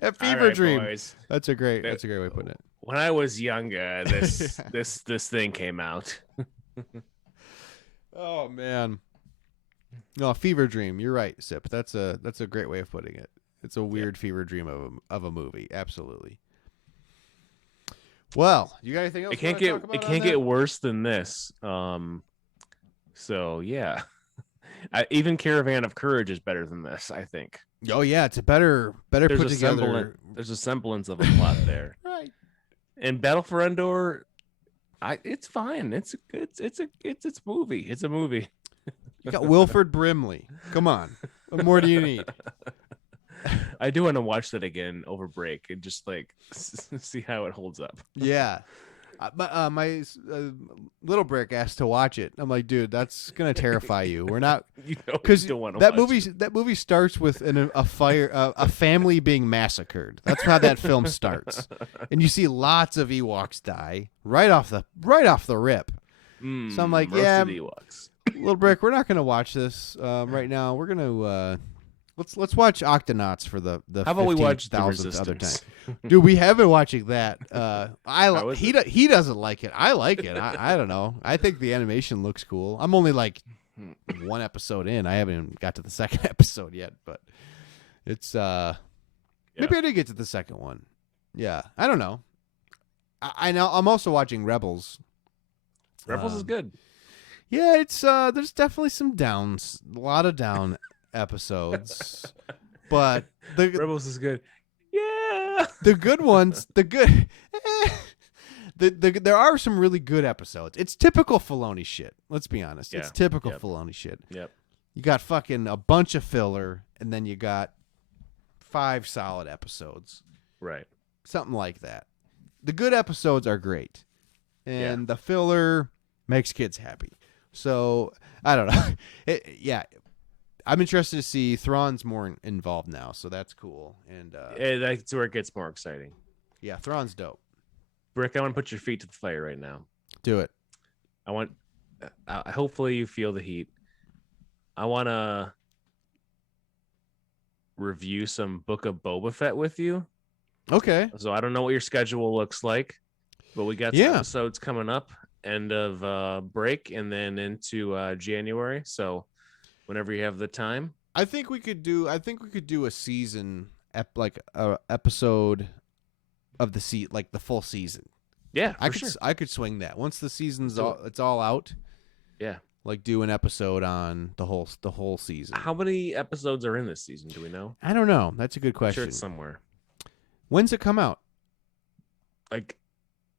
a All fever right, dream. boys. That's a great way of putting it. When I was younger, this thing came out. Oh man. No, fever dream. You're right, Sip. That's a great way of putting it. It's a weird fever dream of a movie. Absolutely. Well, you got anything else? It can't get worse than this. So yeah, even Caravan of Courage is better than this, I think. Oh yeah, it's a better put together. There's a semblance of a plot there. Right. And Battle for Endor, it's fine. It's a movie. It's a movie. You got Wilford Brimley. Come on. What more do you need? I do want to watch that again over break and just like see how it holds up. Yeah. My little brick asked to watch it. I'm like, dude, that's gonna terrify you. We're not, because that movie starts with a family being massacred. That's how that film starts, and you see lots of Ewoks die right off the rip. So I'm like, yeah, little brick, we're not gonna watch this right now. We're gonna let's watch Octonauts for the how about we watch the 15,000th other time. Resistance? Dude, we have been watching that. He doesn't like it. I like it. I don't know. I think the animation looks cool. I'm only like one episode in. I haven't even got to the second episode yet, but it's maybe I did get to the second one. Yeah, I don't know. I know. I'm also watching Rebels. Rebels is good. Yeah, it's there's definitely some downs, a lot of down episodes, but Rebels is good. Yeah, the good ones, there are some really good episodes. It's typical Filoni shit. Let's be honest. Yeah. It's typical Filoni shit. Yep. You got fucking a bunch of filler, and then you got 5 solid episodes. Right. Something like that. The good episodes are great, and the filler makes kids happy. So I don't know. I'm interested to see Thrawn's more involved now, so that's cool. And that's where it gets more exciting. Yeah, Thrawn's dope. Brick, I want to put your feet to the fire right now. Do it. I want. Hopefully, you feel the heat. I want to review some Book of Boba Fett with you. Okay. So I don't know what your schedule looks like, but we got some episodes coming up, end of break, and then into January. So whenever you have the time, I think we could do a season episode of the like the full season. Yeah, I could swing that once the season's it's all out. Yeah, like do an episode on the whole season. How many episodes are in this season? Do we know? I don't know. That's a good I'm question. sure it's somewhere. When's it come out? Like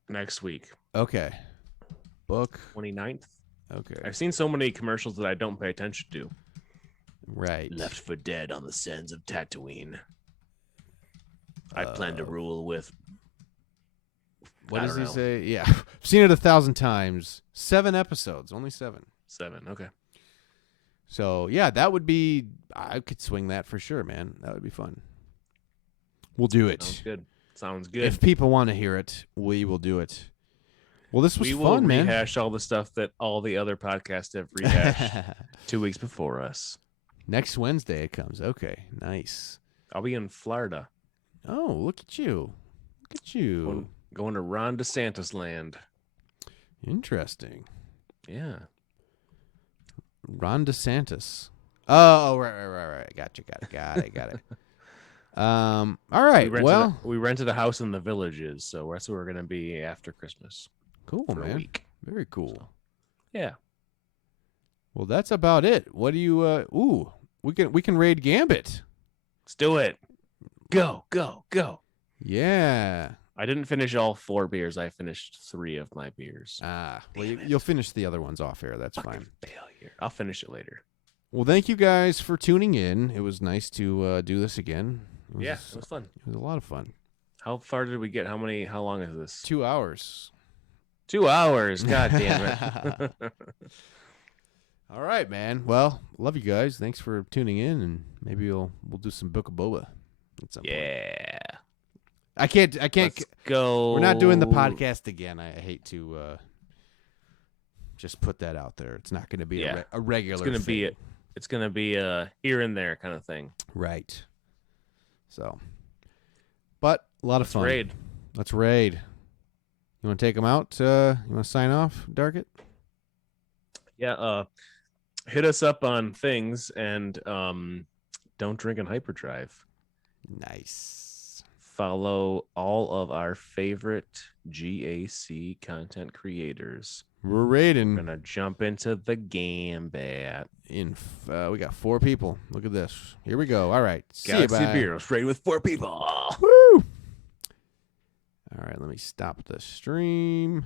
next week. Okay. Book. 29th. Okay. I've seen so many commercials that I don't pay attention to. Right. Left for dead on the sands of Tatooine. I plan to rule with. What I does don't he know. say? Yeah. I've seen it 1,000 times. 7 episodes. Only 7. 7. Okay. So, yeah, that would be... I could swing that for sure, man. That would be fun. We'll do it. Sounds good. Sounds good. If people want to hear it, we will do it. Well, this was we will fun, man. rehash all the stuff that all the other podcasts have rehashed 2 weeks before us. Next Wednesday it comes. Okay, nice. I'll be in Florida. Oh, look at you. Look at you. Going to Ron DeSantis land. Interesting. Yeah. Ron DeSantis. Oh, right. Got it. All right. We rented a house in the Villages, so that's where we're gonna be after Christmas cool, for a man. week. Very cool. Yeah. Well, that's about it. What do you? Ooh, we can raid Gambit. Let's do it. Go. Yeah. I didn't finish all 4 beers. I finished 3 of my beers. Well, you'll finish the other ones off air. That's Fucking fine. failure. I'll finish it later. Well, thank you guys for tuning in. It was nice to do this again. It was fun. It was a lot of fun. How far did we get? How long is this? 2 hours. 2 hours. God damn it. All right, man. Well, love you guys. Thanks for tuning in, and maybe we'll do some Book of Boba at some point. Yeah. I can't. Let's go. We're not doing the podcast again. I hate to just put that out there. It's not going to be a regular. It's gonna be a here and there kind of thing. Right. So, but a lot of fun. Raid. Let's raid. You want to take them out? You want to sign off, Darkit? Yeah. Hit us up on things and don't drink in hyperdrive. Nice. Follow all of our favorite GAC content creators. We're raiding. We're gonna jump into the Gambit. We got 4 people. Look at this. Here we go. All right. See you, Galaxy bye. Beeroes raid with 4 people. Woo! All right, let me stop the stream.